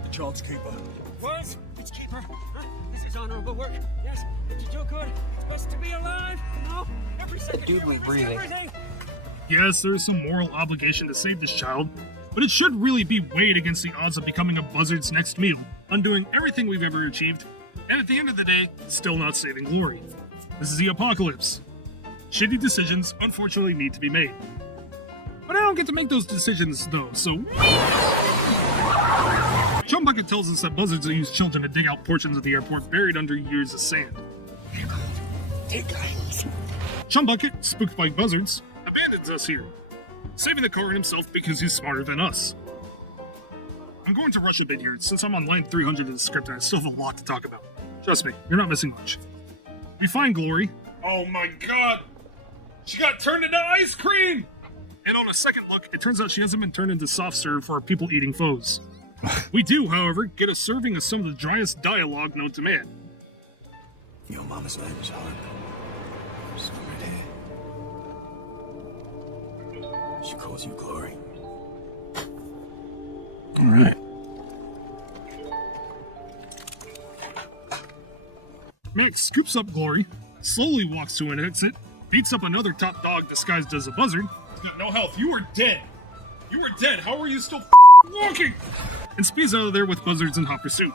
The child's keeper. What? It's keeper? Huh? This is honorable work. Yes, it's do good. It's best to be alive. No, every second. Dude was breathing. Yes, there is some moral obligation to save this child, but it should really be weighed against the odds of becoming a buzzard's next meal, undoing everything we've ever achieved, and at the end of the day, still not saving Glory. This is the apocalypse. Shitty decisions, unfortunately, need to be made. But I don't get to make those decisions, though, so... Chumbucket tells us that buzzards use children to dig out portions of the airport buried under years of sand. Chumbucket, spooked by buzzards, abandons us here, saving the car and himself because he's smarter than us. I'm going to rush a bit here, since I'm on line 300 of the script and I still have a lot to talk about. Trust me, you're not missing much. We find Glory. Oh my god! She got turned into ice cream! And on a second look, it turns out she hasn't been turned into soft serve for our people-eating foes. We do, however, get a serving of some of the driest dialogue known to man. Your mama's name is Hope. She's right here. She calls you Glory. Alright. Max scoops up Glory, slowly walks to an exit, beats up another top dog disguised as a buzzard. He's got no health. You are dead. You are dead. How are you still walking? And speeds out of there with buzzards in hot pursuit.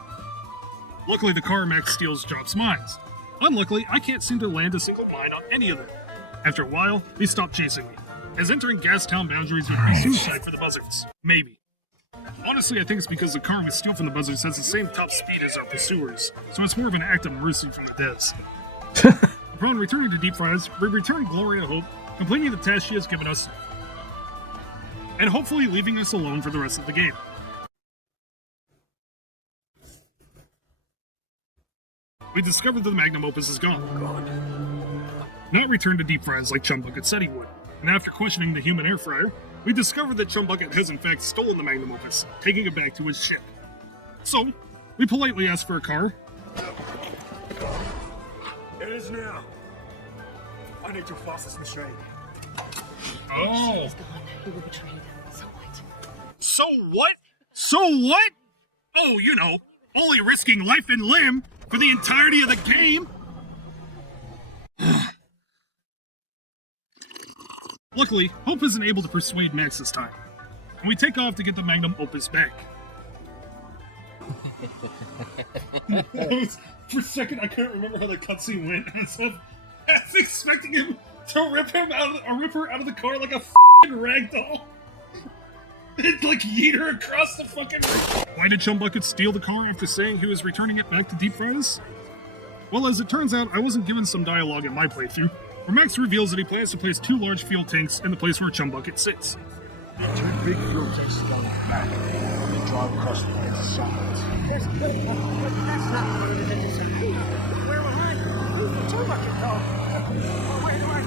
Luckily, the car Max steals drops mines. Unluckily, I can't seem to land a single mine on any of them. After a while, they stop chasing me, as entering Gastown boundaries would be suicide for the buzzards. Maybe. Honestly, I think it's because the car we steal from the buzzards has the same top speed as our pursuers, so it's more of an act of mercy from the devs. Upon returning to Deep Fries, we return Glory and Hope, completing the task she has given us, and hopefully leaving us alone for the rest of the game. We discovered that the magnum opus is gone. Not returned to Deep Fries like Chumbucket said he would, and after questioning the human air fryer, we discovered that Chumbucket has in fact stolen the magnum opus, taking it back to his ship. So, we politely asked for a car. It is now. I need your fastest machine. Oh! He will betray them. So what? So what? So what? Oh, you know, only risking life and limb for the entirety of the game. Luckily, Hope isn't able to persuade Max this time, and we take off to get the magnum opus back. For a second, I couldn't remember how the cutscene went. I was expecting him to rip her out of the car like a f***ing ragdoll. And like yeet her across the fucking... Why did Chumbucket steal the car after saying he was returning it back to Deep Fries? Well, as it turns out, I wasn't given some dialogue in my playthrough, where Max reveals that he plans to place 2 large fuel tanks in the place where Chumbucket sits. 2 big fuel tanks down the back. They drive across the place to sides. That's not what it is. We're behind. Who's the Chumbucket dog? Where do I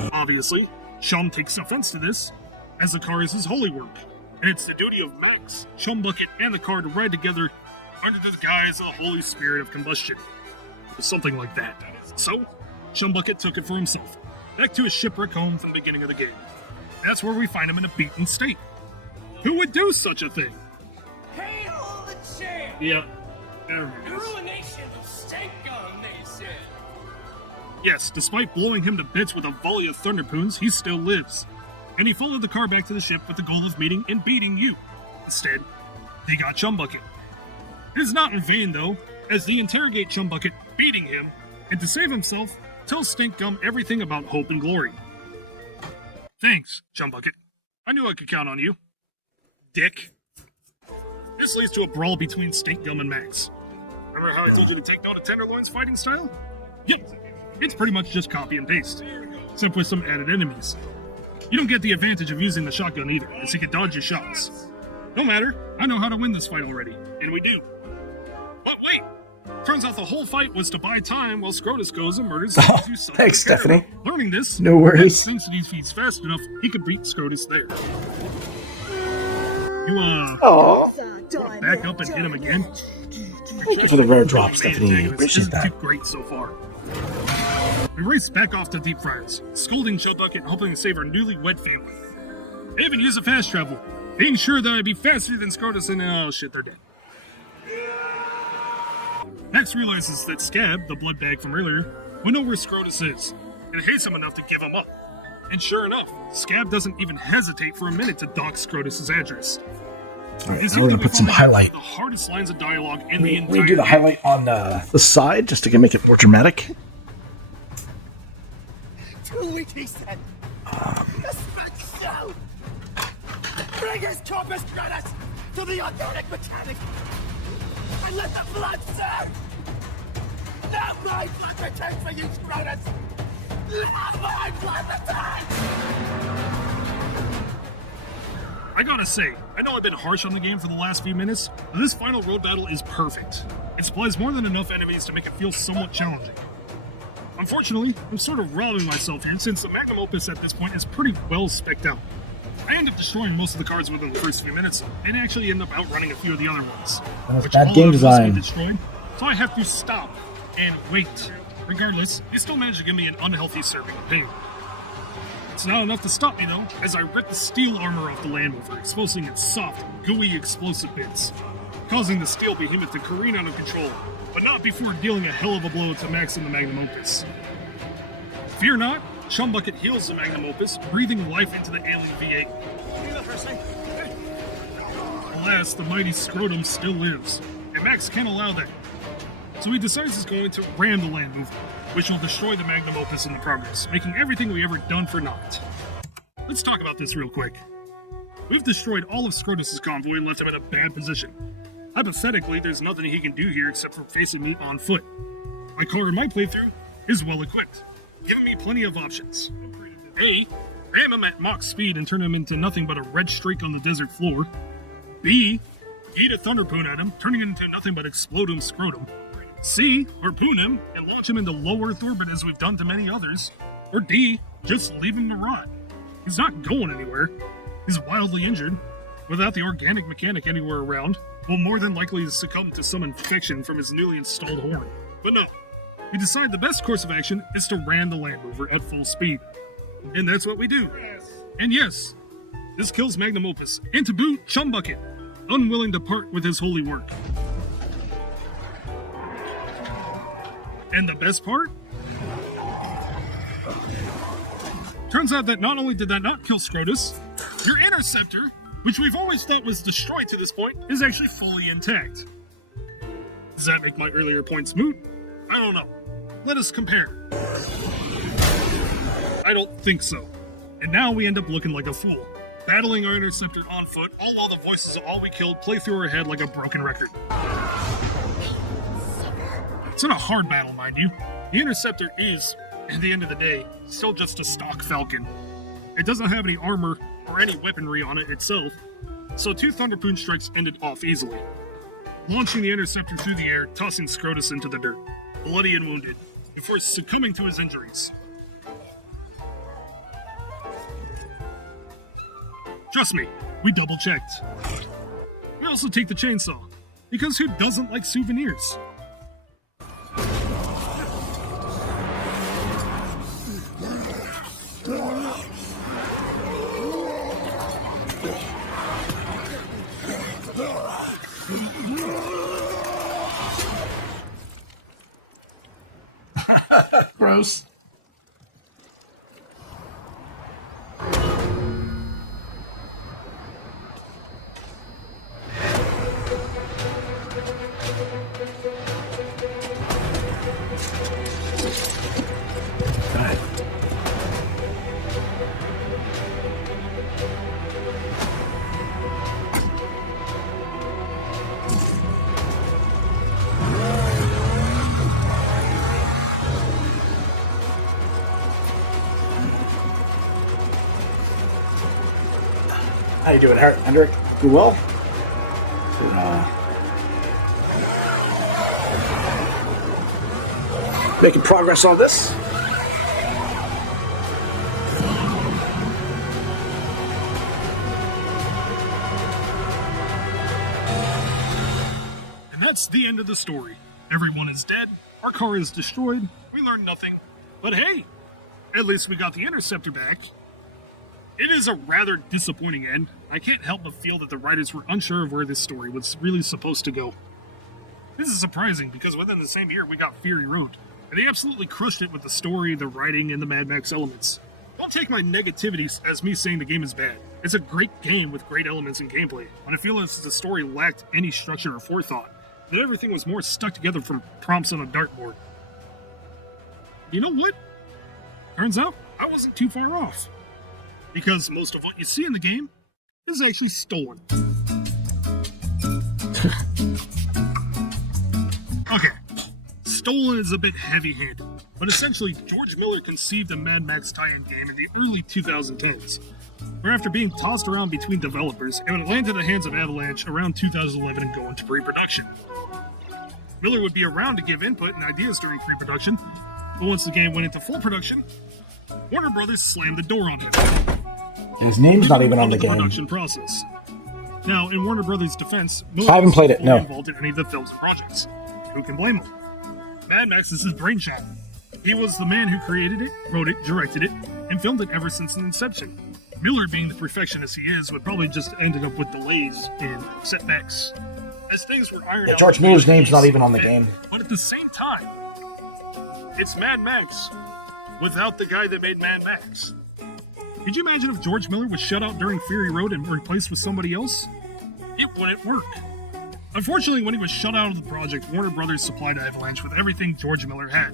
think? Obviously, Chum takes offense to this, as the car is his holy work, and it's the duty of Max, Chumbucket, and the car to ride together under the guise of the Holy Spirit of combustion. Or something like that. So, Chumbucket took it for himself, back to his shipwreck home from the beginning of the game. That's where we find him in a beaten state. Who would do such a thing? Hail the champ! Yeah, there it is. Ruination of Stank Gum, they said. Yes, despite blowing him to bits with a volley of thunderpoons, he still lives. And he followed the car back to the ship with the goal of meeting and beating you. Instead, they got Chumbucket. It is not in vain, though, as they interrogate Chumbucket, beating him, and to save himself, tell Stink Gum everything about Hope and Glory. Thanks, Chumbucket. I knew I could count on you. Dick. This leads to a brawl between Stink Gum and Max. Remember how I told you to take note of Tenderloin's fighting style? Yep. It's pretty much just copy and paste, except with some added enemies. You don't get the advantage of using the shotgun either, as he can dodge your shots. No matter, I know how to win this fight already, and we do. But wait! Turns out the whole fight was to buy time while Scrotus goes and murders the two sons Thanks, of Terror. Stephanie. Learning this, No worries. since he feeds fast enough, he could beat Scrotus there. You, back up and hit him again? Thank you for the rare drop, Stephanie. Appreciate that. Great so far. We race back off to Deep Fryers, scolding Joe Bucket and hoping to save our newly wed family. They even use a fast travel, being sure that I'd be faster than Scrotus and oh shit, they're dead. Max realizes that Scab, the blood bag from earlier, will know where Scrotus is, and hates him enough to give him up. And sure enough, Scab doesn't even hesitate for a minute to dock Scrotus' address. Alright, now we're going to put some highlight. The hardest lines of dialogue in the entire We do the highlight on the side just to make it more dramatic. 2 weeks, he said. This man's show! Bring his corpus gratis to the organic mechanic and let the blood serve! Now my blood returns for you, Scrotus! Now my blood returns! I gotta say, I know I've been harsh on the game for the last few minutes, but this final road battle is perfect. It supplies more than enough enemies to make it feel somewhat challenging. Unfortunately, I'm sort of robbing myself here since the Magnum Opus at this point is pretty well spec'd out. I end up destroying most of the cards within the first few minutes, and actually end up outrunning a few of the other ones. That's bad game design. Destroyed, so I have to stop and wait. Regardless, they still manage to give me an unhealthy serving of pain. It's not enough to stop me though, as I rip the steel armor off the Land Rover, exposing its soft, gooey explosive bits, causing the steel behemoth to careen out of control, but not before dealing a hell of a blow to Max and the Magnum Opus. Fear not, Chumbucket heals the Magnum Opus, breathing life into the alien V8. Alas, the mighty Scrotum still lives, and Max can't allow that. So he decides he's going to ram the Land Mover, which will destroy the Magnum Opus in the progress, making everything we ever done for naught. Let's talk about this real quick. We've destroyed all of Scrotus' convoy and left him in a bad position. Hypothetically, there's nothing he can do here except for facing me on foot. My car in my playthrough is well equipped, giving me plenty of options. A. Ram him at Mach speed and turn him into nothing but a red streak on the desert floor. B. Eat a Thunderpoon at him, turning him into nothing but Explodum Scrotum. C. Harpoon him and launch him into low Earth orbit as we've done to many others. Or D. Just leave him to rot. He's not going anywhere. He's wildly injured, without the organic mechanic anywhere around, will more than likely succumb to some infection from his newly installed horn. But no, we decide the best course of action is to ram the Land Rover at full speed. And that's what we do. And yes, this kills Magnum Opus, and to boot, Chumbucket, unwilling to part with his holy work. And the best part? Turns out that not only did that not kill Scrotus, your interceptor, which we've always thought was destroyed to this point, is actually fully intact. Does that make my earlier points moot? I don't know. Let us compare. I don't think so. And now we end up looking like a fool, battling our interceptor on foot, all while the voices of all we killed play through our head like a broken record. It's not a hard battle, mind you. The interceptor is, at the end of the day, still just a stock Falcon. It doesn't have any armor or any weaponry on it itself, so 2 Thunderpoon strikes ended off easily, launching the interceptor through the air, tossing Scrotus into the dirt, bloody and wounded, before succumbing to his injuries. Trust me, we double-checked. We also take the chainsaw, because who doesn't like souvenirs? Gross. How you doing, Hendrik? You well? Making progress on this. And that's the end of the story. Everyone is dead, our car is destroyed, we learned nothing. But hey, at least we got the Interceptor back. It is a rather disappointing end. I can't help but feel that the writers were unsure of where this story was really supposed to go. This is surprising because within the same year we got Fury Road, and they absolutely crushed it with the story, the writing, and the Mad Max elements. Don't take my negativity as me saying the game is bad. It's a great game with great elements and gameplay, but I feel as if the story lacked any structure or forethought, that everything was more stuck together from prompts on a dartboard. You know what? Turns out, I wasn't too far off. Because most of what you see in the game is actually stolen. Okay, stolen is a bit heavy-handed, but essentially George Millar conceived a Mad Max tie-in game in the early 2010s, where after being tossed around between developers, it would land in the hands of Avalanche around 2011 and go into pre-production. Millar would be around to give input and ideas during pre-production, but once the game went into full production, Warner Brothers slammed the door on him. His name's not even on the game. Production process. Now, in Warner Brothers' defense, I haven't played it, no. Involved in any of the films and projects. Who can blame him? Mad Max is his brainchild. He was the man who created it, wrote it, directed it, and filmed it ever since its inception. Miller, being the perfectionist he is, would probably just ended up with delays and setbacks. As things were ironed out. George Miller's name's not even on the game. But at the same time, it's Mad Max without the guy that made Mad Max. Could you imagine if George Millar was shut out during Fury Road and replaced with somebody else? It wouldn't work. Unfortunately, when he was shut out of the project, Warner Brothers supplied Avalanche with everything George Millar had.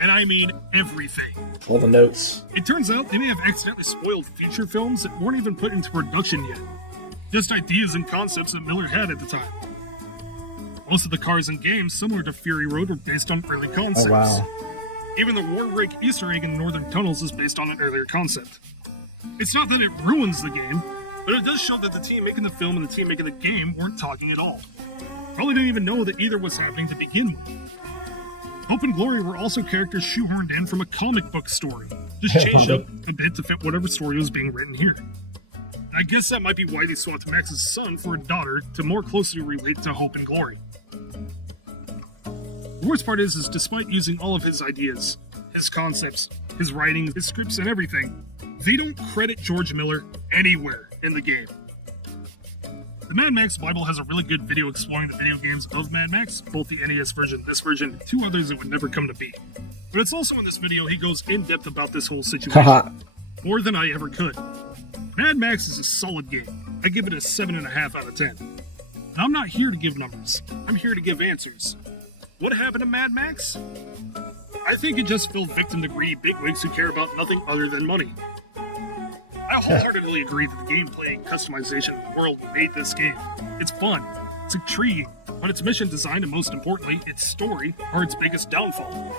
And I mean everything. All the notes. It turns out they may have accidentally spoiled feature films that weren't even put into production yet. Just ideas and concepts that Millar had at the time. Most of the cars and games similar to Fury Road were based on early concepts. Oh, wow. Even the Warwick Easter egg in the Northern Tunnels is based on an earlier concept. It's not that it ruins the game, but it does show that the team making the film and the team making the game weren't talking at all. Probably didn't even know that either was happening to begin with. Hope and Glory were also characters shoehorned in from a comic book story, just changed up a bit to fit whatever story was being written here. And I guess that might be why they swapped Max's son for a daughter to more closely relate to Hope and Glory. The worst part is despite using all of his ideas, his concepts, his writing, his scripts, and everything, they don't credit George Millar anywhere in the game. The Mad Max Bible has a really good video exploring the video games of Mad Max, both the NES version, this version, and two others that would never come to be. But it's also in this video he goes in depth about this whole situation. More than I ever could. Mad Max is a solid game. I give it a 7.5 out of 10. And I'm not here to give numbers. I'm here to give answers. What happened to Mad Max? I think it just fell victim to greedy bigwigs who care about nothing other than money. I wholeheartedly agree that the gameplay and customization of the world made this game. It's fun, it's intriguing, but its mission design and most importantly, its story are its biggest downfall.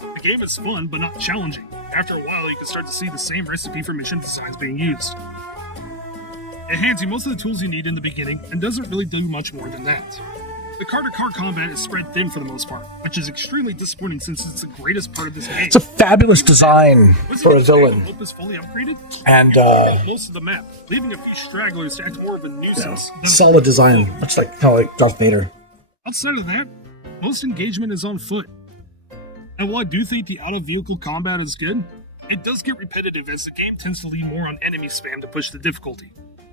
The game is fun, but not challenging. After a while, you can start to see the same recipe for mission designs being used. It hands you most of the tools you need in the beginning and doesn't really do much more than that. The car-to-car combat is spread thin for the most part, which is extremely disappointing since it's the greatest part of this game. It's a fabulous design for a villain. Hope is fully upgraded, and most of the map, leaving a few stragglers to act more of a nuisance. Solid design, much like kind of like Darth Vader. Outside of that, most engagement is on foot. And while I do think the out-of-vehicle combat is good, it does get repetitive as the game tends to lean more on enemy spam to push the difficulty.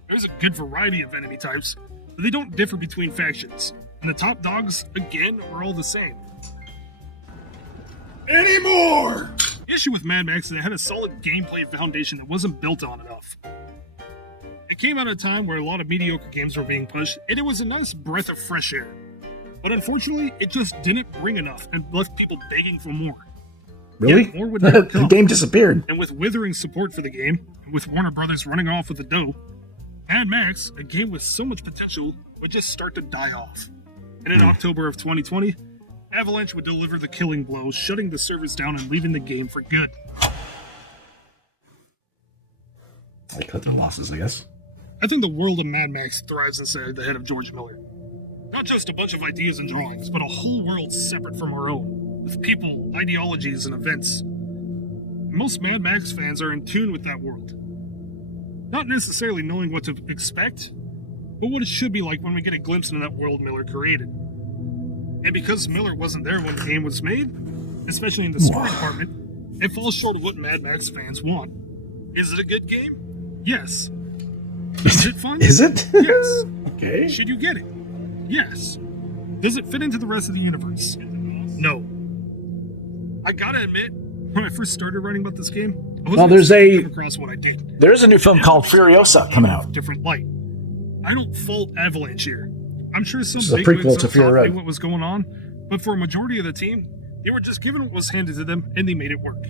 There's a good variety of enemy types, but they don't differ between factions. And the top dogs, again, are all the same. Anymore! The issue with Mad Max is that it had a solid gameplay foundation that wasn't built on enough. It came out at a time where a lot of mediocre games were being pushed, and it was a nice breath of fresh air. But unfortunately, it just didn't bring enough and left people begging for more. Really? Yet more would never come. The game disappeared. And with withering support for the game, and with Warner Brothers running off with the dough, Mad Max, a game with so much potential, would just start to die off. And in October of 2020, Avalanche would deliver the killing blow, shutting the servers down and leaving the game for good. They cut their losses, I guess. I think the world of Mad Max thrives inside the head of George Miller. Not just a bunch of ideas and drawings, but a whole world separate from our own. with people, ideologies, and events. Most Mad Max fans are in tune with that world. Not necessarily knowing what to expect, but what it should be like when we get a glimpse into that world Millar created. And because Millar wasn't there when the game was made, especially in the story department, it falls short of what Mad Max fans want. Is it a good game? Yes. Is it fun? Is it? Yes. Okay. Should you get it? Yes. Does it fit into the rest of the universe? No. I gotta admit, when I first started writing about this game, I wasn't expecting to come across what I did. There's a new film called Furiosa coming out. Different light. I don't fault Avalanche here. I'm sure some This is a big prequel wigs to up top Fury Road. knew what was going on, but for a majority of the team, they were just given what was handed to them and they made it work.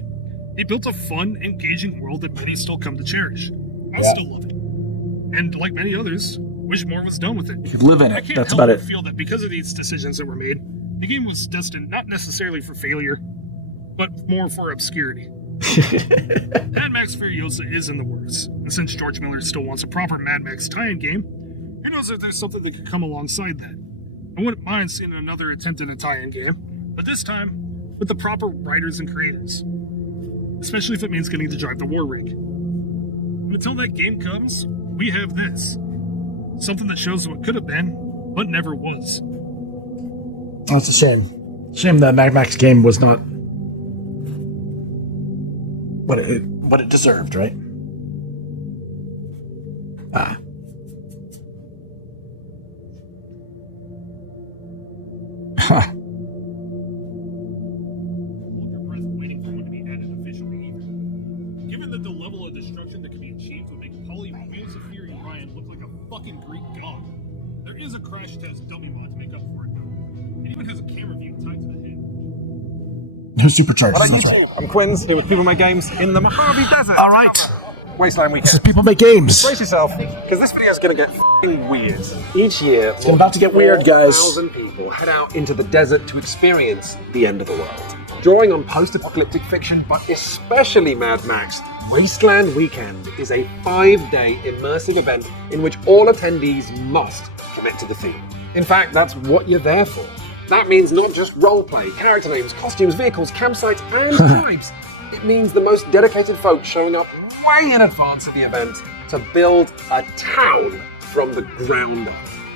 They built a fun, engaging world that many still come to cherish. I still love it. And like many others, wish more was done with it. You could live in it. I can't That's help about but it. feel that because of these decisions that were made, the game was destined not necessarily for failure, but more for obscurity. Mad Max Furiosa is in the works, and since George Millar still wants a proper Mad Max tie-in game, who knows if there's something that could come alongside that. I wouldn't mind seeing another attempt at a tie-in game, but this time with the proper writers and creators. Especially if it means getting to drive the war rig. And until that game comes, we have this. Something that shows what could have been, but never was. That's a shame. Shame that Mad Max game was not what it deserved, right? Ah. Huh. Hold your breath waiting for one to be added officially either. Given that the level of destruction that can be achieved would make Wheels of Fury Ryan look like a fucking Greek god. There is a crash test dummy mod to make up for it though. It even has a camera view tied to the head. Who's supercharged? Hello, That's YouTube. right. I'm Quinns, here with People Make Games in the Mojave Desert. All right. Wasteland This is Weekend. People Make Games. Brace yourself, because this video is going to get f***ing weird. Each year, It's about to get weird, guys. 4,000 people head out into the desert to experience the end of the world. Drawing on post-apocalyptic fiction, but especially Mad Max, Wasteland Weekend is a 5-day immersive event in which all attendees must commit to the theme. In fact, that's what you're there for. That means not just roleplay, character names, costumes, vehicles, campsites, and tribes. It means the most dedicated folks showing up way in advance of the event to build a town from the ground up.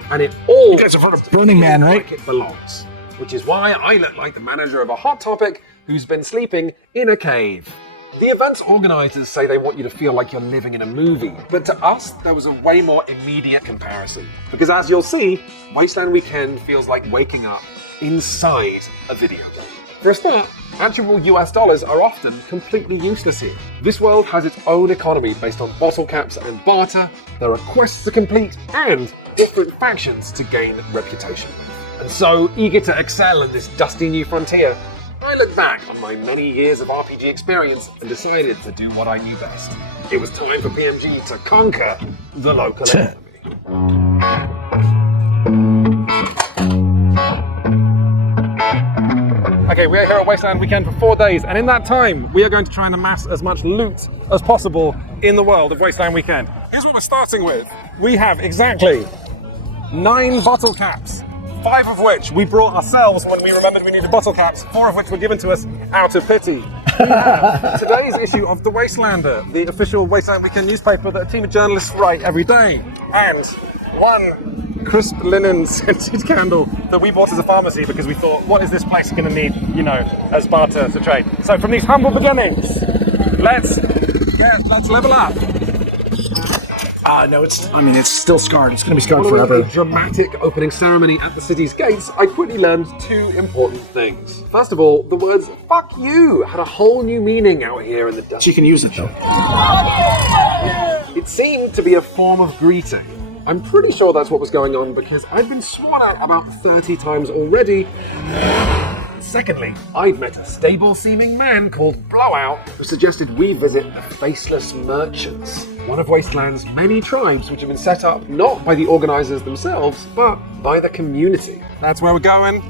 And it all You guys have heard of Burning Man, right? like it belongs. Which is why I look like the manager of a Hot Topic who's been sleeping in a cave. The event's organisers say they want you to feel like you're living in a movie, but to us, there was a way more immediate comparison. Because as you'll see, Wasteland Weekend feels like waking up inside a video game. For a start, actual US dollars are often completely useless here. This world has its own economy based on bottle caps and barter, there are quests to complete, and different factions to gain reputation. And so, eager to excel in this dusty new frontier, I look back on my many years of RPG experience and decided to do what I knew best. It was time for PMG to conquer the local economy. Okay, we are here at Wasteland Weekend for 4 days, and in that time, we are going to try and amass as much loot as possible in the world of Wasteland Weekend. Here's what we're starting with. We have exactly 9 bottle caps, 5 of which we brought ourselves when we remembered we needed bottle caps, 4 of which were given to us out of pity. We have today's issue of The Wastelander, the official Wasteland Weekend newspaper that a team of journalists write every day, and 1 crisp linen scented candle that we bought as a pharmacy because we thought, what is this place going to need, you know, as barter to trade? So from these humble beginnings, let's level up. No, it's still scarred. It's going to be scarred Following forever. a dramatic opening ceremony at the city's gates, I quickly learned 2 important things. First of all, the words "fuck you" had a whole new meaning out here in the desert. She can use it, though. It seemed to be a form of greeting. I'm pretty sure that's what was going on because I'd been sworn at about 30 times already. Secondly, I'd met a stable-seeming man called Blowout who suggested we visit the Faceless Merchants, one of Wasteland's many tribes which have been set up not by the organisers themselves, but by the community. That's where we're going.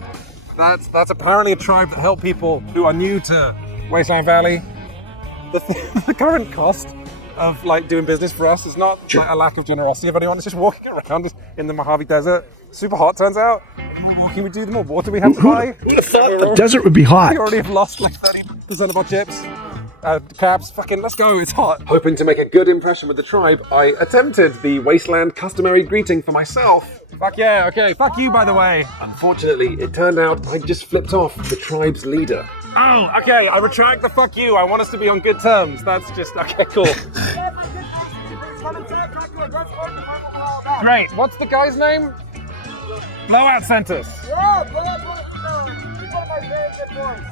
That's apparently a tribe that help people who are new to Wasteland Valley. The current cost of doing business for us is not a lack of generosity of anyone. It's just walking around in the Mojave Desert. Super hot, turns out. We're Can we do them all? What do we have to buy? Who'd have thought the desert would be hot? We already have lost like 30% of our chips. Caps, fucking let's go, it's hot. Hoping to make a good impression with the tribe, I attempted the Wasteland customary greeting for myself. Fuck yeah, okay, fuck you by the way. Unfortunately, it turned out I just flipped off the tribe's leader. Oh, okay, I retract the fuck you. I want us to be on good terms. That's just, okay, cool. Great, what's the guy's name? Blowout Centers. Yeah, Blowout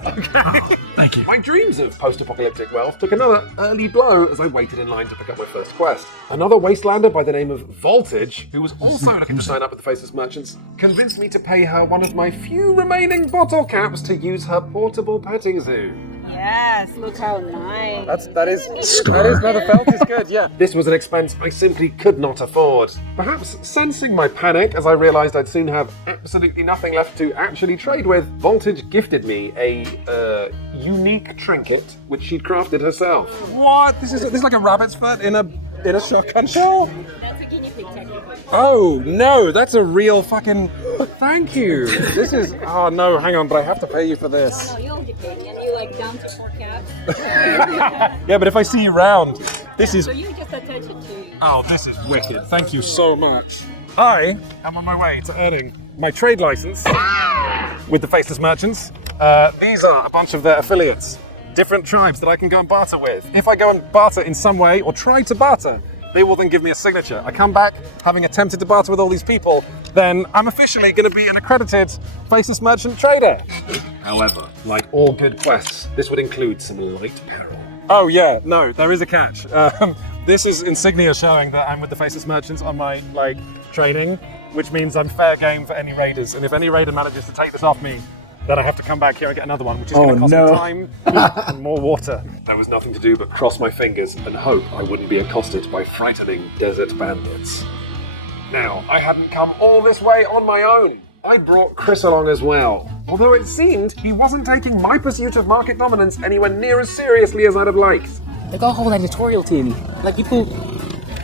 Okay. Thank you. My dreams of post-apocalyptic wealth took another early blow as I waited in line to pick up my first quest. Another Wastelander by the name of Voltage, who was also looking to sign up with the Faceless Merchants, convinced me to pay her one of my few remaining bottle caps to use her portable petting zoo. Yes, look how nice. That is no, the felt is good, yeah. This was an expense I simply could not afford. Perhaps sensing my panic as I realised I'd soon have absolutely nothing left to actually trade with, Voltage gifted me a unique trinket which she'd crafted herself. What? This is like a rabbit's foot in a shotgun shell? That's a guinea pig technically. Oh no, that's a real fucking. Thank you. This is. Oh no, hang on, but I have to pay you for this. No, you'll get paid, and you like down to 4 caps. Yeah, but if I see you round, this is. So you just attach it to. Oh, this is wicked. Thank you so much. I am on my way to earning my trade license with the Faceless Merchants. These are a bunch of their affiliates, different tribes that I can go and barter with. If I go and barter in some way or try to barter, they will then give me a signature. I come back having attempted to barter with all these people, then I'm officially going to be an accredited Faceless Merchant trader. However, like all good quests, this would include some light peril. Oh yeah, no, there is a catch. This is insignia showing that I'm with the Faceless Merchants on my training, which means I'm fair game for any raiders. And if any raider manages to take this off me, then I have to come back here and get another one, which is going to cost me time and more water. There was nothing to do but cross my fingers and hope I wouldn't be accosted by frightening desert bandits. Now, I hadn't come all this way on my own. I brought Chris along as well, although it seemed he wasn't taking my pursuit of market dominance anywhere near as seriously as I'd have liked. They got a whole editorial team. Like, people,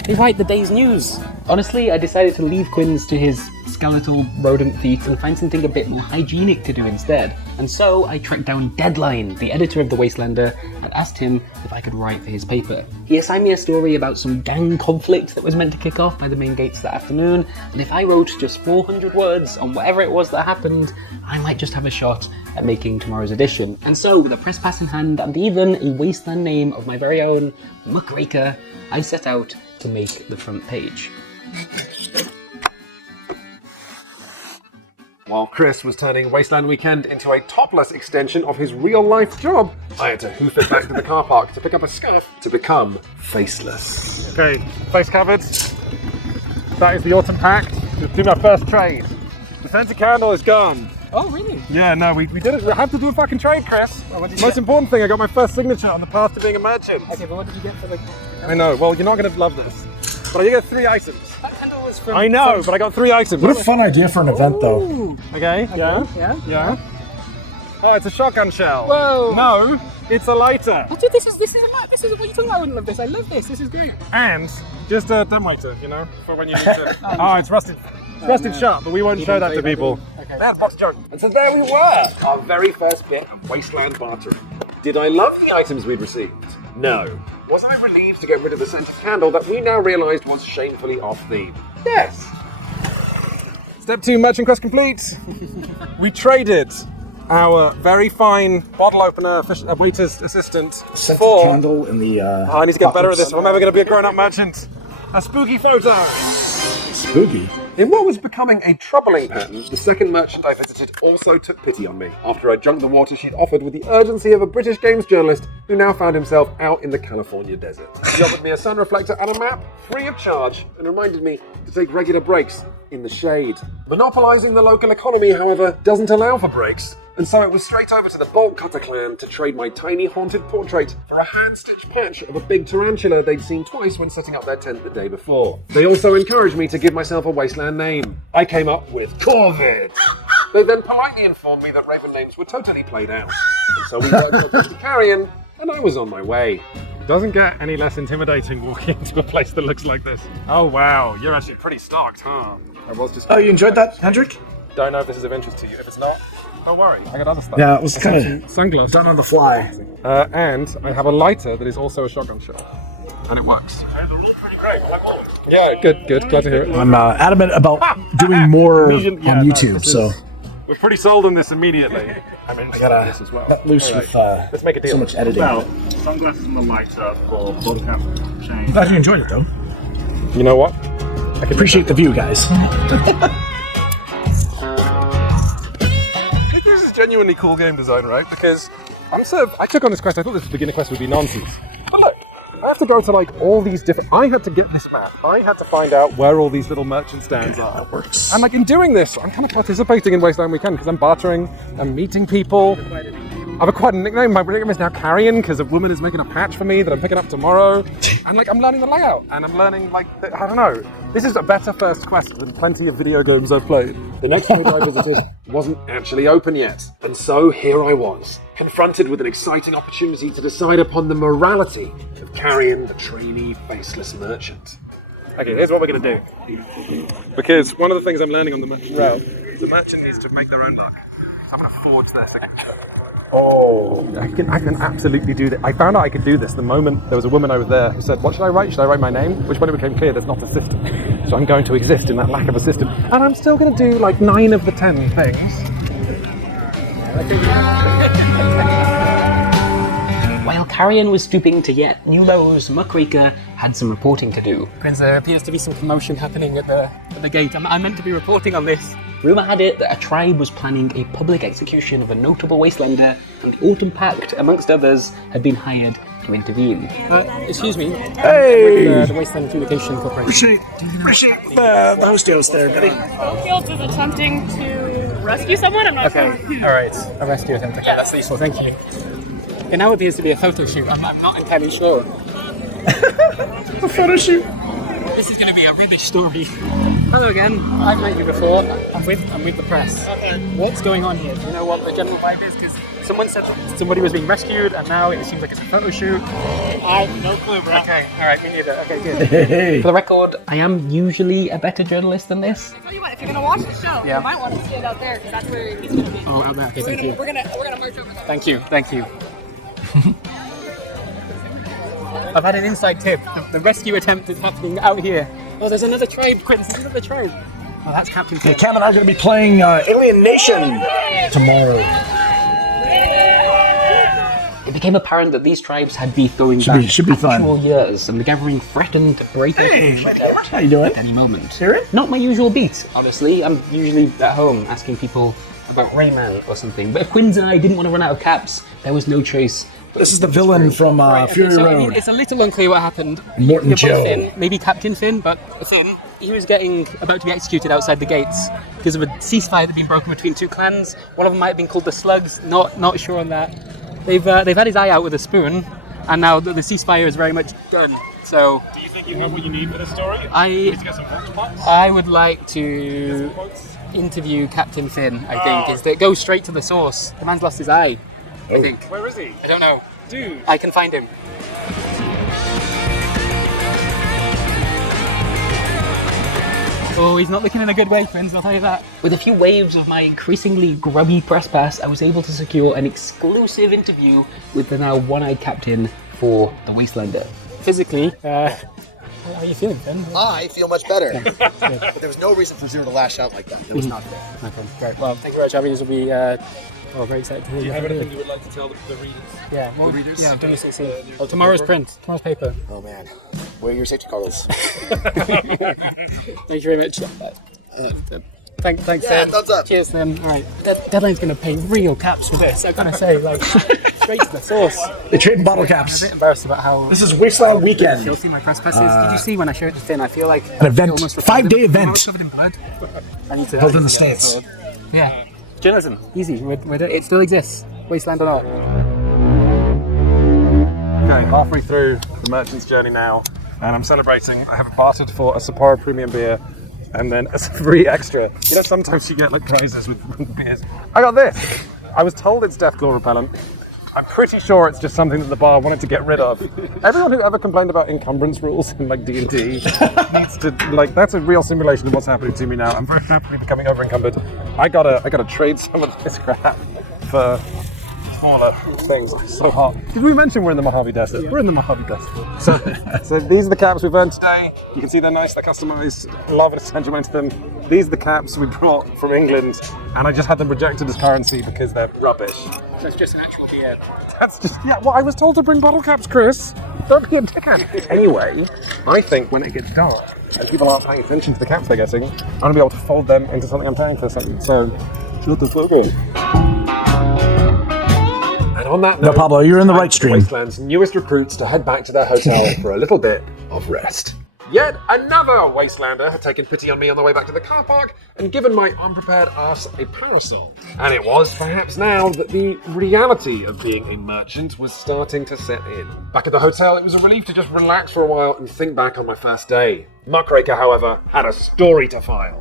they write the day's news. Honestly, I decided to leave Quinn's to his skeletal rodent feet and find something a bit more hygienic to do instead. And so I tracked down Deadline, the editor of The Wastelander, and asked him if I could write for his paper. He assigned me a story about some gang conflict that was meant to kick off by the main gates that afternoon, and if I wrote just 400 words on whatever it was that happened, I might just have a shot at making tomorrow's edition. And so, with a press pass in hand and even a wasteland name of my very own, Muckraker, I set out to make the front page. While Chris was turning Wasteland Weekend into a topless extension of his real-life job, I had to hoof it back to the car park to pick up a scarf to become faceless. Okay, face covered. That is the autumn pact. Do my first trade. The scented candle is gone. Oh, really? Yeah, no, we did it. We have to do a fucking trade, Chris. Most important thing, I got my first signature on the path to being a merchant. Okay, but what did you get for the... I know, well, you're not going to love this. But I get 3 items. That candle was from... I know, but I got 3 items. What a fun idea for an event, though. Okay, yeah. Oh, it's a shotgun shell. Whoa. No, it's a lighter. Dude, this is what you talking about. I wouldn't love this. I love this. This is great. And just a detonator, you know, for when you need to... Oh, it's rusted. It's rusted shut, but we won't show that to people. Okay. There's box of junk. And so there we were, our very first bit of wasteland bartering. Did I love the items we'd received? No. Was I relieved to get rid of the scented candle that we now realised was shamefully off-theme? Yes. Step 2, merchant quest complete. We traded our very fine bottle opener waiter's assistant Scented for... candle in the... Oh, I need to get better at this if I'm ever going to be a grown-up merchant. A spooky photo. Spooky? In what was becoming a troubling pattern, the second merchant I visited also took pity on me after I drunk the water she'd offered with the urgency of a British games journalist who now found himself out in the California desert. She offered me a sun reflector and a map, free of charge, and reminded me to take regular breaks in the shade. Monopolising the local economy, however, doesn't allow for breaks, and so it was straight over to the Toecutter clan to trade my tiny haunted portrait for a hand-stitched patch of a big tarantula they'd seen twice when setting up their tent the day before. They also encouraged me to give myself a wasteland name. I came up with Corvid. They then politely informed me that Raven names were totally played out. And so we worked on the carrion, and I was on my way. Doesn't get any less intimidating walking into a place that looks like this. Oh wow, you're actually pretty stocked, huh? I was just... Oh, you enjoyed that, Hendrik? Don't know if this is of interest to you. If it's not, don't worry. I got other stuff. Yeah, it was I kind got of sunglasses. done on the fly. And I have a lighter that is also a shotgun shell. And it works. They're all pretty great. I like all of them. Yeah, good. Glad to hear it. I'm adamant about doing more on YouTube, so We're pretty sold on this immediately. I mean, I gotta this as well. let loose with let's make a deal. so much editing. Well, sunglasses and the lighter for podcast chain. Glad you enjoyed it, though. You know what? I appreciate the view, guys. This is genuinely cool game design, right? Because I took on this quest. I thought this beginner quest would be nonsense. But look, I have to go to like all these different. I had to get this map. I had to find out where all these little merchant stands are. That works. And like in doing this, I'm kind of participating in Wasteland Weekend because I'm bartering, I'm meeting people. I've acquired a nickname. My nickname is now Carrion because a woman is making a patch for me that I'm picking up tomorrow. And like I'm learning the layout and I'm learning like I don't know. This is a better first quest than plenty of video games I've played. The next road I visited wasn't actually open yet, and so here I was, confronted with an exciting opportunity to decide upon the morality of Carrion, the trainee faceless merchant. Okay, here's what we're going to do. Because one of the things I'm learning on the merchant route is the merchant needs to make their own luck. So I'm going to forge their signature. Oh, I can absolutely do that. I found out I could do this the moment there was a woman over there who said, what should I write? Should I write my name? Which when it became clear there's not a system. So I'm going to exist in that lack of a system. And I'm still going to do like 9 of the 10 things. While Carrion was stooping to yet new lows, Muckraker had some reporting to do. Friends, there appears to be some commotion happening at the gate. I'm meant to be reporting on this. Rumour had it that a tribe was planning a public execution of a notable Wastelander, and the Autumn Pact, amongst others, had been hired to intervene. Excuse me. Hey! With, the Wasteland Communication Corporation. Appreciate the hostos there, buddy. Fields is attempting to rescue someone. I'm not sure. Alright. A rescue attempt. Okay, that's useful. Thank you. It now appears to be a photo shoot. I'm not entirely sure. A photo shoot? This is going to be a rubbish story. Hello again. I've met you before. I'm with the press. Okay. What's going on here? Do you know what the general vibe is? Because someone said that somebody was being rescued, and now it seems like it's a photo shoot. I have no clue, bro. Okay. All right. Me neither. Okay. Good. Hey. For the record, I am usually a better journalist than this. I'll tell you what, if you're gonna watch the show, you might want to stand out there because that's where he's gonna be. Oh, out there. Okay. Thank you. We're gonna march over there. Thank you. Thank you. I've had an inside tip. The rescue attempt is happening out here. Oh, there's another tribe, Quince. There's another tribe. Oh, that's Captain Finn. Cam and I are going to be playing Alien Nation tomorrow. It became apparent that these tribes had been going Should be fun. actual years, and the gathering threatened to break out How you doing? at any moment. Hear it? Not my usual beat, honestly. I'm usually at home asking people about Rayman or something. But if Quinns and I didn't want to run out of caps, there was no choice. This is the villain from Fury So, Road. I mean, it's a little unclear what happened. Immortan They're both Joe. Finn, maybe Captain Finn, but Finn, he was about to be executed outside the gates because of a ceasefire that had been broken between two clans. One of them might have been called the Slugs. Not sure on that. They've had his eye out with a spoon, and now the ceasefire is very much done. So, Do you think you have what you need for this story? I get some quotes? I would like to interview Captain Finn. I think is that goes straight to the source. The man's lost his eye. I think. Where is he? I don't know. Dude. I can find him. Oh, he's not looking in a good way, Quinns, I'll tell you that. With a few waves of my increasingly grubby press pass, I was able to secure an exclusive interview with the now one-eyed captain for the Wastelander. Physically, how are you feeling, Finn? I feel much better. But there was no reason for Zero to lash out like that. It was not fair. No problem. Great. Well, thank you very much. I mean, this will be very excited to hear. Do you have anything you would like to tell the readers? Yeah, well, the readers? yeah, I've done a CC. Oh, tomorrow's print. Tomorrow's paper. Oh man, where are your safety goggles? Thank you very much. Thanks, Yeah, Sam. thumbs up. Cheers, Sam. All right, Deadline's going to pay real caps for this. I've got to say, like, straight to the source. They trade bottle caps. I'm a bit embarrassed about how. This is Wasteland Weekend. Filthy my press passes. Did you see when I showed it to Finn? I feel like An event, almost 5-day event. almost covered in blood. I need to. Held in the States. Yeah. Journalism, easy. It still exists. Wasteland or not. Okay, halfway through the merchant's journey now, and I'm celebrating. I have bartered for a Sapporo premium beer, and then a free extra. You know, sometimes you get like prizes with beers. I got this. I was told it's Deathclaw repellent. I'm pretty sure it's just something that the bar wanted to get rid of. Everyone who ever complained about encumbrance rules in like D&D needs to, like, that's a real simulation of what's happening to me now. I'm very rapidly becoming over encumbered. I gotta trade some of this crap for smaller things. It's so hot. Did we mention we're in the Mojave Desert? Yeah. We're in the Mojave Desert. So these are the caps we've earned today. You can see they're nice, they're customized. Love and sentiment to them. These are the caps we brought from England, and I just had them rejected as currency because they're rubbish. So it's just an actual beer. That's just, yeah, well, I was told to bring bottle caps, Chris. Don't be a dickhead. Anyway, I think when it gets dark, and people aren't paying attention to the caps they're getting, I'm gonna be able to fold them into something I'm paying for something. So, shut the fuck up. And on that note, No, Pablo, you're in the right stream. Wasteland's newest recruits to head back to their hotel for a little bit of rest. Yet another Wastelander had taken pity on me on the way back to the car park and given my unprepared ass a parasol. And it was perhaps now that the reality of being a merchant was starting to set in. Back at the hotel, it was a relief to just relax for a while and think back on my first day. Muckraker, however, had a story to file.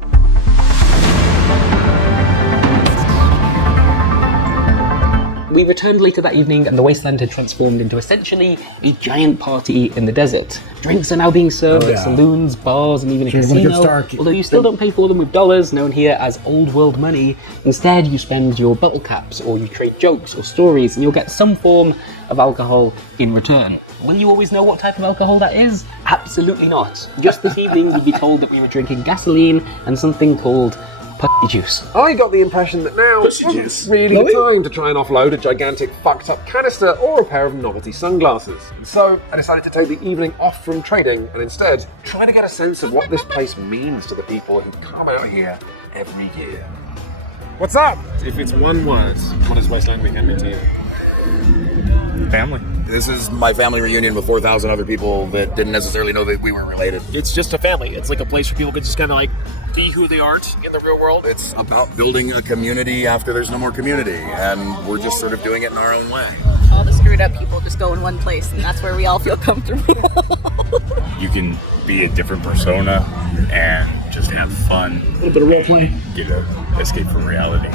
We returned later that evening and the wasteland had transformed into essentially a giant party in the desert. Drinks are now being served at saloons, bars, and even a casino. Although you still don't pay for them with dollars, known here as old world money. Instead, you spend your bottle caps, or you trade jokes or stories, and you'll get some form of alcohol in return. Will you always know what type of alcohol that is? Absolutely not. Just this evening, we'd be told that we were drinking gasoline and something called pussy juice. I got the impression that now isn't really the time to try and offload a gigantic fucked up canister or a pair of novelty sunglasses. And so I decided to take the evening off from trading and instead try to get a sense of what this place means to the people who come out here every year. What's up? If it's one word, what does Wasteland Weekend mean to you? Family. This is my family reunion with 4,000 other people that didn't necessarily know that we were related. It's just a family. It's like a place where people can just kind of like be who they aren't in the real world. It's about building a community after there's no more community, and we're just sort of doing it in our own way. All the screwed up people just go in one place, and that's where we all feel comfortable. You can be a different persona and just have fun. A little bit of role play. Get an escape from reality.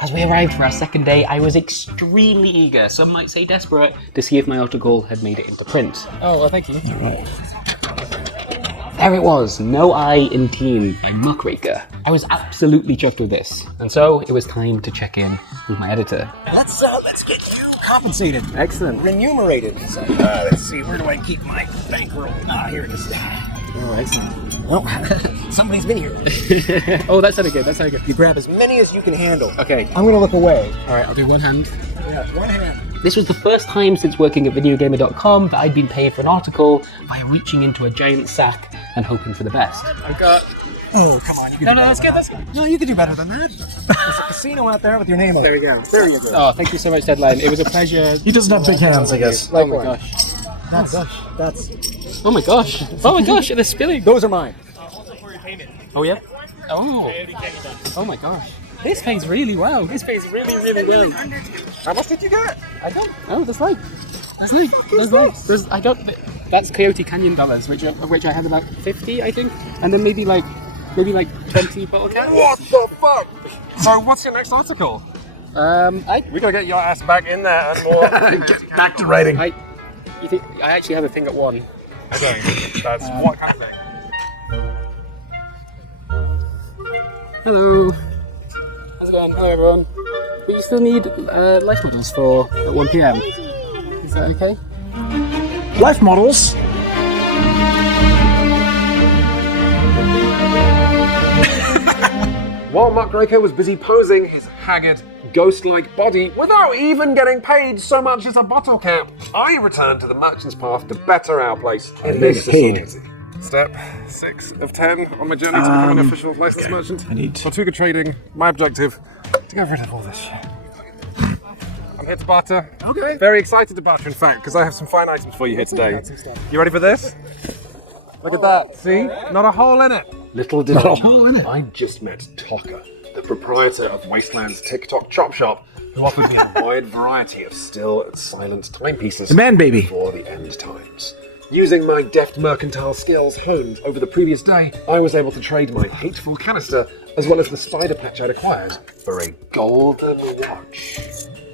As we arrived for our second day, I was extremely eager, some might say desperate, to see if my article had made it into print. Oh, well, thank you. All right. There it was, No I in Team by Muckraker. I was absolutely chuffed with this, and so it was time to check in with my editor. Let's get you compensated. Excellent. Remunerated. So, let's see, where do I keep my bankroll? Here it is. Oh, excellent. Well, somebody's been here. Oh, that sounded good, that sounded good. You grab as many as you can handle. Okay. I'm gonna look away. Alright, I'll do one hand. Yeah, one hand. This was the first time since working at videogamer.com that I'd been paid for an article by reaching into a giant sack and hoping for the best. I've got... Oh, come on, you can do better than that. No, you can do better than that. There's a casino out there with your name on it. There we go. There you go. Oh, thank you so much, Deadline. It was a pleasure. He doesn't have big hands, I guess. Oh my gosh. That's... Oh my gosh. Oh my gosh, they're spilling. Those are mine. Oh yeah? Oh. Oh my gosh. This pays really well. This pays really, really well. How much did you get? I don't. Oh, there's I got. That's Coyote Canyon dollars, which I had about 50, I think, and then maybe like 20 bottle caps. What the fuck? So what's your next article? We gotta get your ass back in there and more. Get back to writing. I actually have a thing at 1. Okay, that's what kind of thing? Hello. How's it going? Hello everyone. But you still need life models for at 1 PM. Is that okay? Life models? While Muckraker was busy posing his haggard, ghost-like body without even getting paid so much as a bottle cap, I returned to the merchant's path to better our place in this society. Step 6 of 10 on my journey to become an official licensed merchant. I need Toecutter trading, my objective, to get rid of all this shit. I'm here to barter. Okay. Very excited to barter, in fact, because I have some fine items for you here today. You ready for this? Look at that. See? Not a hole in it. Little did I just met Toecutter, the proprietor of Wasteland's TikTok chop shop, who offered me a wide variety of still and silent timepieces The man baby. for the end times. Using my deft mercantile skills honed over the previous day, I was able to trade my hateful canister as well as the spider patch I'd acquired for a golden watch.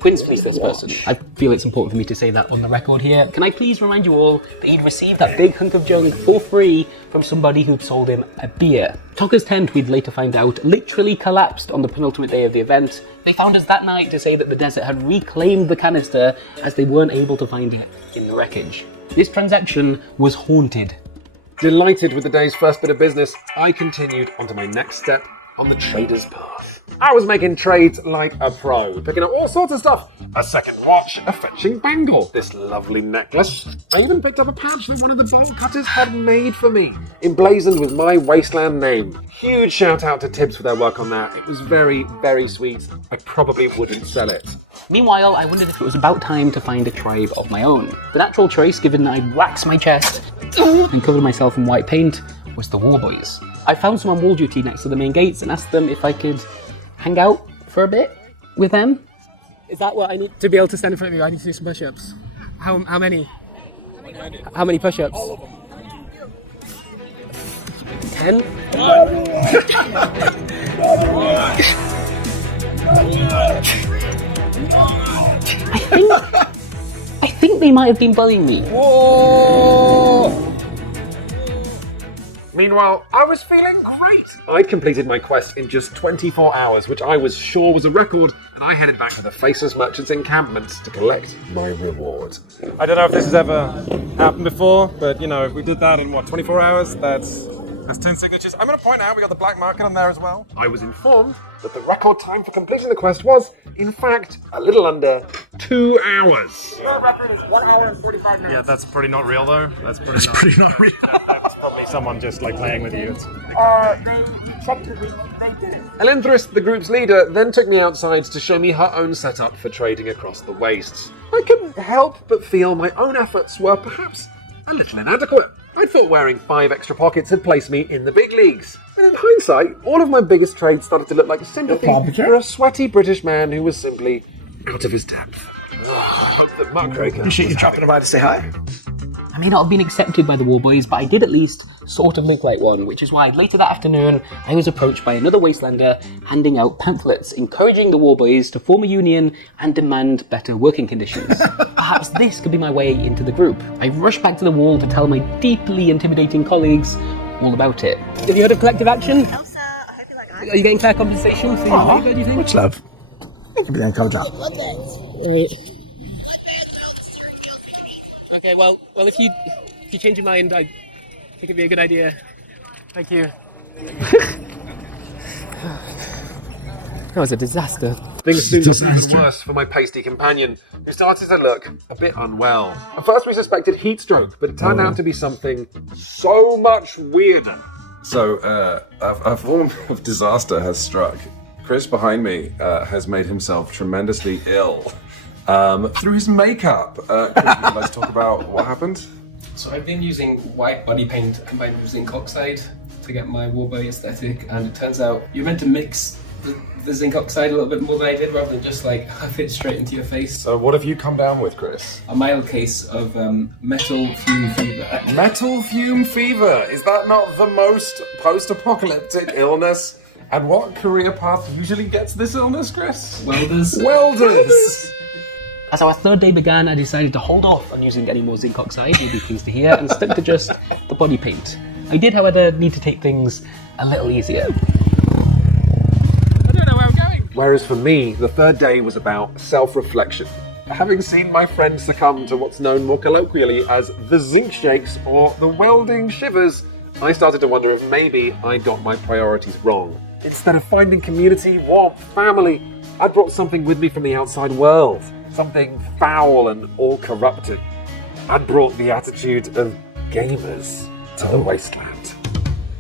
Quinn's fleeced this person. I feel it's important for me to say that on the record here. Can I please remind you all that he'd received that big hunk of junk for free from somebody who'd sold him a beer. Tucker's tent, we'd later find out, literally collapsed on the penultimate day of the event. They found us that night to say that the desert had reclaimed the canister as they weren't able to find it in the wreckage. This transaction was haunted. Delighted with the day's first bit of business, I continued onto my next step on the trader's path. I was making trades like a pro, picking up all sorts of stuff. A second watch, a fetching bangle, this lovely necklace. I even picked up a pouch that one of the bolt cutters had made for me, emblazoned with my Wasteland name. Huge shout out to Tibbs for their work on that. It was very, very sweet. I probably wouldn't sell it. Meanwhile, I wondered if it was about time to find a tribe of my own. The natural choice, given that I'd waxed my chest and covered myself in white paint, was the War Boys. I found some on wall duty next to the main gates and asked them if I could hang out for a bit with them. Is that what I need to be able to stand in front of you? I need to do some push-ups. How many? How many push-ups? All of them. 10? I think they might have been bullying me. Whoa! Meanwhile, I was feeling great. I'd completed my quest in just 24 hours, which I was sure was a record, and I headed back to the Faceless Merchant's encampment to collect my reward. I don't know if this has ever happened before, but, you know, if we did that in, 24 hours, that's 10 signatures. I'm going to point out we got the black market on there as well. I was informed that the record time for completing the quest was, in fact, a little under 2 hours. Your record is 1 hour and 45 minutes. Yeah, that's pretty not real, though. That's pretty not real. That's probably someone just, playing with you. They checked the week, they did it. Elenthrus, the group's leader, then took me outside to show me her own setup for trading across the wastes. I couldn't help but feel my own efforts were perhaps a little inadequate. I thought wearing 5 extra pockets had placed me in the big leagues. And in hindsight, all of my biggest trades started to look like sympathy for a sweaty British man who was simply out of his depth. I hope that Muckraker... Appreciate you dropping by to say hi. I may not have been accepted by the War Boys, but I did at least sort of look like one, which is why later that afternoon I was approached by another Wastelander handing out pamphlets encouraging the War Boys to form a union and demand better working conditions. Perhaps this could be my way into the group. I rushed back to the wall to tell my deeply intimidating colleagues all about it. Have you heard of collective action? ELFSAR, I hope you like that. Are you getting fair compensation for your labour, do you think? Much love. Thank you for that cold job. Okay, well, if you change your mind, I think it'd be a good idea. Thank you. That was a disaster. Things soon got even worse for my pasty companion, who started to look a bit unwell. At first we suspected heat stroke, but it turned out to be something so much weirder. So, a form of disaster has struck. Chris behind me has made himself tremendously ill through his makeup. Chris, would you like to talk about what happened? So I've been using white body paint combined with zinc oxide to get my warboy aesthetic, and it turns out you're meant to mix the zinc oxide a little bit more than I did, rather than just have it straight into your face. So what have you come down with, Chris? A mild case of metal fume fever. Metal fume fever? Is that not the most post-apocalyptic illness? And what career path usually gets this illness, Chris? Welders. Welders! As our third day began, I decided to hold off on using any more zinc oxide, you'll be pleased to hear, and stuck to just the body paint. I did, however, need to take things a little easier. I don't know where I'm going. Whereas for me, the third day was about self-reflection. Having seen my friend succumb to what's known more colloquially as the zinc shakes or the welding shivers, I started to wonder if maybe I'd got my priorities wrong. Instead of finding community, warmth, family, I brought something with me from the outside world. Something foul and all-corrupted. I'd brought the attitude of gamers to the wasteland.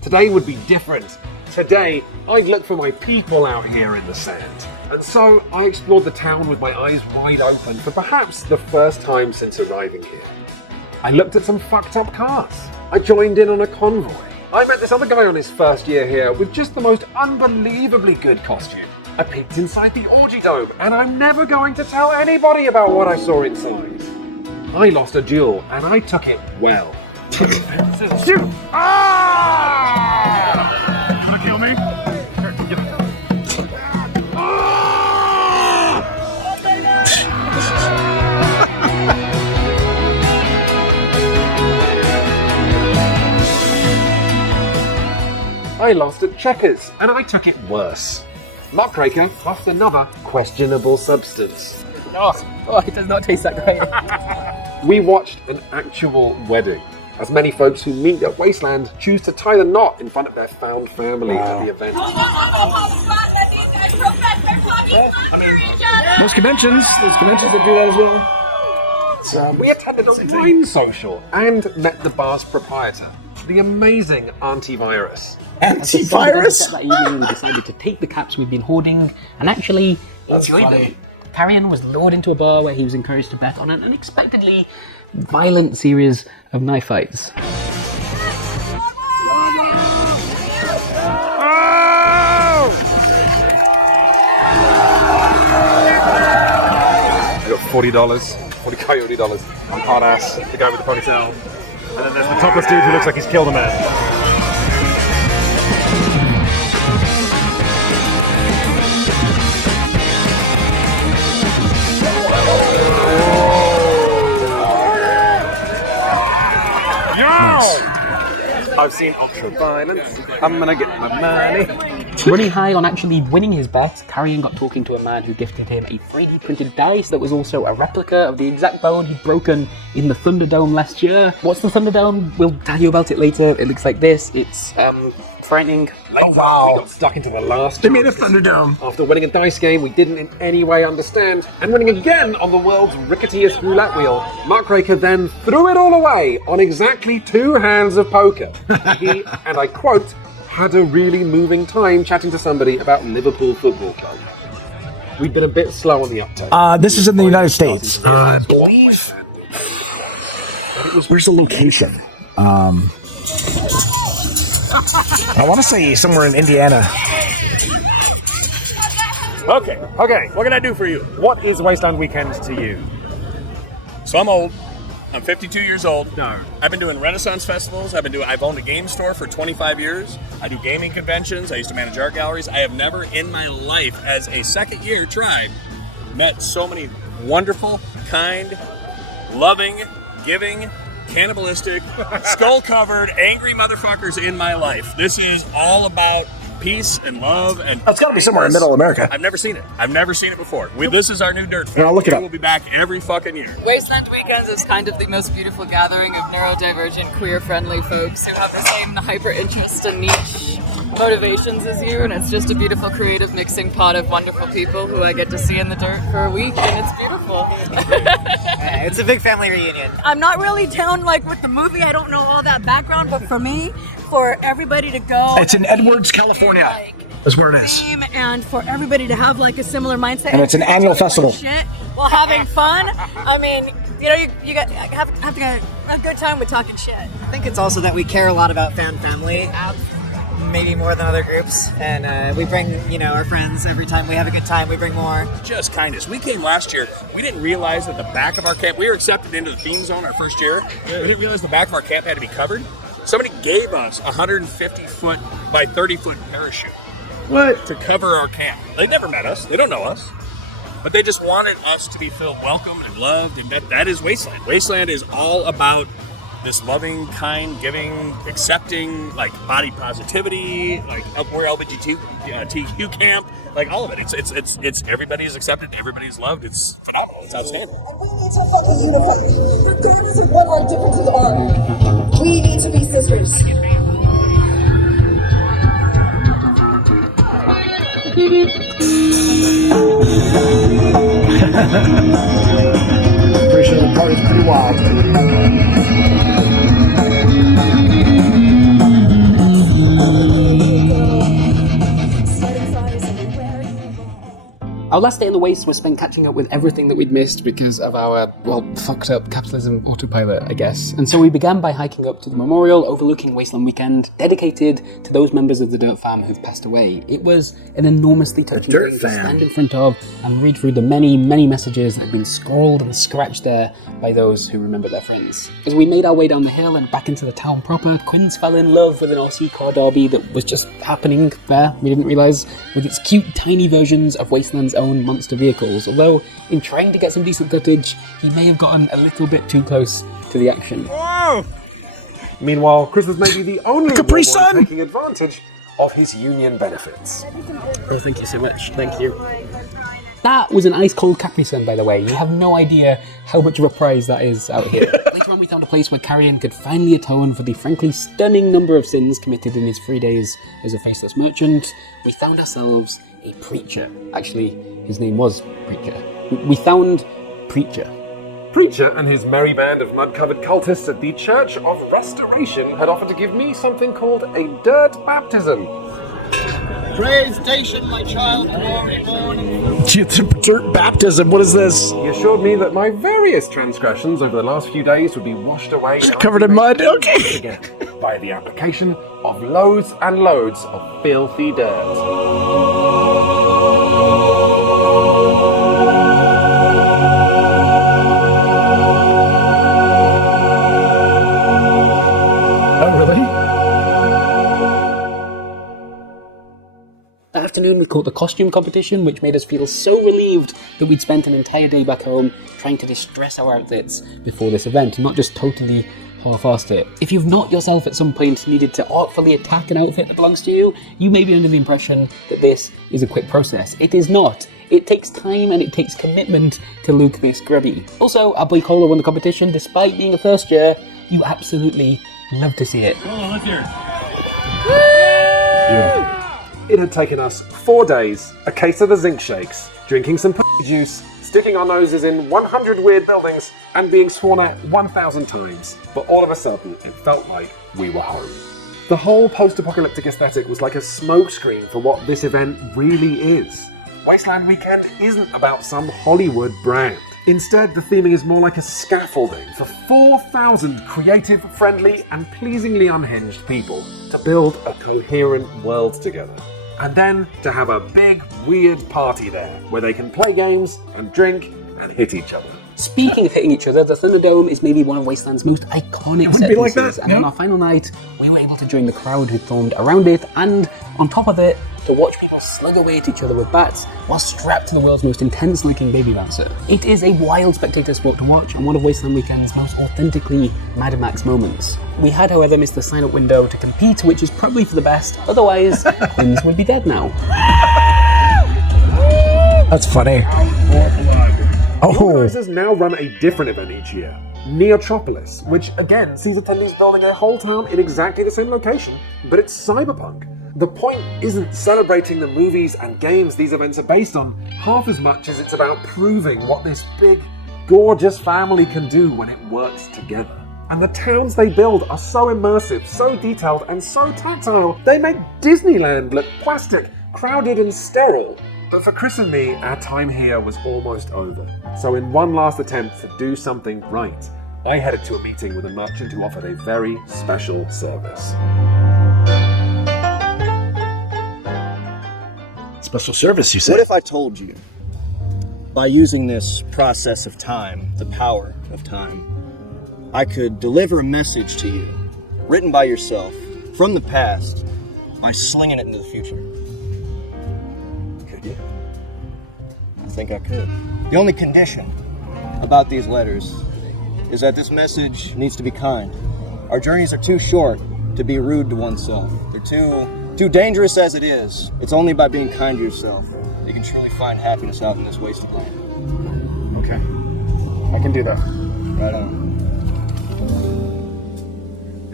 Today would be different. Today, I'd look for my people out here in the sand. And so, I explored the town with my eyes wide open for perhaps the first time since arriving here. I looked at some fucked up cars. I joined in on a convoy. I met this other guy on his first year here with just the most unbelievably good costume. I peeked inside the orgy dome, and I'm never going to tell anybody about what I saw inside. I lost a duel, and I took it well. Shoot! Ah! Wanna kill me? Sure, get it. I lost at checkers, and I took it worse. Muckraker lost another questionable substance. Oh, it does not taste that great. We watched an actual wedding, as many folks who meet at Wasteland choose to tie the knot in front of their found family at the event. There's conventions that do that as well. We attended a wine social and met the bar's proprietor, the amazing Antivirus. Antivirus? That evening, we decided to take the caps we'd been hoarding and actually enjoy them. Carrion was lured into a bar where he was encouraged to bet on an unexpectedly violent series of knife fights. I got $40, 40 coyote dollars. I'm hard ass, the guy with the ponytail. And then there's the topless dude who looks like he's killed a man. I've seen ultra violence. I'm gonna get my money. Running high on actually winning his bet, Carrion got talking to a man who gifted him a 3D printed dice that was also a replica of the exact bone he'd broken in the Thunderdome last year. What's the Thunderdome? We'll tell you about it later. It looks like this. It's frightening. Oh wow! We got stuck into the last. They made a Thunderdome. After winning a dice game we didn't in any way understand, and winning again on the world's ricketiest roulette wheel, Muckraker then threw it all away on exactly 2 hands of poker. He, and I quote, had a really moving time chatting to somebody about Liverpool Football Club. We'd been a bit slow on the uptake. This is in the United States. I believe. Where's the location? I want to say somewhere in Indiana. Okay, what can I do for you? What is Wasteland Weekend to you? So I'm old. I'm 52 years old. No. I've been doing Renaissance festivals. I've owned a game store for 25 years. I do gaming conventions. I used to manage art galleries. I have never in my life, as a second year tribe, met so many wonderful, kind, loving, giving, cannibalistic, skull-covered, angry motherfuckers in my life. This is all about peace and love and... It's got to be somewhere in middle America. I've never seen it. I've never seen it before. This is our new dirt. I'll look it up. We'll be back every fucking year. Wasteland Weekends is kind of the most beautiful gathering of neurodivergent, queer-friendly folks who have the same hyper-interest and niche motivations as you, and it's just a beautiful, creative mixing pot of wonderful people who I get to see in the dirt for a week, and it's beautiful. It's a big family reunion. I'm not really down like with the movie. I don't know all that background, but for me, for everybody to go. It's in Edwards, California. That's where it is. And for everybody to have like a similar mindset. And it's an annual festival. Shit while having fun. I mean, you know, you got have to get a good time with talking shit. I think it's also that we care a lot about fan family. Maybe more than other groups, and we bring, our friends every time we have a good time. We bring more. Just kindness. We came last year. We didn't realize that the back of our camp. We were accepted into the theme zone our first year. We didn't realize the back of our camp had to be covered. Somebody gave us a 150-foot by 30-foot parachute. What? To cover our camp. They never met us. They don't know us. But they just wanted us to be felt welcome and loved, and that is Wasteland. Wasteland is all about this loving, kind, giving, accepting, like body positivity, like we're LGBTQ camp, like all of it. It's everybody's accepted, everybody's loved. It's phenomenal. It's outstanding. We need to fucking unify, regardless of what our differences are. We need to be sisters. Pretty sure the party's pretty wild. Our last day in the waste was spent catching up with everything that we'd missed because of our, fucked up capitalism autopilot, I guess. And so we began by hiking up to the memorial overlooking Wasteland Weekend, dedicated to those members of the Dirt Fam who've passed away. It was an enormously touching thing to stand in front of and read through the many, many messages that had been scrawled and scratched there by those who remember their friends. As we made our way down the hill and back into the town proper, Quinns fell in love with an RC car derby that was just happening there, we didn't realise, with its cute, tiny versions of Wasteland's own monster vehicles, although in trying to get some decent footage, he may have gotten a little bit too close to the action. Whoa! Meanwhile, Chris was maybe the only Capri one Sun! taking advantage of his union benefits. Oh, thank you so much. Thank you. That was an ice-cold Capri Sun, by the way. You have no idea how much of a prize that is out here. Later on, we found a place where Carrion could finally atone for the frankly stunning number of sins committed in his 3 days as a faceless merchant. We found ourselves a preacher. Actually, his name was Preacher. We found Preacher. Preacher and his merry band of mud-covered cultists at the Church of Restoration had offered to give me something called a dirt baptism. Praise station, my child, glory morning. Dirt baptism, what is this? He assured me that my various transgressions over the last few days would be washed away. Covered in mud, okay. Again, by the application of loads and loads of filthy dirt. That afternoon we caught the costume competition, which made us feel so relieved that we'd spent an entire day back home trying to distress our outfits before this event, not just totally half-assed it. If you've not yourself at some point needed to artfully attack an outfit that belongs to you, you may be under the impression that this is a quick process. It is not. It takes time and it takes commitment to look this grubby. Also, our boy Cola won the competition despite being a first year. You absolutely love to see it. Oh, let's hear it. Yeah. It had taken us 4 days, a case of the zinc shakes, drinking some juice, sticking our noses in 100 weird buildings, and being sworn at 1,000 times. But all of a sudden, it felt like we were home. The whole post-apocalyptic aesthetic was like a smokescreen for what this event really is. Wasteland Weekend isn't about some Hollywood brand. Instead, the theming is more like a scaffolding for 4,000 creative, friendly, and pleasingly unhinged people to build a coherent world together. And then to have a big, weird party there, where they can play games and drink and hit each other. Speaking of hitting each other, the Thunderdome is maybe one of Wasteland's most iconic set like pieces, that, and yeah. on our final night, we were able to join the crowd who formed around it, and on top of it, to watch people slug away at each other with bats while strapped to the world's most intense-looking baby bouncer. It is a wild spectator sport to watch and one of Wasteland Weekend's most authentically Mad Max moments. We had, however, missed the sign-up window to compete, which is probably for the best, otherwise, Quinns would be dead now. That's funny. The organisers now run a different event each year, Neotropolis, which again sees attendees building a whole town in exactly the same location, but it's cyberpunk. The point isn't celebrating the movies and games these events are based on half as much as it's about proving what this big, gorgeous family can do when it works together. And the towns they build are so immersive, so detailed, and so tactile, they make Disneyland look plastic, crowded, and sterile. But for Chris and me, our time here was almost over. So in one last attempt to do something right, I headed to a meeting with a merchant who offered a very special service. Special service, you said? What if I told you, by using this process of time, the power of time, I could deliver a message to you, written by yourself, from the past, by slinging it into the future? Could you? I think I could. The only condition about these letters is that this message needs to be kind. Our journeys are too short to be rude to oneself. They're too dangerous as it is. It's only by being kind to yourself that you can truly find happiness out in this wasted land. Okay. I can do that. Right on.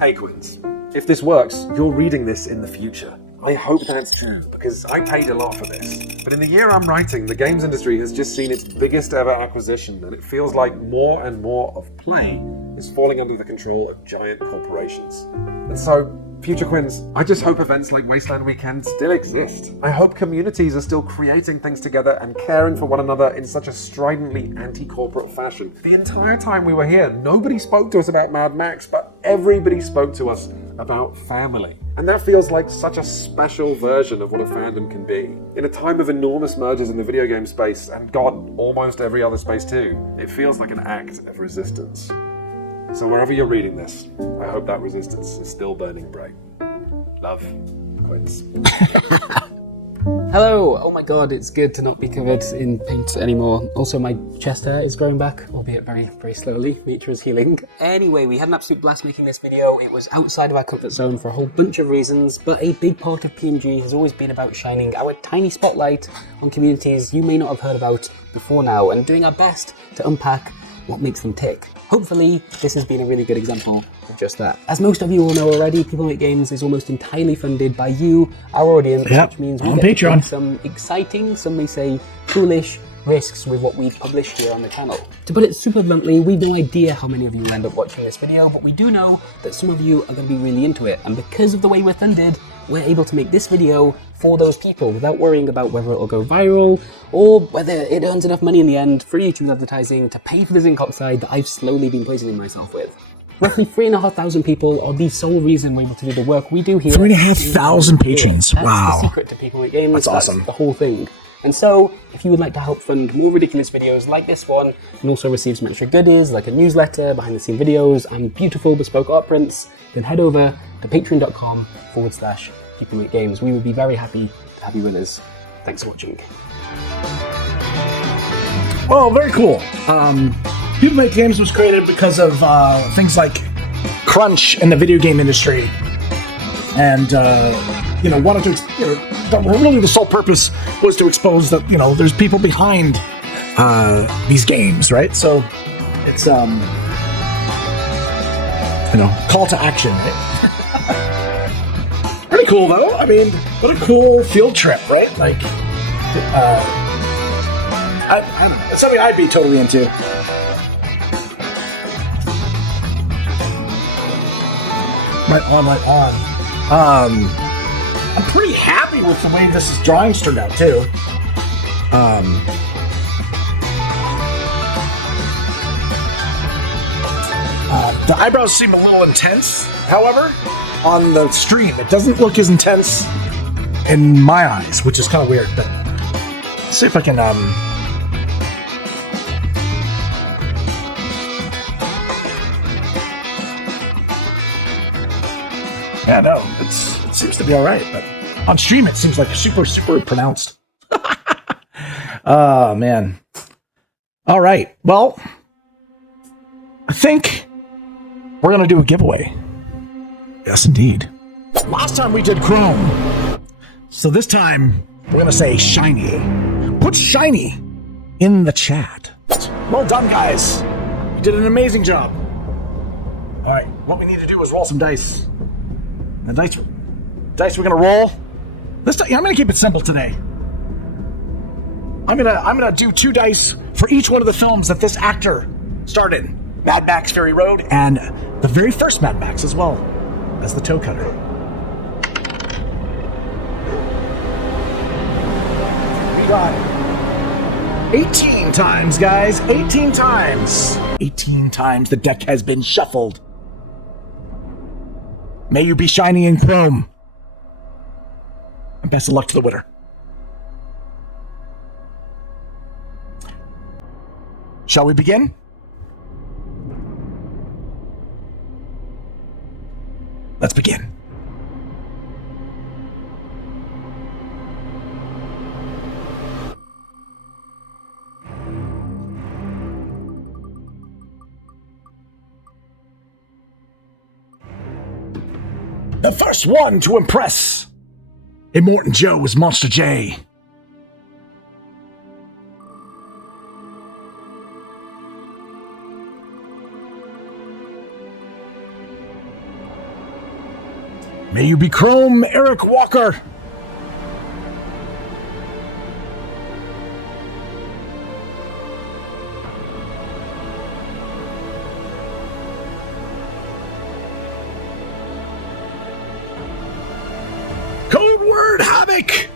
Hey Quinns, if this works, you're reading this in the future. I hope that's true, because I paid a lot for this. But in the year I'm writing, the games industry has just seen its biggest ever acquisition, and it feels like more and more of play is falling under the control of giant corporations. And so, future Quinns, I just hope events like Wasteland Weekend still exist. I hope communities are still creating things together and caring for one another in such a stridently anti-corporate fashion. The entire time we were here, nobody spoke to us about Mad Max, but everybody spoke to us about family. And that feels like such a special version of what a fandom can be. In a time of enormous mergers in the video game space, and God, almost every other space too, it feels like an act of resistance. So wherever you're reading this, I hope that resistance is still burning bright. Love, Quinns. Hello! Oh my god, it's good to not be covered in paint anymore. Also, my chest hair is growing back, albeit very, very slowly. Nature is healing. Anyway, we had an absolute blast making this video. It was outside of our comfort zone for a whole bunch of reasons, but a big part of PNG has always been about shining our tiny spotlight on communities you may not have heard about before now, and doing our best to unpack what makes them tick. Hopefully, this has been a really good example of just that. As most of you all know already, People Make Games is almost entirely funded by you, our audience, which means we on get to Patreon. take some exciting, some may say foolish, risks with what we publish here on the channel. To put it super bluntly, we've no idea how many of you will end up watching this video, but we do know that some of you are going to be really into it, and because of the way we're funded, we're able to make this video for those people without worrying about whether it'll go viral or whether it earns enough money in the end for YouTube advertising to pay for the zinc oxide that I've slowly been poisoning myself with. Roughly 3,500 people are the sole reason we're able to do the work we do here. 3,500 patrons. That's Wow. the secret to People Make Games. That's awesome. The whole thing. And so, if you would like to help fund more ridiculous videos like this one, and also receive some extra goodies like a newsletter, behind the scene videos, and beautiful bespoke art prints, then head over to patreon.com/People Make Games. We would be very happy to have you with us. Thanks for watching. Oh, very cool. People Make Games was created because of things like crunch in the video game industry, and wanted to, really the sole purpose was to expose that there's people behind these games, right? So it's call to action, right? Pretty cool though. I mean, what a cool field trip, right? Like, I don't know. It's something I'd be totally into. Right on. I'm pretty happy with the way this drawing's turned out too. The eyebrows seem a little intense, however, on the stream. It doesn't look as intense in my eyes, which is kind of weird, but let's see if I can, yeah, no, it seems to be all right, but on stream it seems like super, super pronounced. Oh, man. All right, well, I think we're going to do a giveaway. Yes, indeed. Last time we did Chrome, so this time we're going to say shiny. Put shiny in the chat. Well done, guys. You did an amazing job. All right, what we need to do is roll some dice. The dice we're gonna roll. This time, I'm gonna keep it simple today. I'm gonna do 2 dice for each one of the films that this actor starred in. Mad Max Fury Road and the very first Mad Max as well as the Toecutter. We got 18 times, guys. 18 times. 18 times the deck has been shuffled. May you be shiny in Chrome. And best of luck to the winner. Shall we begin? Let's begin. The first one to impress Immortan Joe was Monster J. May you be Chrome, Eric Walker. Code word Havoc!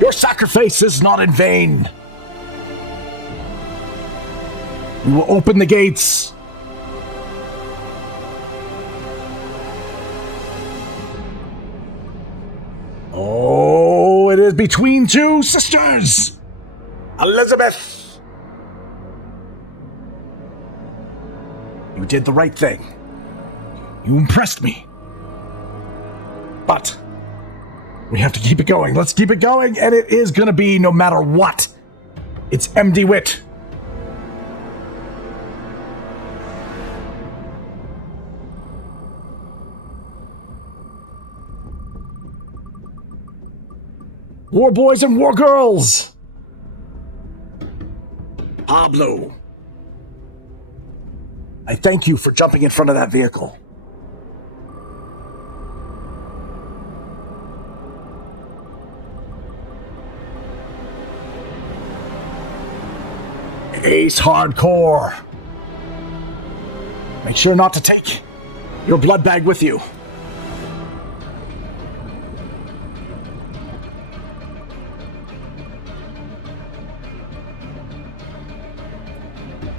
Your sacrifice is not in vain. We will open the gates. Oh, it is between 2 sisters. Elizabeth. You did the right thing. You impressed me. But We have to keep it going. Let's keep it going, and it is going to be no matter what. It's MD Wit. War boys and war girls. Pablo. I thank you for jumping in front of that vehicle. Ace Hardcore. Make sure not to take your blood bag with you.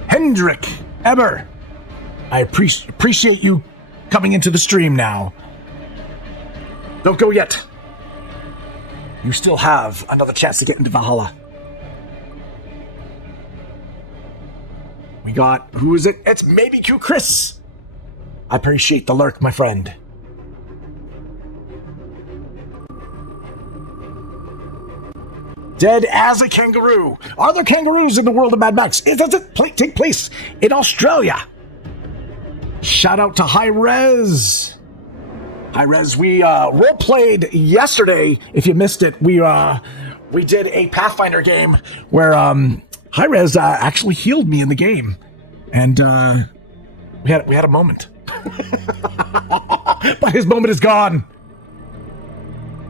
Hendrik Eber. I appreciate you coming into the stream now. Don't go yet. You still have another chance to get into Valhalla. We got, who is it? It's maybe Q Chris. I appreciate the lurk, my friend. Dead as a kangaroo. Are there kangaroos in the world of Mad Max? Does it take place in Australia? Shout out to High Res. High Res, we role-played yesterday. If you missed it, we did a Pathfinder game where High Res actually healed me in the game, and we had a moment. But his moment is gone.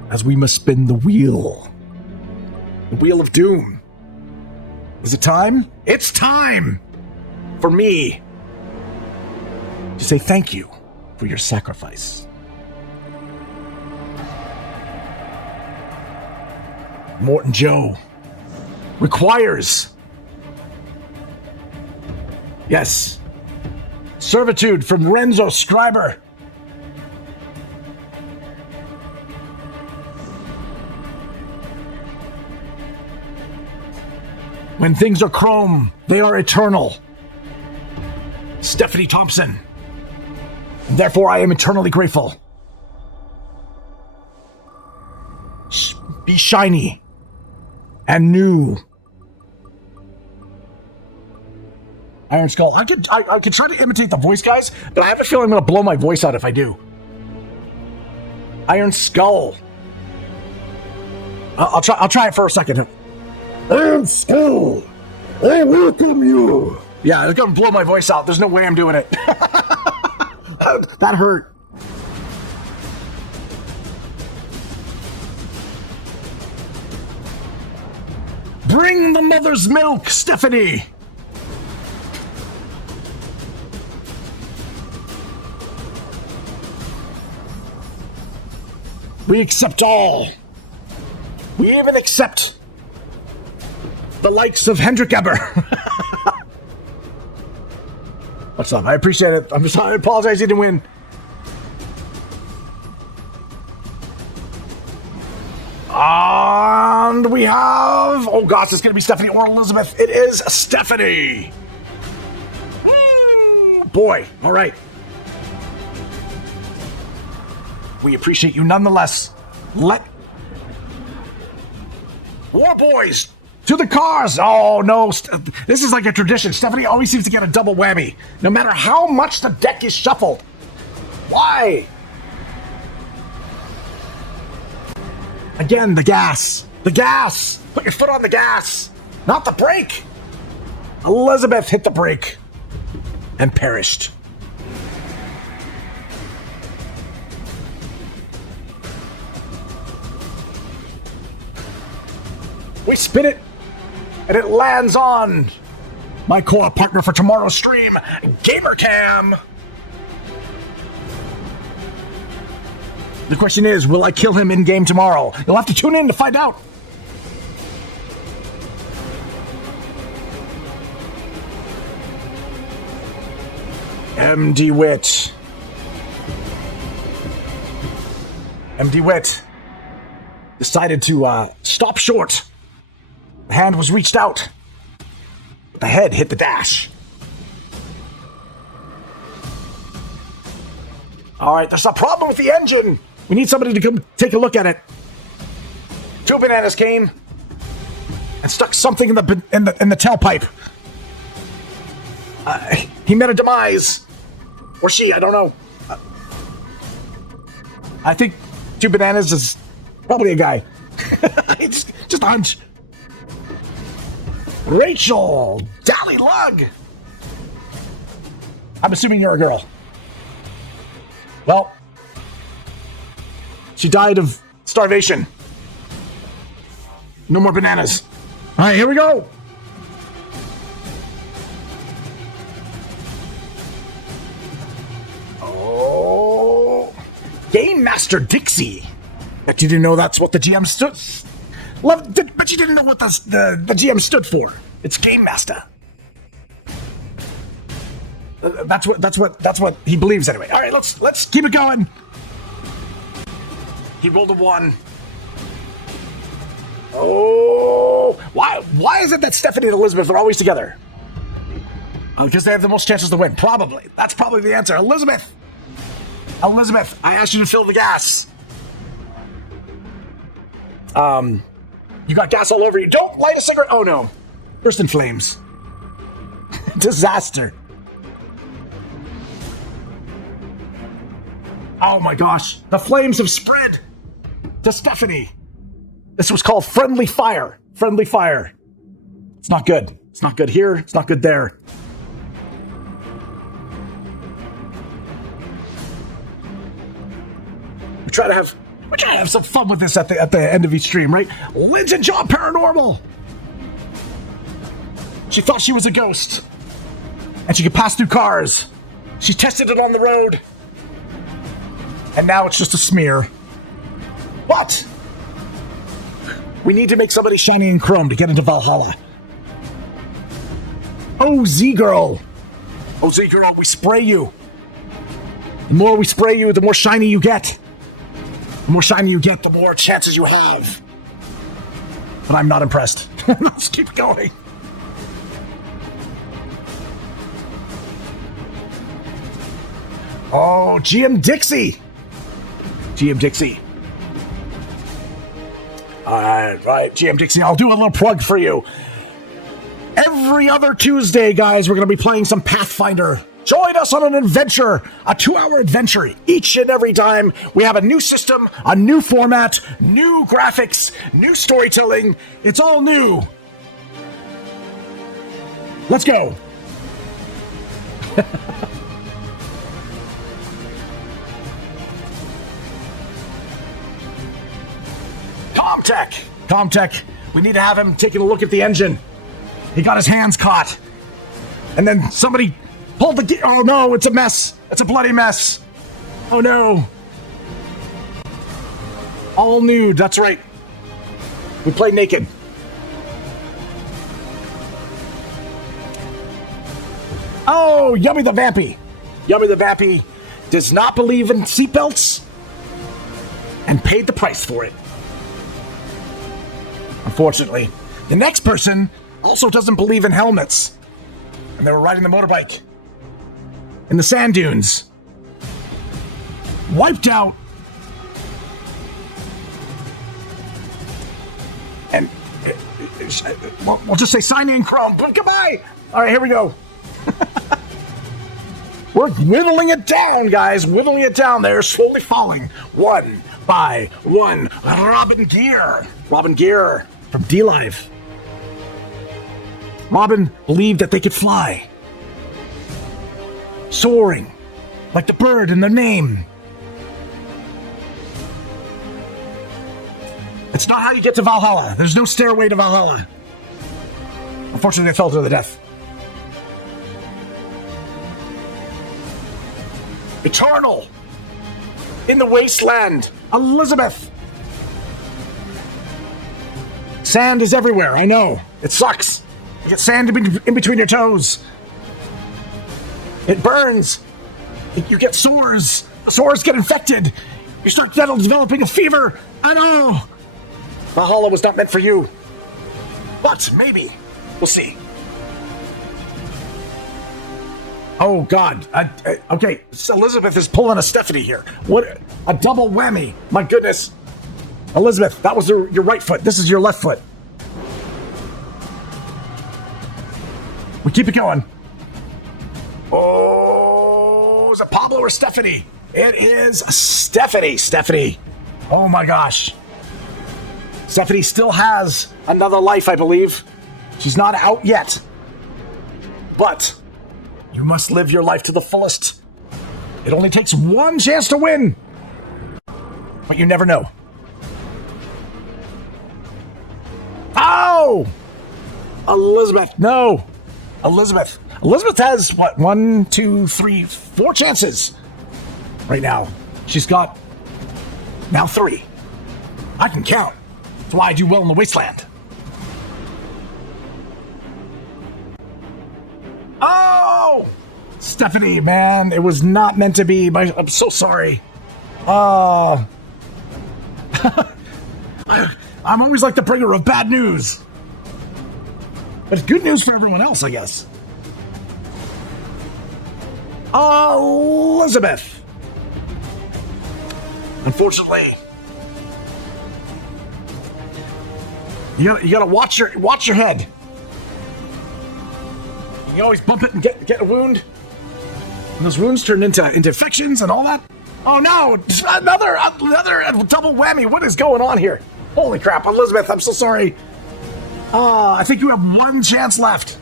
As we must spin the wheel. The Wheel of Doom. Is it time? It's time for me to say thank you for your sacrifice. Immortan Joe requires, yes, servitude from Renzo Scriber. When things are chrome, they are eternal. Stephanie Thompson. And therefore, I am eternally grateful. Be shiny and new. Iron Skull. I could try to imitate the voice, guys, but I have a feeling I'm going to blow my voice out if I do. Iron Skull. I'll try it for a second. Iron Skull, I welcome you. Yeah, it's gonna blow my voice out. There's no way I'm doing it. That hurt. Bring the mother's milk, Stephanie. We accept all. We even accept the likes of Hendrik Eber. What's up? I appreciate it. I'm sorry. I apologize you didn't win. And we have... Oh gosh, it's going to be Stephanie or Elizabeth. It is Stephanie. Boy, all right. We appreciate you nonetheless. War boys! To the cars! Oh, no. This is like a tradition. Stephanie always seems to get a double whammy, no matter how much the deck is shuffled. Why? Again, the gas. The gas! Put your foot on the gas, not the brake. Elizabeth hit the brake and perished. We spin it, and it lands on my co-op partner for tomorrow's stream, GamerCam. The question is, will I kill him in-game tomorrow? You'll have to tune in to find out. MD Wit. MD Wit decided to stop short. The hand was reached out, but the head hit the dash. All right, there's a problem with the engine. We need somebody to come take a look at it. Two bananas came and stuck something in the tailpipe. He met a demise. Or she, I don't know. I think two bananas is probably a guy. It's just a hunch. Rachel Dally Lug. I'm assuming you're a girl. Well, she died of starvation. No more bananas. All right, here we go. Oh, Game Master Dixie. Bet you didn't know that's what the GM stood. But you didn't know what the GM stood for. It's Game Master. That's what he believes anyway. All right, let's keep it going. He rolled a 1. Oh, why is it that Stephanie and Elizabeth are always together? Because they have the most chances to win. Probably. That's probably the answer. Elizabeth, I asked you to fill the gas. You got gas all over you. Don't light a cigarette. Oh no, burst in flames. Disaster. Oh my gosh, the flames have spread to Stephanie. This was called friendly fire. Friendly fire. It's not good. It's not good here. It's not good there. We try to have some fun with this at the end of each stream, right? Lids and Jaw Paranormal. She thought she was a ghost, and she could pass through cars. She tested it on the road, and now it's just a smear. What? We need to make somebody shiny in chrome to get into Valhalla. Oh, Z-Girl. Oh, Z-Girl, we spray you. The more we spray you, the more shiny you get. The more shiny you get, the more chances you have. But I'm not impressed. Let's keep going. Oh, GM Dixie. GM Dixie. All right, GM Dixie, I'll do a little plug for you. Every other Tuesday, guys, we're going to be playing some Pathfinder. Join us on an adventure, a 2-hour adventure. Each and every time, we have a new system, a new format, new graphics, new storytelling. It's all new. Let's go. Comtech. We need to have him taking a look at the engine. He got his hands caught. And then somebody pulled the... Oh no, it's a mess. It's a bloody mess. Oh no. All nude, that's right. We play naked. Oh, Yummy the Vampy. Yummy the Vampy does not believe in seatbelts and paid the price for it. Unfortunately, the next person also doesn't believe in helmets. And they were riding the motorbike in the sand dunes. Wiped out. And we'll just say sign in chrome. Goodbye. All right, here we go. We're whittling it down, guys. Whittling it down. They're slowly falling. One by one. Robin Gear from D-Live. Robin believed that they could fly. Soaring. Like the bird in their name. It's not how you get to Valhalla. There's no stairway to Valhalla. Unfortunately, they fell to their death. Eternal. In the Wasteland. Elizabeth. Sand is everywhere, I know. It sucks. You get sand in between your toes. It burns. You get sores. The sores get infected. You start developing a fever. I know. Valhalla was not meant for you. But maybe. We'll see. Oh, God. Okay, so Elizabeth is pulling a Stephanie here. What? A double whammy. My goodness. Elizabeth, that was your right foot. This is your left foot. We keep it going. Oh, is it Pablo or Stephanie? It is Stephanie. Stephanie. Oh my gosh. Stephanie still has another life, I believe. She's not out yet. But you must live your life to the fullest. It only takes one chance to win. But you never know. Oh! Elizabeth, no. Elizabeth has, what, 1, 2, 3, 4 chances right now. She's got now 3. I can count. That's why I do well in the Wasteland. Oh! Stephanie, man, it was not meant to be. I'm so sorry. Oh. I'm always like the bringer of bad news. But it's good news for everyone else, I guess. Elizabeth. Unfortunately, you gotta watch your head. You can always bump it and get a wound. And those wounds turn into infections and all that. Oh no! Another double whammy. What is going on here? Holy crap, Elizabeth! I'm so sorry. I think you have 1 chance left.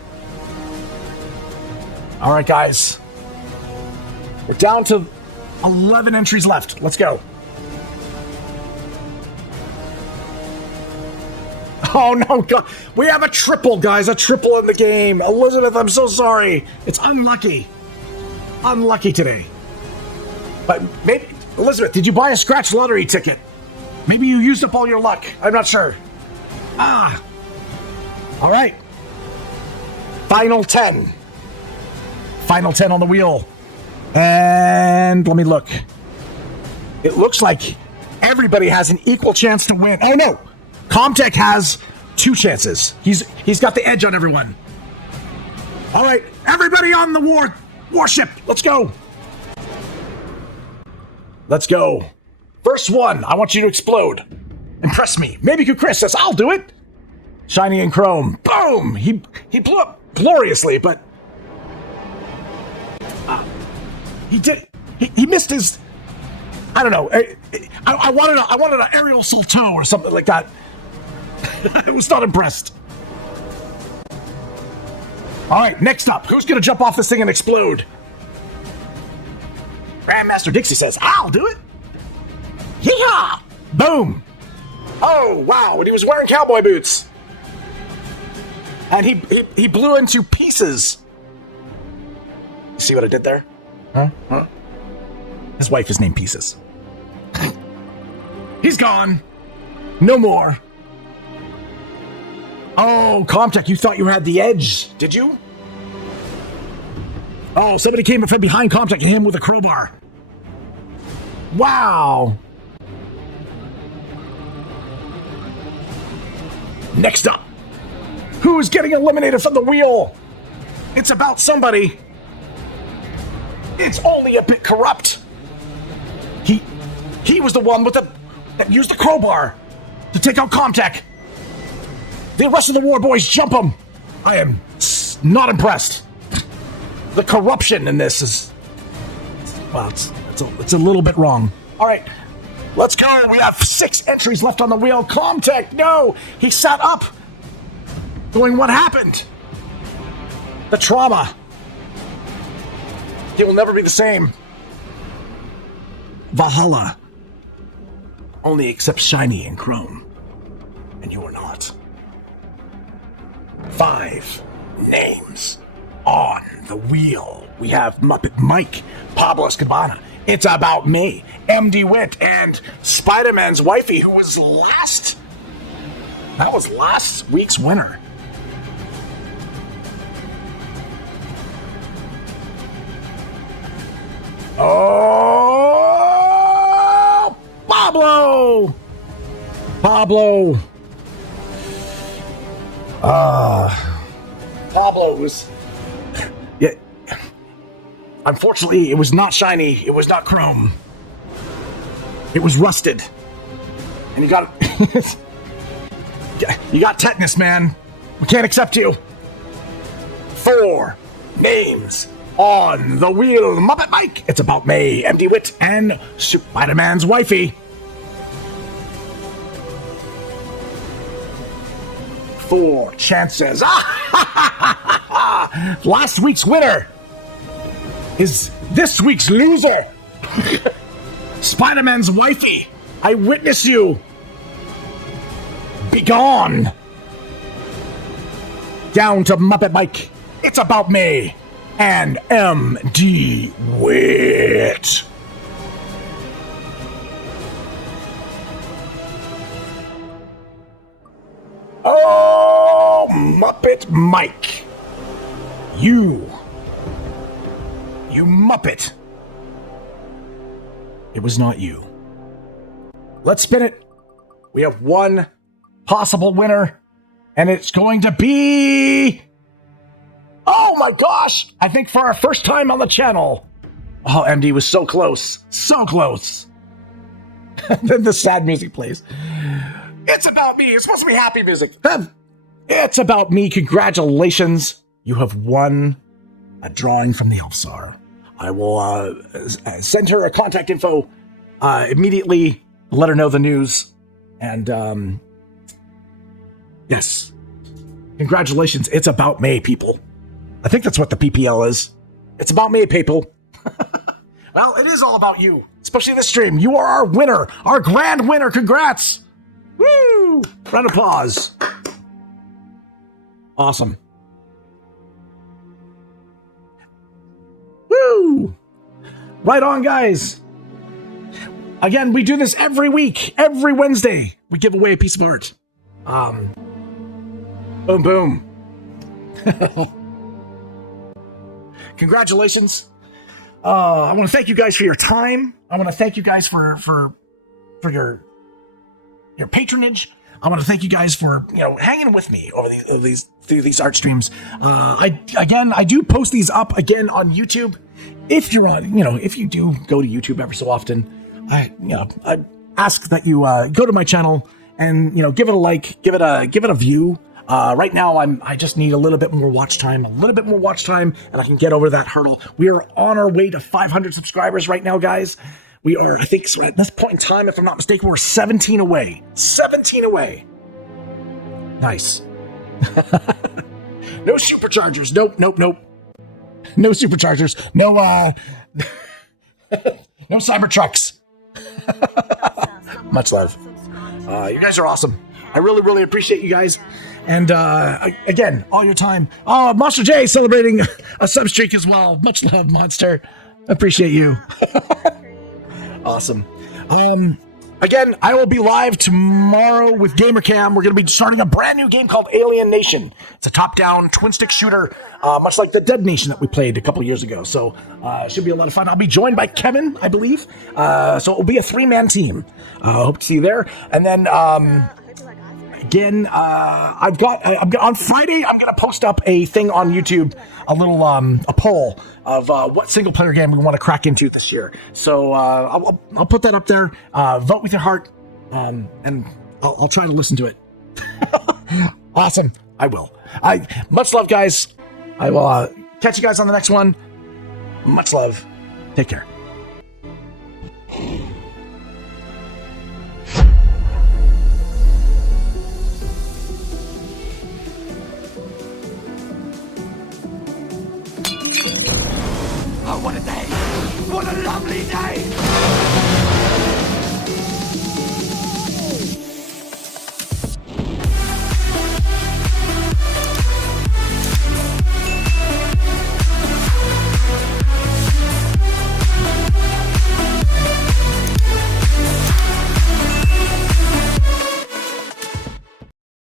All right, guys. We're down to 11 entries left. Let's go. Oh, no, God. We have a triple, guys. A triple in the game. Elizabeth, I'm so sorry. It's unlucky. Unlucky today. But maybe... Elizabeth, did you buy a scratch lottery ticket? Maybe you used up all your luck. I'm not sure. Ah. All right. Final 10. Final 10 on the wheel. And let me look. It looks like everybody has an equal chance to win. Oh, no. Comtech has 2 chances. He's got the edge on everyone. All right. Everybody on the warship. Let's go. Let's go. First one. I want you to explode. Impress me. Maybe Chris says, I'll do it. Shiny and chrome. Boom. He blew up gloriously, but... He did. He missed his. I don't know. I wanted an aerial salto or something like that. I was not impressed. All right, next up, who's gonna jump off this thing and explode? Grandmaster Dixie says, "I'll do it." Yeehaw! Boom! Oh wow! And he was wearing cowboy boots, and he blew into pieces. See what I did there? Huh? His wife is named Pieces. He's gone. No more. Oh, Comtech, you thought you had the edge, did you? Oh, somebody came from behind Comtech and hit him with a crowbar. Wow. Next up, who's getting eliminated from the wheel? It's about somebody. It's only a bit corrupt. He was the one that used the crowbar to take out Comtech. The rest of the war boys jump him. I am not impressed. The corruption in this is, well, it's a little bit wrong. All right, let's go. We have 6 entries left on the wheel. Comtech, no, he sat up. Going, what happened? The trauma. He will never be the same. Valhalla only accepts shiny and chrome, and you are not. 5 names on the wheel. We have Muppet Mike, Pablo Escobar, It's About Me, MD Wit, and Spider-Man's wifey, who was last. That was last week's winner. Oh, Pablo! Pablo was... Yeah. Unfortunately, it was not shiny. It was not chrome. It was rusted. And he got You got tetanus, man. We can't accept you. 4 names on the wheel. Muppet Mike. It's about May, MD Wit, and Spider-Man's wifey. 4 chances. Last week's winner is this week's loser. Spider-Man's wifey. I witness you. Be gone. Down to Muppet Mike. It's about me and MD Wit. Oh, Muppet Mike. You Muppet. It was not you. Let's spin it. We have one possible winner, and it's going to be... Oh my gosh! I think for our first time on the channel. Oh, MD was so close. So close. Then the sad music plays. It's about me. It's supposed to be happy music. It's about me. Congratulations. You have won a drawing from the ELFSAR. I will send her a contact info immediately, let her know the news. And yes, congratulations. It's about me, people. I think that's what the PPL is. It's about me, people. Well, it is all about you, especially this stream. You are our winner, our grand winner. Congrats. Woo! Round of applause. Awesome. Woo! Right on, guys. Again, we do this every week, every Wednesday. We give away a piece of art. Boom, boom. Congratulations. I want to thank you guys for your time. I want to thank you guys for your patronage. I want to thank you guys for hanging with me over through these art streams. I do post these up again on YouTube. If you're on, if you do go to YouTube ever so often, I ask that you go to my channel and give it a like, give it a view. Right now, I just need a little bit more watch time, and I can get over that hurdle. We are on our way to 500 subscribers right now, guys. We are, I think, so at this point in time, if I'm not mistaken, we're 17 away. 17 away. Nice. No superchargers. Nope. No superchargers. No, no Cybertrucks. Much love. You guys are awesome. I really, really appreciate you guys. And again, all your time. Oh, Monster J celebrating a sub streak as well. Much love, Monster. Appreciate you. Awesome. Again, I will be live tomorrow with GamerCam. We're going to be starting a brand new game called Alien Nation. It's a top-down twin-stick shooter, much like the Dead Nation that we played a couple years ago. So it should be a lot of fun. I'll be joined by Kevin, I believe. So it will be a 3-man team. Hope to see you there. And then... Again, on Friday, I'm going to post up a thing on YouTube, a little a poll of what single-player game we want to crack into this year. So I'll put that up there. Vote with your heart, and I'll try to listen to it. Awesome. I will. Much love, guys. I will catch you guys on the next one. Much love. Take care.